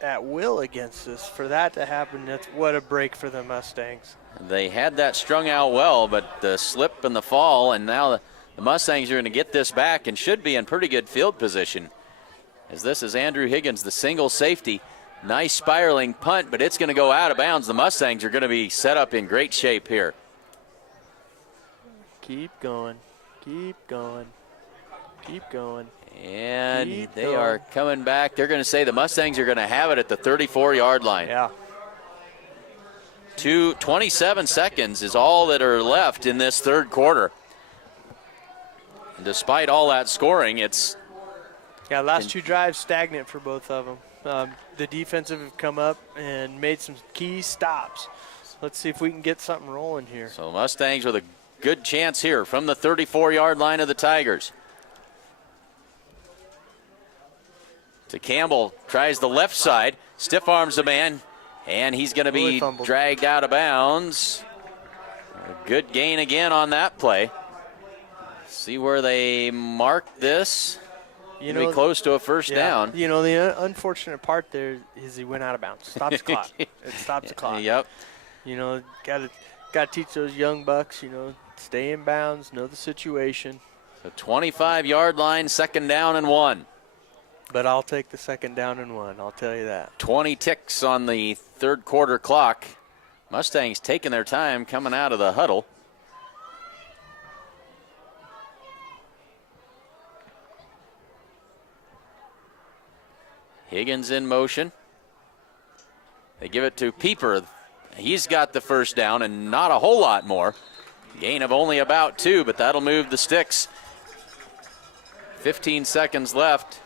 at will against us. For that to happen, that's what a break for the Mustangs. They had that strung out well, but the slip and the fall, and now the Mustangs are going to get this back and should be in pretty good field position. As this is Andrew Higgins, the single safety. Nice spiraling punt, but it's going to go out of bounds. The Mustangs are going to be set up in great shape here. Keep going. Keep going. Keep going. And they are coming back. They're going to say the Mustangs are going to have it at the 34-yard line. Yeah. 27 seconds is all that are left in this 3rd quarter. And despite all that scoring, it's... Yeah, last 2 drives stagnant for both of them. The defensive have come up and made some key stops. Let's see if we can get something rolling here. So Mustangs with a good chance here from the 34-yard line of the Tigers. To Campbell, tries the left side, stiff arms the man, and he's going to be dragged out of bounds. A good gain again on that play. See where they mark this. Be close to a 1st down. You know, the unfortunate part there is he went out of bounds. Stops the clock. It stops the clock. Yep. You know, got to teach those young bucks, stay in bounds, know the situation. So 25-yard line, 2nd down and 1. But I'll take the 2nd down and 1, I'll tell you that. 20 ticks on the 3rd quarter clock. Mustangs taking their time coming out of the huddle. Higgins in motion. They give it to Pieper. He's got the 1st down and not a whole lot more. Gain of only about 2, but that'll move the sticks. 15 seconds left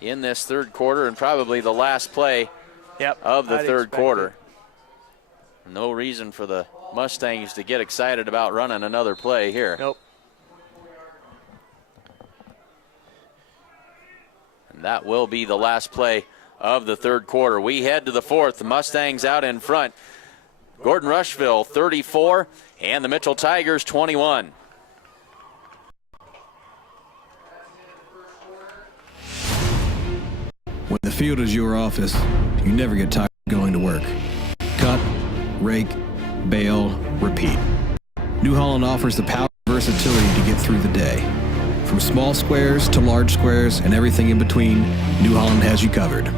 in this 3rd quarter and probably the last play of the 3rd quarter. No reason for the Mustangs to get excited about running another play here. Nope. And that will be the last play of the 3rd quarter. We head to the 4th. The Mustangs out in front. Gordon-Rushville 34 and the Mitchell Tigers 21. When the field is your office, you never get tired of going to work. Cut, rake, bale, repeat. New Holland offers the power and versatility to get through the day. From small squares to large squares and everything in between, New Holland has you covered.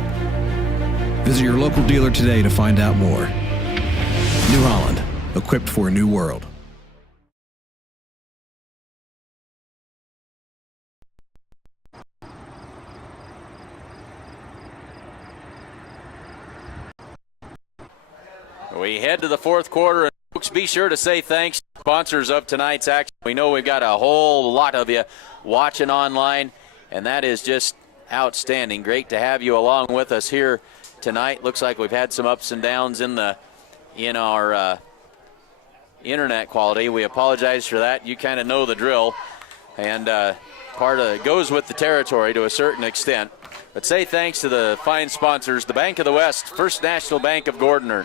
Visit your local dealer today to find out more. New Holland, equipped for a new world. We head to the 4th quarter, and folks, be sure to say thanks to sponsors of tonight's action. We know we've got a whole lot of you watching online, and that is just outstanding. Great to have you along with us here tonight. Looks like we've had some ups and downs in our internet quality. We apologize for that. You kind of know the drill, and part of it goes with the territory to a certain extent. But say thanks to the fine sponsors, the Bank of the West, First National Bank of Gordon,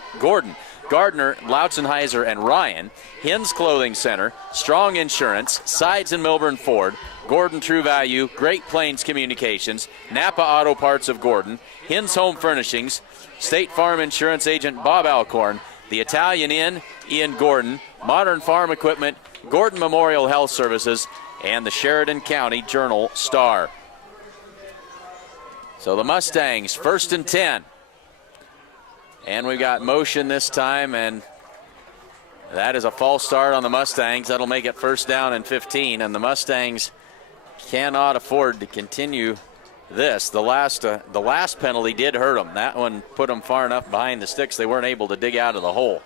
Gardner, Lautzenheiser, and Ryan, Hins Clothing Center, Strong Insurance, Sides and Milburn Ford, Gordon True Value, Great Plains Communications, Napa Auto Parts of Gordon, Hins Home Furnishings, State Farm Insurance Agent Bob Alcorn, the Italian Inn, Ian Gordon, Modern Farm Equipment, Gordon Memorial Health Services, and the Sheridan County Journal-Star. So the Mustangs, 1st and 10. And we've got motion this time, and that is a false start on the Mustangs. That'll make it 1st down and 15, and the Mustangs cannot afford to continue this. The last penalty did hurt them. That one put them far enough behind the sticks they weren't able to dig out of the hole.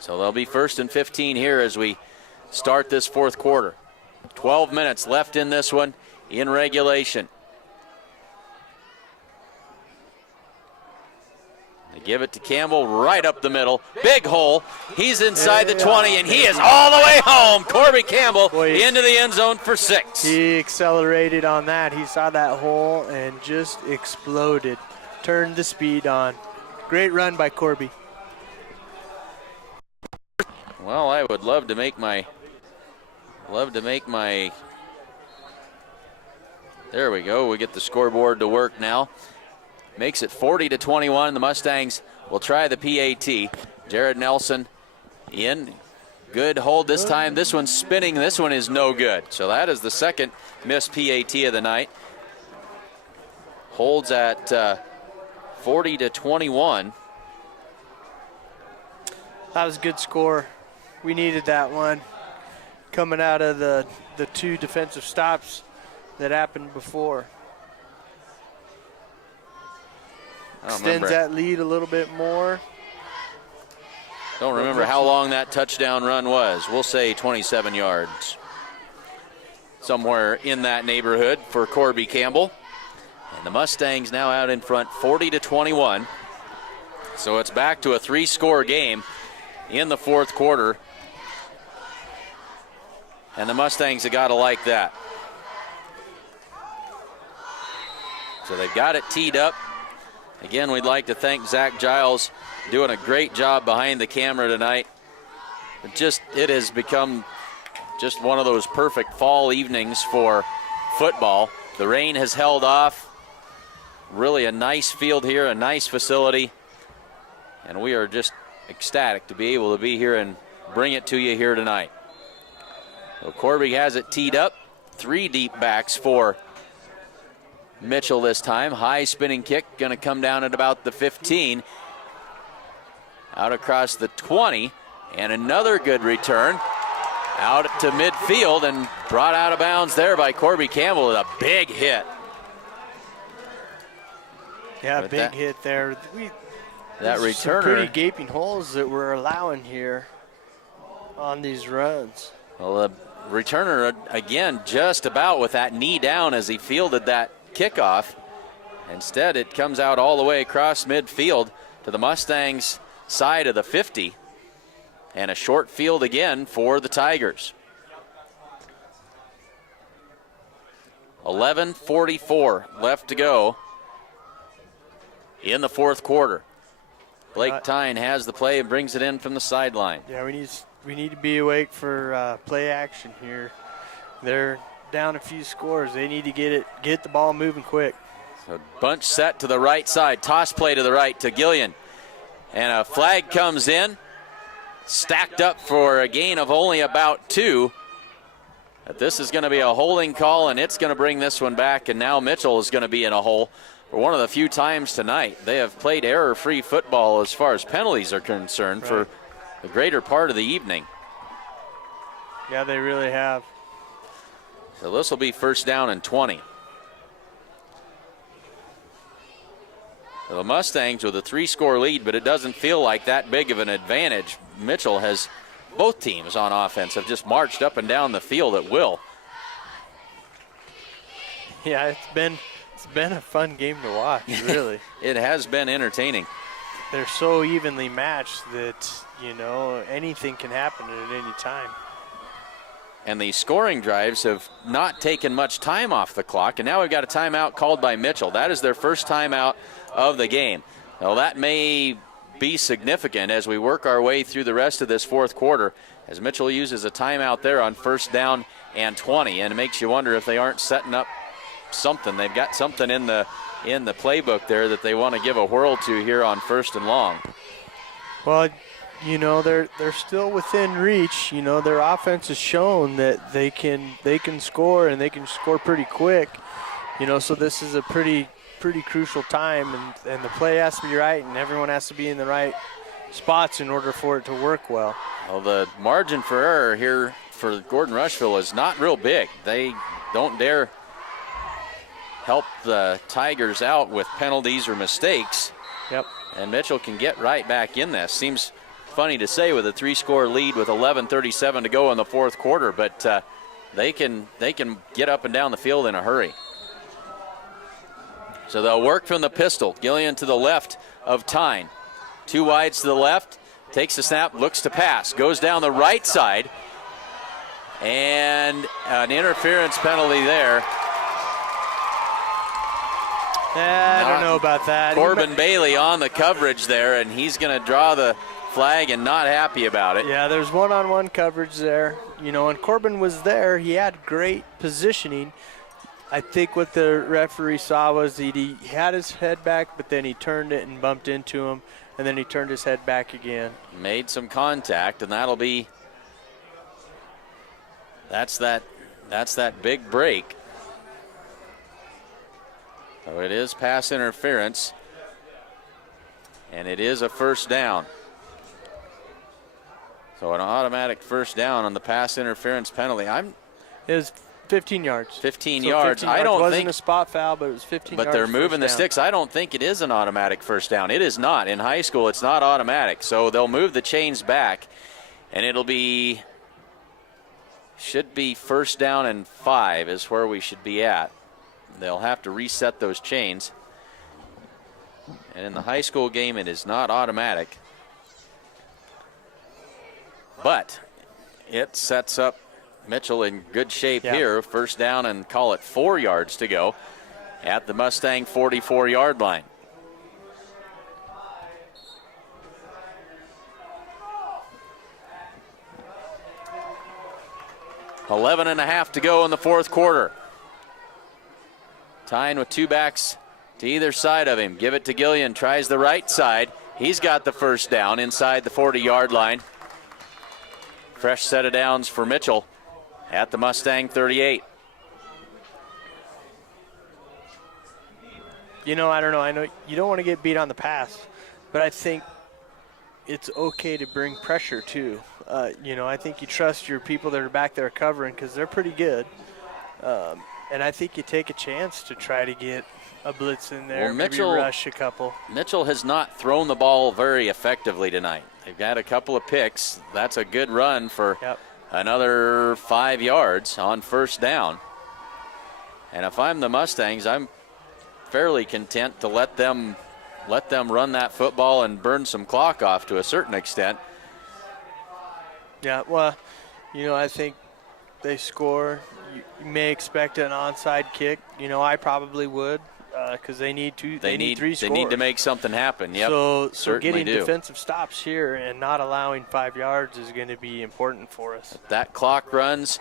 So they'll be 1st and 15 here as we start this 4th quarter. 12 minutes left in this one in regulation. They give it to Campbell right up the middle. Big hole. He's inside the 20, and he is all the way home. Corby Campbell into the end zone for 6. He accelerated on that. He saw that hole and just exploded. Turned the speed on. Great run by Corby. Well, I would love to make my there we go. We get the scoreboard to work now. Makes it 40-21. The Mustangs will try the PAT. Jared Nelson in. Good hold this time. This one's spinning. This one is no good. So that is the second missed PAT of the night. Holds at 40-21. That was a good score. We needed that one. Coming out of the 2 defensive stops that happened before. Extends that lead a little bit more. Don't remember how long that touchdown run was. We'll say 27 yards. Somewhere in that neighborhood for Corby Campbell. And the Mustangs now out in front 40-21. So it's back to a 3-score game in the 4th quarter. And the Mustangs have got to like that. So they've got it teed up. Again, we'd like to thank Zach Giles, doing a great job behind the camera tonight. It has become just one of those perfect fall evenings for football. The rain has held off. Really a nice field here, a nice facility. And we are just ecstatic to be able to be here and bring it to you here tonight. So Corby has it teed up. 3 deep backs for Mitchell this time. High spinning kick, going to come down at about the 15. Out across the 20, and another good return out to midfield and brought out of bounds there by Corby Campbell with a big hit. Yeah, big hit there. That returner. Some pretty gaping holes that we're allowing here on these runs. Well, the returner, again, just about with that knee down as he fielded that kickoff. Instead, it comes out all the way across midfield to the Mustangs' side of the 50. And a short field again for the Tigers. 11:44 left to go in the 4th quarter. Blake Tyne has the play and brings it in from the sideline. Yeah, we need to be awake for play action here. They're down a few scores. They need to get the ball moving quick. So bunch set to the right side. Toss play to the right to Gillian. And a flag comes in. Stacked up for a gain of only about 2. But this is going to be a holding call, and it's going to bring this one back. And now Mitchell is going to be in a hole for one of the few times tonight. They have played error-free football as far as penalties are concerned for the greater part of the evening. Yeah, they really have. So this will be 1st down and 20. So the Mustangs with a 3-score lead, but it doesn't feel like that big of an advantage. Mitchell has, both teams on offense have just marched up and down the field at will. Yeah, it's been a fun game to watch, really. It has been entertaining. They're so evenly matched that, anything can happen at any time. And the scoring drives have not taken much time off the clock, and now we've got a timeout called by Mitchell. That is their first timeout of the game. Well, that may be significant as we work our way through the rest of this fourth quarter, as Mitchell uses a timeout there on 1st down and 20, and it makes you wonder if they aren't setting up something. They've got something in the playbook there that they want to give a whirl to here on 1st and long. Well, they're still within reach. Their offense has shown that they can score, and they can score pretty quick. So this is a pretty crucial time, and the play has to be right, and everyone has to be in the right spots in order for it to work well. Well, the margin for error here for Gordon-Rushville is not real big. They don't dare help the Tigers out with penalties or mistakes. Yep. And Mitchell can get right back in this. Seems funny to say with a 3-score lead with 11:37 to go in the fourth quarter, but they can get up and down the field in a hurry. So they'll work from the pistol. Gillian to the left of Tyne. 2 wides to the left. Takes the snap, looks to pass. Goes down the right side. And an interference penalty there. I don't know about that. Corbin Bailey on the coverage there, and he's going to draw the flag and not happy about it. Yeah, there's one-on-one coverage there. And Corbin was there. He had great positioning. I think what the referee saw was he had his head back, but then he turned it and bumped into him, and then he turned his head back again. Made some contact, and that's that big break. So it is pass interference, and it is a 1st down. So an automatic 1st down on the pass interference penalty. It was 15 yards. 15 yards. I don't think it wasn't think a spot foul, but it was 15 yards. But they're moving the sticks. I don't think it is an automatic 1st down. It is not. In high school, it's not automatic. So they'll move the chains back, and should be 1st down and 5 is where we should be at. They'll have to reset those chains. And in the high school game, it is not automatic. But it sets up Mitchell in good shape here. 1st down and call it 4 yards to go at the Mustang 44-yard line. $11.5 to go in the fourth quarter. Tyne with 2 backs to either side of him. Give it to Gillian. Tries the right side. He's got the 1st down inside the 40-yard line. Fresh set of downs for Mitchell at the Mustang 38. I don't know. I know you don't want to get beat on the pass, but I think it's okay to bring pressure too. I think you trust your people that are back there covering because they're pretty good. And I think you take a chance to try to get a blitz in there, maybe rush a couple. Mitchell has not thrown the ball very effectively tonight. They've got a couple of picks. That's a good run for another 5 yards on 1st down. And if I'm the Mustangs, I'm fairly content to let them run that football and burn some clock off to a certain extent. Yeah, well, I think they score. You may expect an onside kick. I probably would because they need 3 scores. They need to make something happen. Yep, so getting defensive stops here and not allowing 5 yards is going to be important for us. That clock runs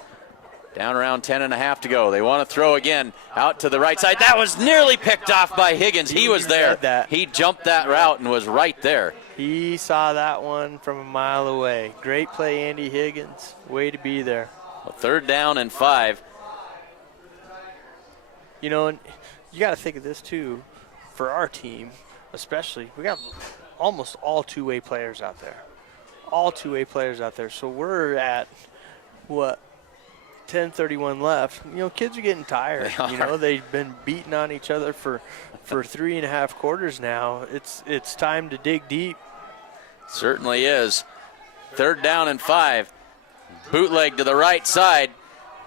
down around 10.5 to go. They want to throw again out to the right side. That was nearly picked off by Higgins. He was there. He jumped that route and was right there. He saw that one from a mile away. Great play, Andy Higgins. Way to be there. Well, 3rd down and 5. And you got to think of this too, for our team especially. We got almost all 2-way players out there. All 2-way players out there. So we're at, 10:31 left. Kids are getting tired. They've been beating on each other for 3.5 quarters now. It's time to dig deep. Certainly is. 3rd down and 5. Bootleg to the right side.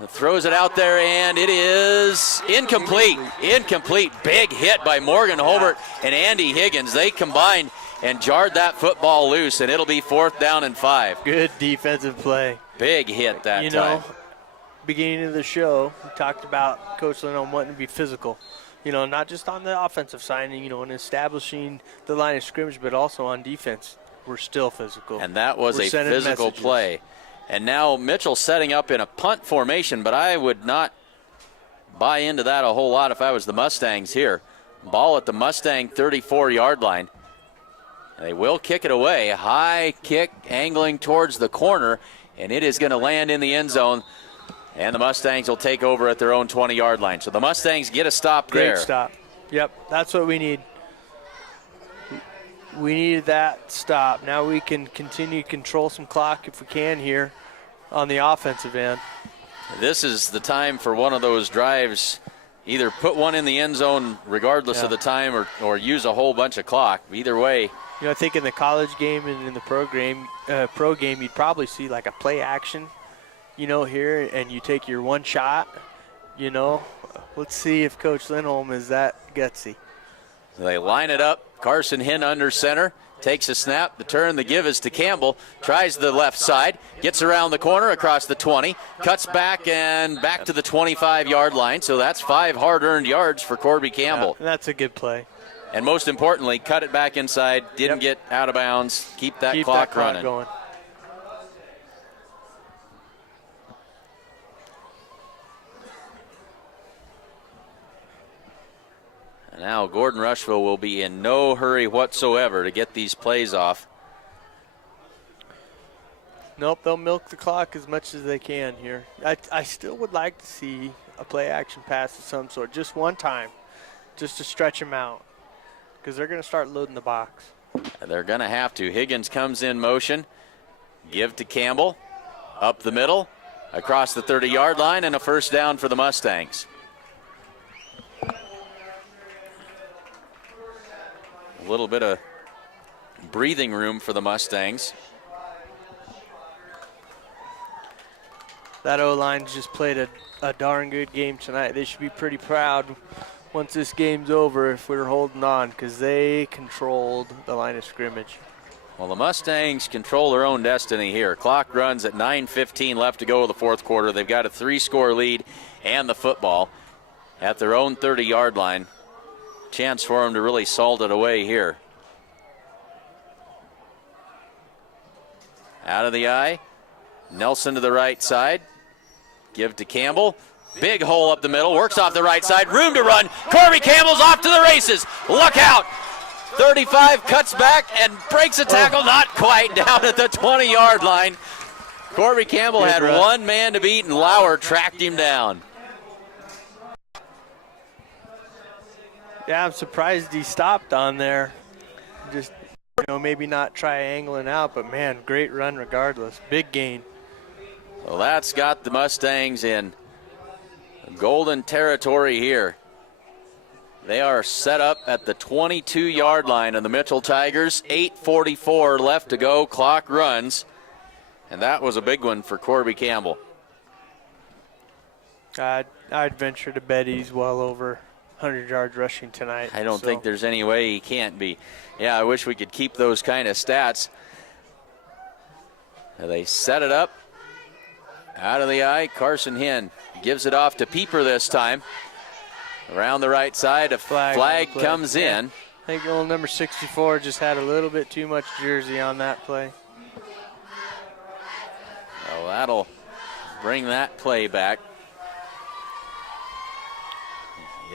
Throws it out there, and it is incomplete. Incomplete. Big hit by Morgan Holbert and Andy Higgins. They combined and jarred that football loose, and it'll be 4th down and 5. Good defensive play. Big hit that you time. know, beginning of the show, we talked about Coach Lindholm wanting to be physical. You know, not just on the offensive side, you know, and establishing the line of scrimmage, but also on defense. We're still physical. And that was We're a sending physical messages. play. And now Mitchell setting up in a punt formation, but I would not buy into that a whole lot if I was the Mustangs here. Ball at the Mustang 34-yard line. They will kick it away. High kick angling towards the corner, and it is going to land in the end zone. And the Mustangs will take over at their own 20-yard line. So the Mustangs get a stop there. Great stop. Yep, that's what we need. We needed that stop. Now we can continue to control some clock if we can here on the offensive end. This is the time for one of those drives. Either put one in the end zone regardless of the time or use a whole bunch of clock. Either way. You know, I think in the college game and in the pro game, you'd probably see like a play action, you know, here, and you take your one shot, you know. Let's see if Coach Lindholm is that gutsy. They line it up. Carson Hinn under center. Takes a snap. The turn, the give is to Campbell. Tries the left side. Gets around the corner across the 20. Cuts back and back to the 25-yard line. So that's 5 hard-earned yards for Corby Campbell. Yeah, that's a good play. And most importantly, cut it back inside. Didn't get out of bounds. Keep that clock running. Going. And now Gordon-Rushville will be in no hurry whatsoever to get these plays off. Nope, they'll milk the clock as much as they can here. I still would like to see a play action pass of some sort, just one time, just to stretch them out, because they're going to start loading the box. They're going to have to. Higgins comes in motion. Give to Campbell. Up the middle. Across the 30-yard line, and a first down for the Mustangs. A little bit of breathing room for the Mustangs. That O-line just played a darn good game tonight. They should be pretty proud once this game's over if we're holding on, because they controlled the line of scrimmage. Well, the Mustangs control their own destiny here. Clock runs at 9:15 left to go in the fourth quarter. They've got a 3-score lead and the football at their own 30-yard line. Chance for them to really salt it away here. Out of the eye. Nelson to the right side. Give to Campbell. Big hole up the middle. Works off the right side. Room to run. Corby Campbell's off to the races. Look out. 35 cuts back and breaks a tackle. Not quite. Down at the 20-yard line. Corby Campbell had one man to beat, and Lauer tracked him down. Yeah, I'm surprised he stopped on there. Just, you know, maybe not triangling out, but man, great run regardless. Big gain. Well, that's got the Mustangs in golden territory here. They are set up at the 22-yard line of the Mitchell Tigers. 8:44 left to go. Clock runs. And that was a big one for Corby Campbell. I'd venture to bet he's well over 100 yards rushing tonight. I don't think there's any way he can't be. Yeah, I wish we could keep those kind of stats. They set it up. Out of the eye, Carson Hinn gives it off to Pieper this time. Around the right side, a flag comes in. I think old number 64 just had a little bit too much jersey on that play. Well, that'll bring that play back.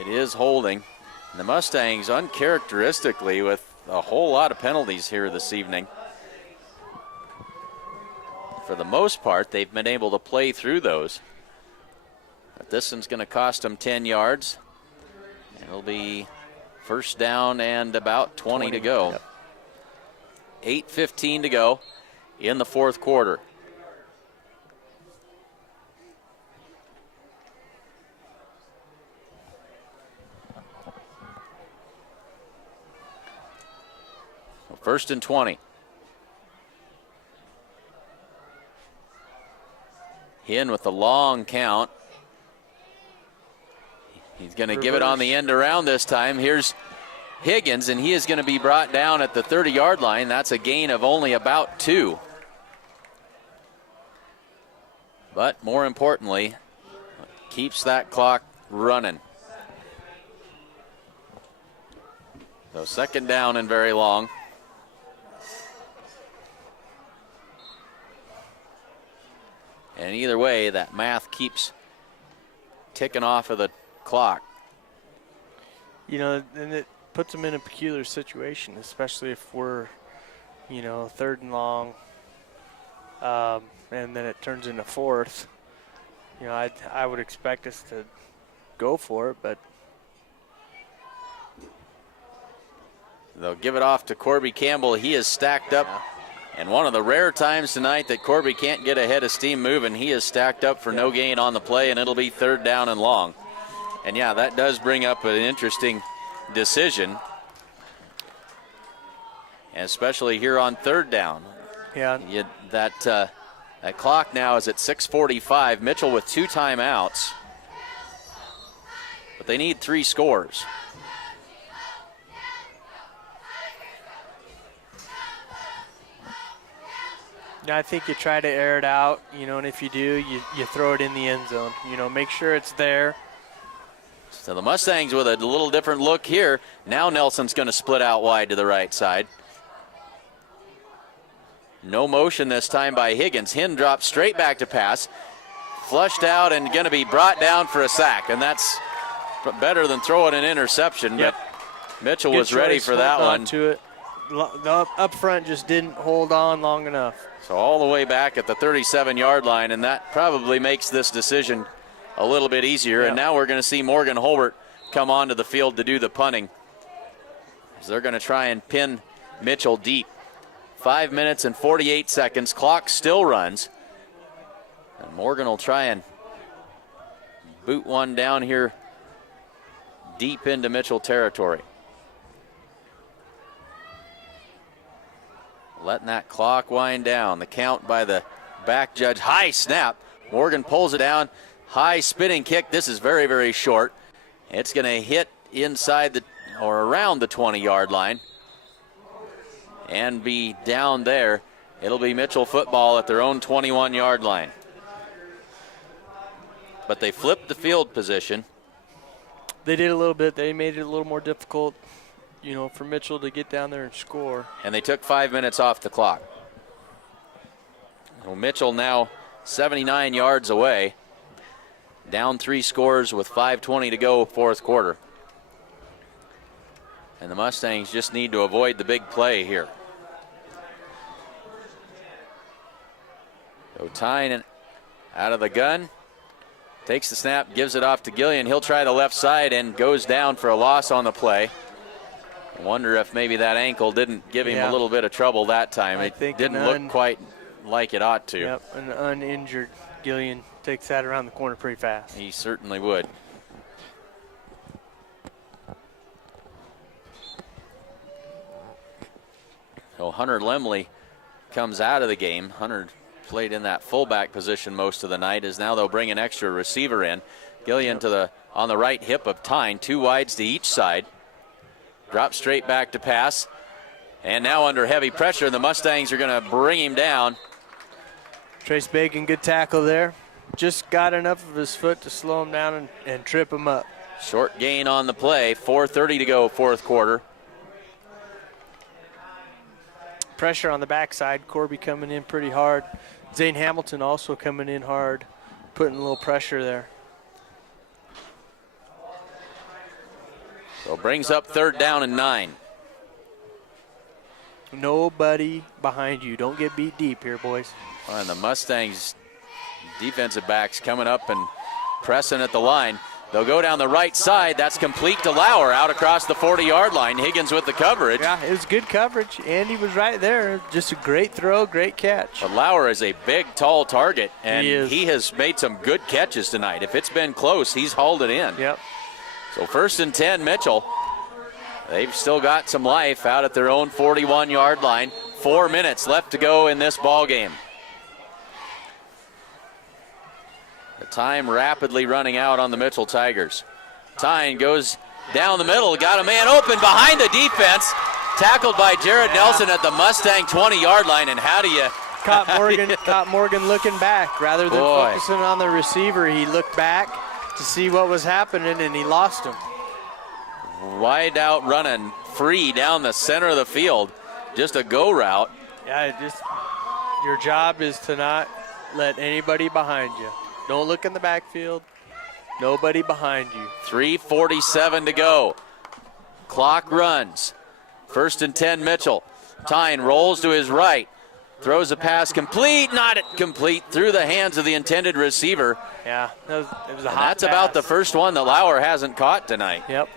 It is holding. And the Mustangs uncharacteristically with a whole lot of penalties here this evening. For the most part, they've been able to play through those. But this one's going to cost them 10 yards. It'll be first down and about 20 to go. Yep. 8:15 to go in the fourth quarter. First and 20. Hinn with the long count. He's going to give it on the end around this time. Here's Higgins, and he is going to be brought down at the 30-yard line. That's a gain of only about 2. But more importantly, keeps that clock running. So second down and very long. And either way, that math keeps ticking off of the clock. You know, and it puts them in a peculiar situation, especially if we're, you know, third and long, and then it turns into fourth. You know, I would expect us to go for it, but they'll give it off to Corby Campbell. He is stacked up. And one of the rare times tonight that Corby can't get ahead of steam moving, he is stacked up for no gain on the play, and it'll be third down and long. And yeah, that does bring up an interesting decision, especially here on third down. yeah, That clock now is at 6:45. Mitchell with 2 timeouts, but they need 3 scores. I think you try to air it out, you know, and if you do, you throw it in the end zone. You know, make sure it's there. So the Mustangs with a little different look here. Now Nelson's going to split out wide to the right side. No motion this time by Higgins. Hinn drops straight back to pass. Flushed out and going to be brought down for a sack. And that's better than throwing an interception. Yep. But Mitchell was ready for that one. To it. The up front just didn't hold on long enough. So all the way back at the 37-yard line, and that probably makes this decision a little bit easier. Yep. And now we're going to see Morgan Holbert come onto the field to do the punting. So they're going to try and pin Mitchell deep. 5 minutes and 48 seconds. Clock still runs. And Morgan will try and boot one down here deep into Mitchell territory. Letting that clock wind down. The count by the back judge. High snap. Morgan pulls it down. High spinning kick. This is very, very short. It's going to hit inside the or around the 20-yard line and be down there. It'll be Mitchell football at their own 21-yard line. But they flipped the field position. They did a little bit. They made it a little more difficult, you know, for Mitchell to get down there and score. And they took 5 minutes off the clock. Well, Mitchell now 79 yards away. Down 3 scores with 5:20 to go, fourth quarter. And the Mustangs just need to avoid the big play here. So Tyne out of the gun. Takes the snap, gives it off to Gillian. He'll try the left side and goes down for a loss on the play. I wonder if maybe that ankle didn't give him a little bit of trouble that time. It didn't look quite like it ought to. Yep, an uninjured Gillian takes that around the corner pretty fast. He certainly would. So Hunter Lemley comes out of the game. Hunter played in that fullback position most of the night, as now they'll bring an extra receiver in. Gillian on the right hip of Tyne, 2 wides to each side. Drop straight back to pass. And now under heavy pressure, the Mustangs are going to bring him down. Trace Bacon, good tackle there. Just got enough of his foot to slow him down and trip him up. Short gain on the play, 4:30 to go, fourth quarter. Pressure on the backside, Corby coming in pretty hard. Zane Hamilton also coming in hard, putting a little pressure there. So brings up third down and 9. Nobody behind you. Don't get beat deep here, boys. And the Mustangs defensive backs coming up and pressing at the line. They'll go down the right side. That's complete to Lauer out across the 40-yard line. Higgins with the coverage. Yeah, it was good coverage. Andy was right there. Just a great throw, great catch. But Lauer is a big, tall target, and he has made some good catches tonight. If it's been close, he's hauled it in. Yep. So first and 10, Mitchell. They've still got some life out at their own 41-yard line. 4 minutes left to go in this ball game. The time rapidly running out on the Mitchell Tigers. Tyne goes down the middle, got a man open behind the defense. Tackled by Jared Nelson at the Mustang 20-yard line, and how do you... Caught Morgan looking back. Rather than focusing on the receiver, he looked back to see what was happening, and he lost him. Wide out running free down the center of the field. Just a go route. Yeah, your job is to not let anybody behind you. Don't look in the backfield. Nobody behind you. 3:47 to go. Clock runs. 1st and 10, Mitchell. Tyne rolls to his right. Throws a pass complete, not complete, through the hands of the intended receiver. Yeah, it was a hot That's pass. about the first one that Lauer hasn't caught tonight. Yep.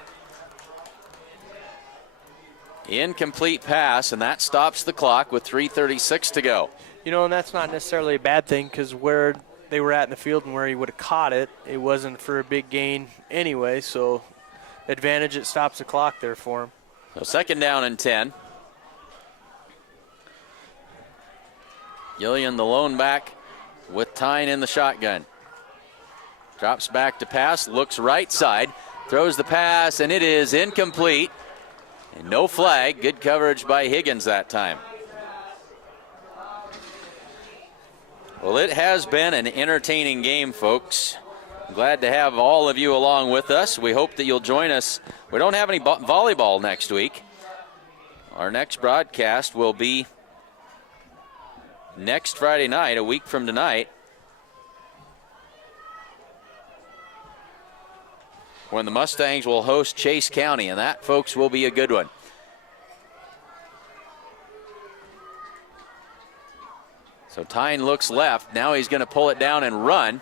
Incomplete pass, and that stops the clock with 3:36 to go. You know, and that's not necessarily a bad thing, because where they were at in the field and where he would have caught it, it wasn't for a big gain anyway, so advantage, it stops the clock there for him. So 2nd down and 10. Gillian, the lone back, with Tyne in the shotgun. Drops back to pass, looks right side, throws the pass, and it is incomplete. And no flag. Good coverage by Higgins that time. Well, it has been an entertaining game, folks. Glad to have all of you along with us. We hope that you'll join us. We don't have any volleyball next week. Our next broadcast will be next Friday night, a week from tonight, when the Mustangs will host Chase County, and that, folks, will be a good one. So Tyne looks left. Now he's going to pull it down and run.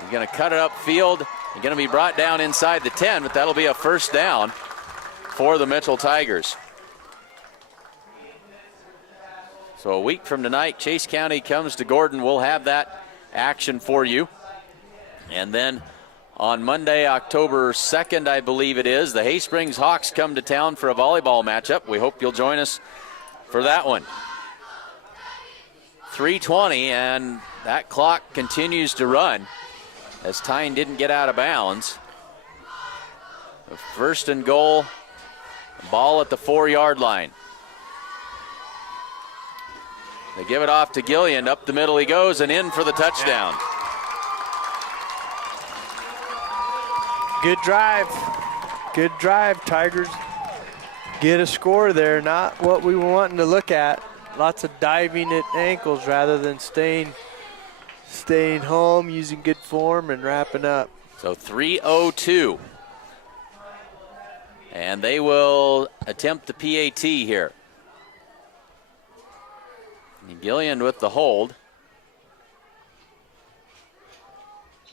He's going to cut it upfield. He's going to be brought down inside the 10, but that'll be a 1st down for the Mitchell Tigers. So a week from tonight, Chase County comes to Gordon. We'll have that action for you. And then on Monday, October 2nd, I believe it is, the Hay Springs Hawks come to town for a volleyball matchup. We hope you'll join us for that one. 3:20, and that clock continues to run as Tyne didn't get out of bounds. The 1st and goal, ball at the 4-yard line. They give it off to Gillian. Up the middle he goes, and in for the touchdown. Good drive. Good drive, Tigers. Get a score there, not what we were wanting to look at. Lots of diving at ankles rather than staying home, using good form, and wrapping up. So 3:02. And they will attempt the PAT here. And Gillian with the hold.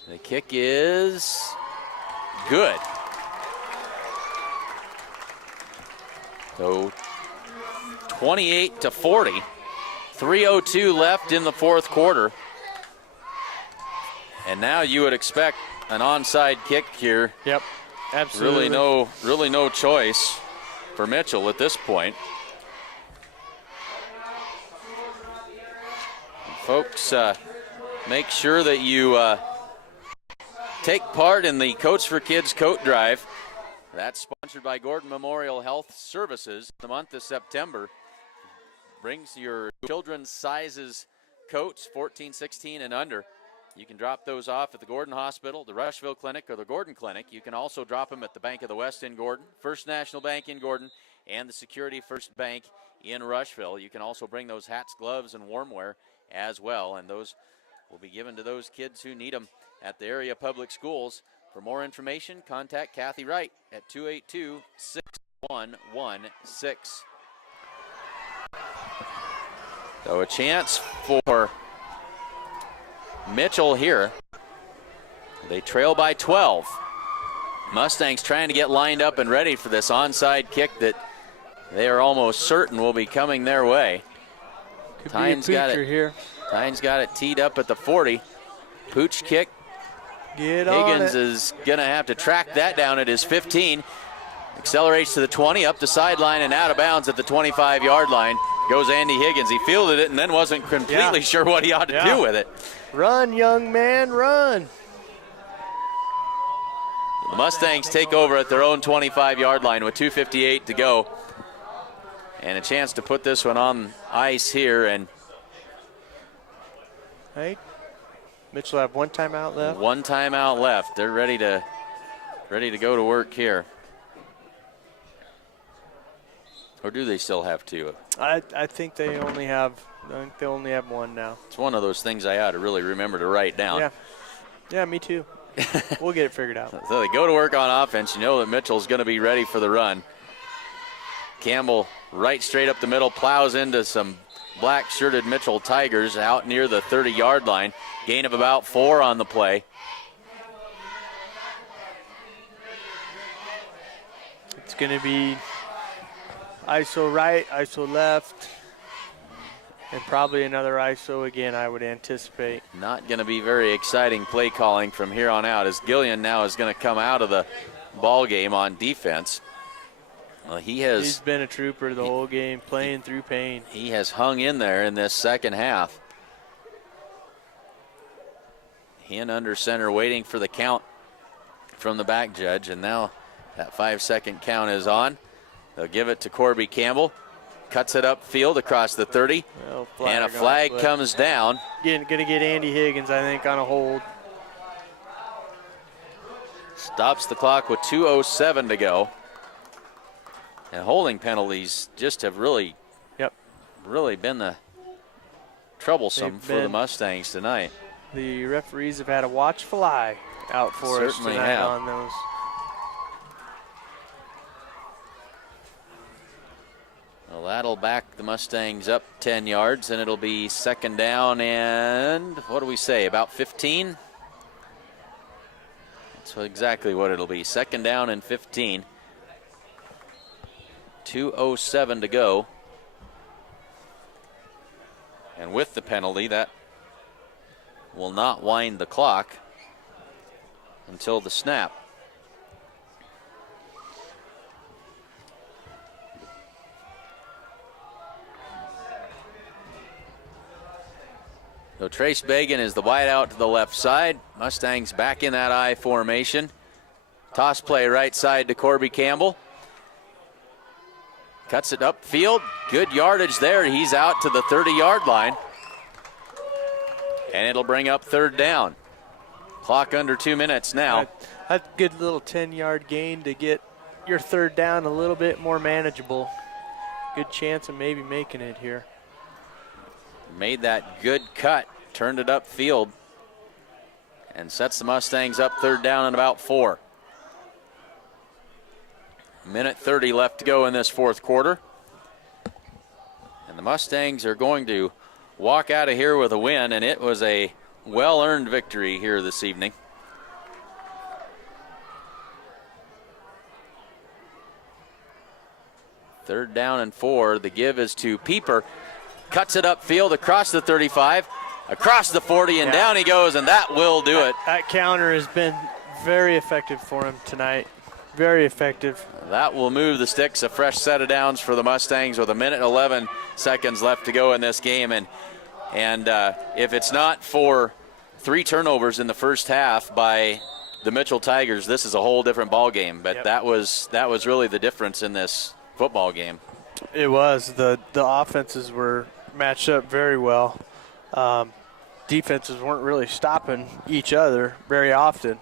The kick is good. So 28-40. 3:02 left in the 4th quarter. And now you would expect an onside kick here. Yep, absolutely. Really no choice for Mitchell at this point. Folks, make sure that you take part in the Coats for Kids coat drive. That's sponsored by Gordon Memorial Health Services. The month of September brings your children's sizes coats, 14, 16, and under. You can drop those off at the Gordon Hospital, the Rushville Clinic, or the Gordon Clinic. You can also drop them at the Bank of the West in Gordon, First National Bank in Gordon, and the Security First Bank in Rushville. You can also bring those hats, gloves, and warm wear as well, and those will be given to those kids who need them at the area public schools. For more information, contact Kathy Wright at 282-6116. So a chance for Mitchell here. They trail by 12. Mustangs trying to get lined up and ready for this onside kick that they are almost certain will be coming their way. Tyne's got it here. Tyne's got it teed up at the 40. Pooch kick. Higgins is going to have to track that down at his 15. Accelerates to the 20, up the sideline and out of bounds at the 25-yard line. Goes Andy Higgins. He fielded it and then wasn't completely sure what he ought to do with it. Run, young man, run. The Mustangs take over at their own 25-yard line with 2:58 to go. And a chance to put this one on ice here. And hey, Mitchell have one timeout left. One timeout left. They're ready to go to work here. Or do they still have two? I think they only have one now. It's one of those things I ought to really remember to write down. Yeah, me too. We'll get it figured out. So they go to work on offense. You know that Mitchell's going to be ready for the run. Campbell right straight up the middle, plows into some black-shirted Mitchell Tigers out near the 30-yard line. Gain of about 4 on the play. It's going to be ISO right, ISO left, and probably another ISO again, I would anticipate. Not going to be very exciting play calling from here on out, as Gillian now is going to come out of the ball game on defense. Well, he's been a trooper the whole game, playing through pain. He has hung in there in this second half. Hen under center waiting for the count from the back judge, and now that 5-second count is on. They'll give it to Corby Campbell. Cuts it upfield across the 30. And a flag comes down. Going to get Andy Higgins, I think, on a hold. Stops the clock with 2:07 to go. And holding penalties just have really been the troublesome for the Mustangs tonight. The referees have had a watchful eye out for us tonight on those. Well, that'll back the Mustangs up 10 yards, and it'll be second down and, what do we say, about 15? That's exactly what it'll be, second down and 15. 2:07 to go. And with the penalty, that will not wind the clock until the snap. So Trace Bagan is the wide out to the left side. Mustangs back in that I formation. Toss play right side to Corby Campbell. Cuts it upfield. Good yardage there. He's out to the 30-yard line. And it'll bring up third down. Clock under 2 minutes now. That's a good little 10-yard gain to get your third down a little bit more manageable. Good chance of maybe making it here. Made that good cut, turned it upfield, and sets the Mustangs up third down and about 4. Minute 30 left to go in this fourth quarter. And the Mustangs are going to walk out of here with a win, and it was a well-earned victory here this evening. Third down and 4. The give is to Pieper. Cuts it upfield across the 35, across the 40, and down he goes, and that will do it. That counter has been very effective for him tonight. Very effective. That will move the sticks. A fresh set of downs for the Mustangs with 1:11 left to go in this game. And if it's not for 3 turnovers in the first half by the Mitchell Tigers, this is a whole different ball game. But that was really the difference in this football game. It was. The offenses were matched up very well. Defenses weren't really stopping each other very often.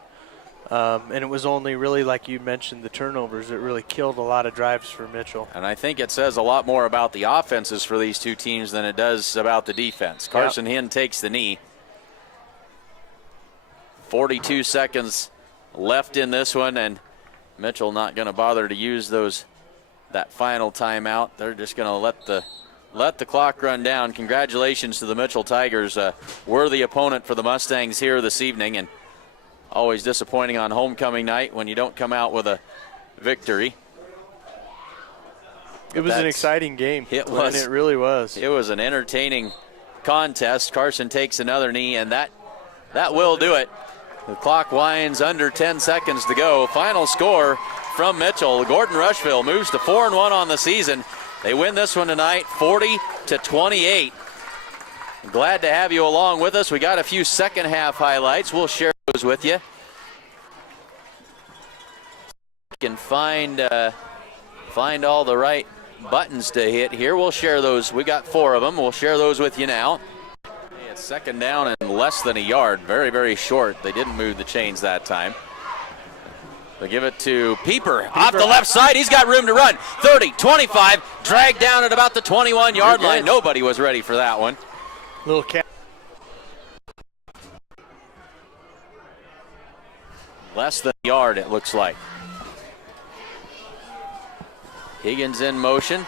And it was only really, like you mentioned, the turnovers that really killed a lot of drives for Mitchell. And I think it says a lot more about the offenses for these two teams than it does about the defense. Carson Hen takes the knee. 42 seconds left in this one, and Mitchell not going to bother to use that final timeout. They're just going to let the clock run down. Congratulations to the Mitchell Tigers, a worthy opponent for the Mustangs here this evening, and always disappointing on homecoming night when you don't come out with a victory. It was an exciting game. It was. It really was. It was an entertaining contest. Carson takes another knee, and that will do it. The clock winds under 10 seconds to go. Final score from Mitchell. Gordon-Rushville moves to 4-1 on the season. They win this one tonight, 40-28. Glad to have you along with us. We got a few second half highlights. We'll share those with you. You can find all the right buttons to hit here. We'll share those. We got 4 of them. We'll share those with you now. It's second down and less than a yard. Very, very short. They didn't move the chains that time. They give it to Pieper off the left side. He's got room to run. 30, 25, dragged down at about the 21-yard line. Nobody was ready for that one. Little cat. Less than a yard, it looks like. Higgins in motion.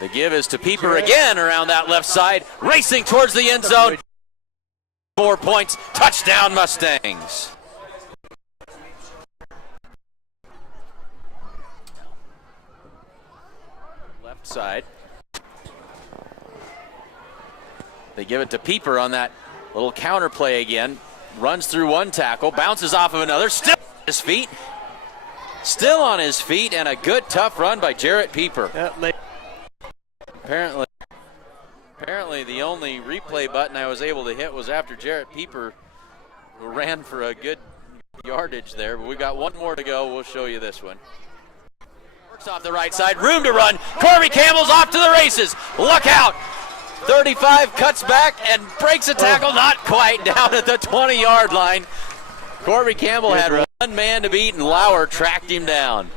The give is to Pieper again around that left side, racing towards the end zone. 4 points, touchdown Mustangs. Left side. They give it to Pieper on that little counter play again. Runs through one tackle, bounces off of another, still on his feet. Still on his feet, and a good tough run by Jarrett Pieper. Apparently the only replay button I was able to hit was after Jarrett Pieper, who ran for a good yardage there, but we got one more to go. We'll show you this one. Works off the right side, room to run. Corby Campbell's off to the races. Look out. 35 cuts back and breaks a tackle, not quite, down at the 20-yard line. Corby Campbell had one man to beat, and Lauer tracked him down.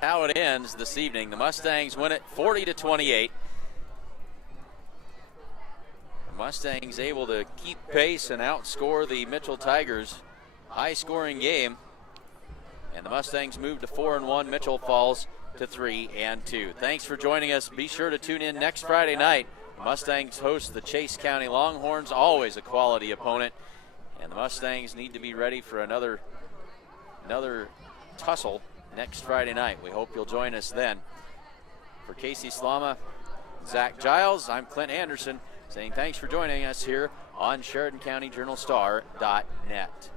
How it ends this evening. The Mustangs win it 40-28. The Mustangs able to keep pace and outscore the Mitchell Tigers. High-scoring game. And the Mustangs move to 4-1. Mitchell falls to 3-2. Thanks for joining us. Be sure to tune in next Friday night. The Mustangs host the Chase County Longhorns, always a quality opponent. And the Mustangs need to be ready for another tussle next Friday night. We hope you'll join us then. For Casey Slama, Zach Giles, I'm Clint Anderson saying thanks for joining us here on SheridanCountyJournalStar.net.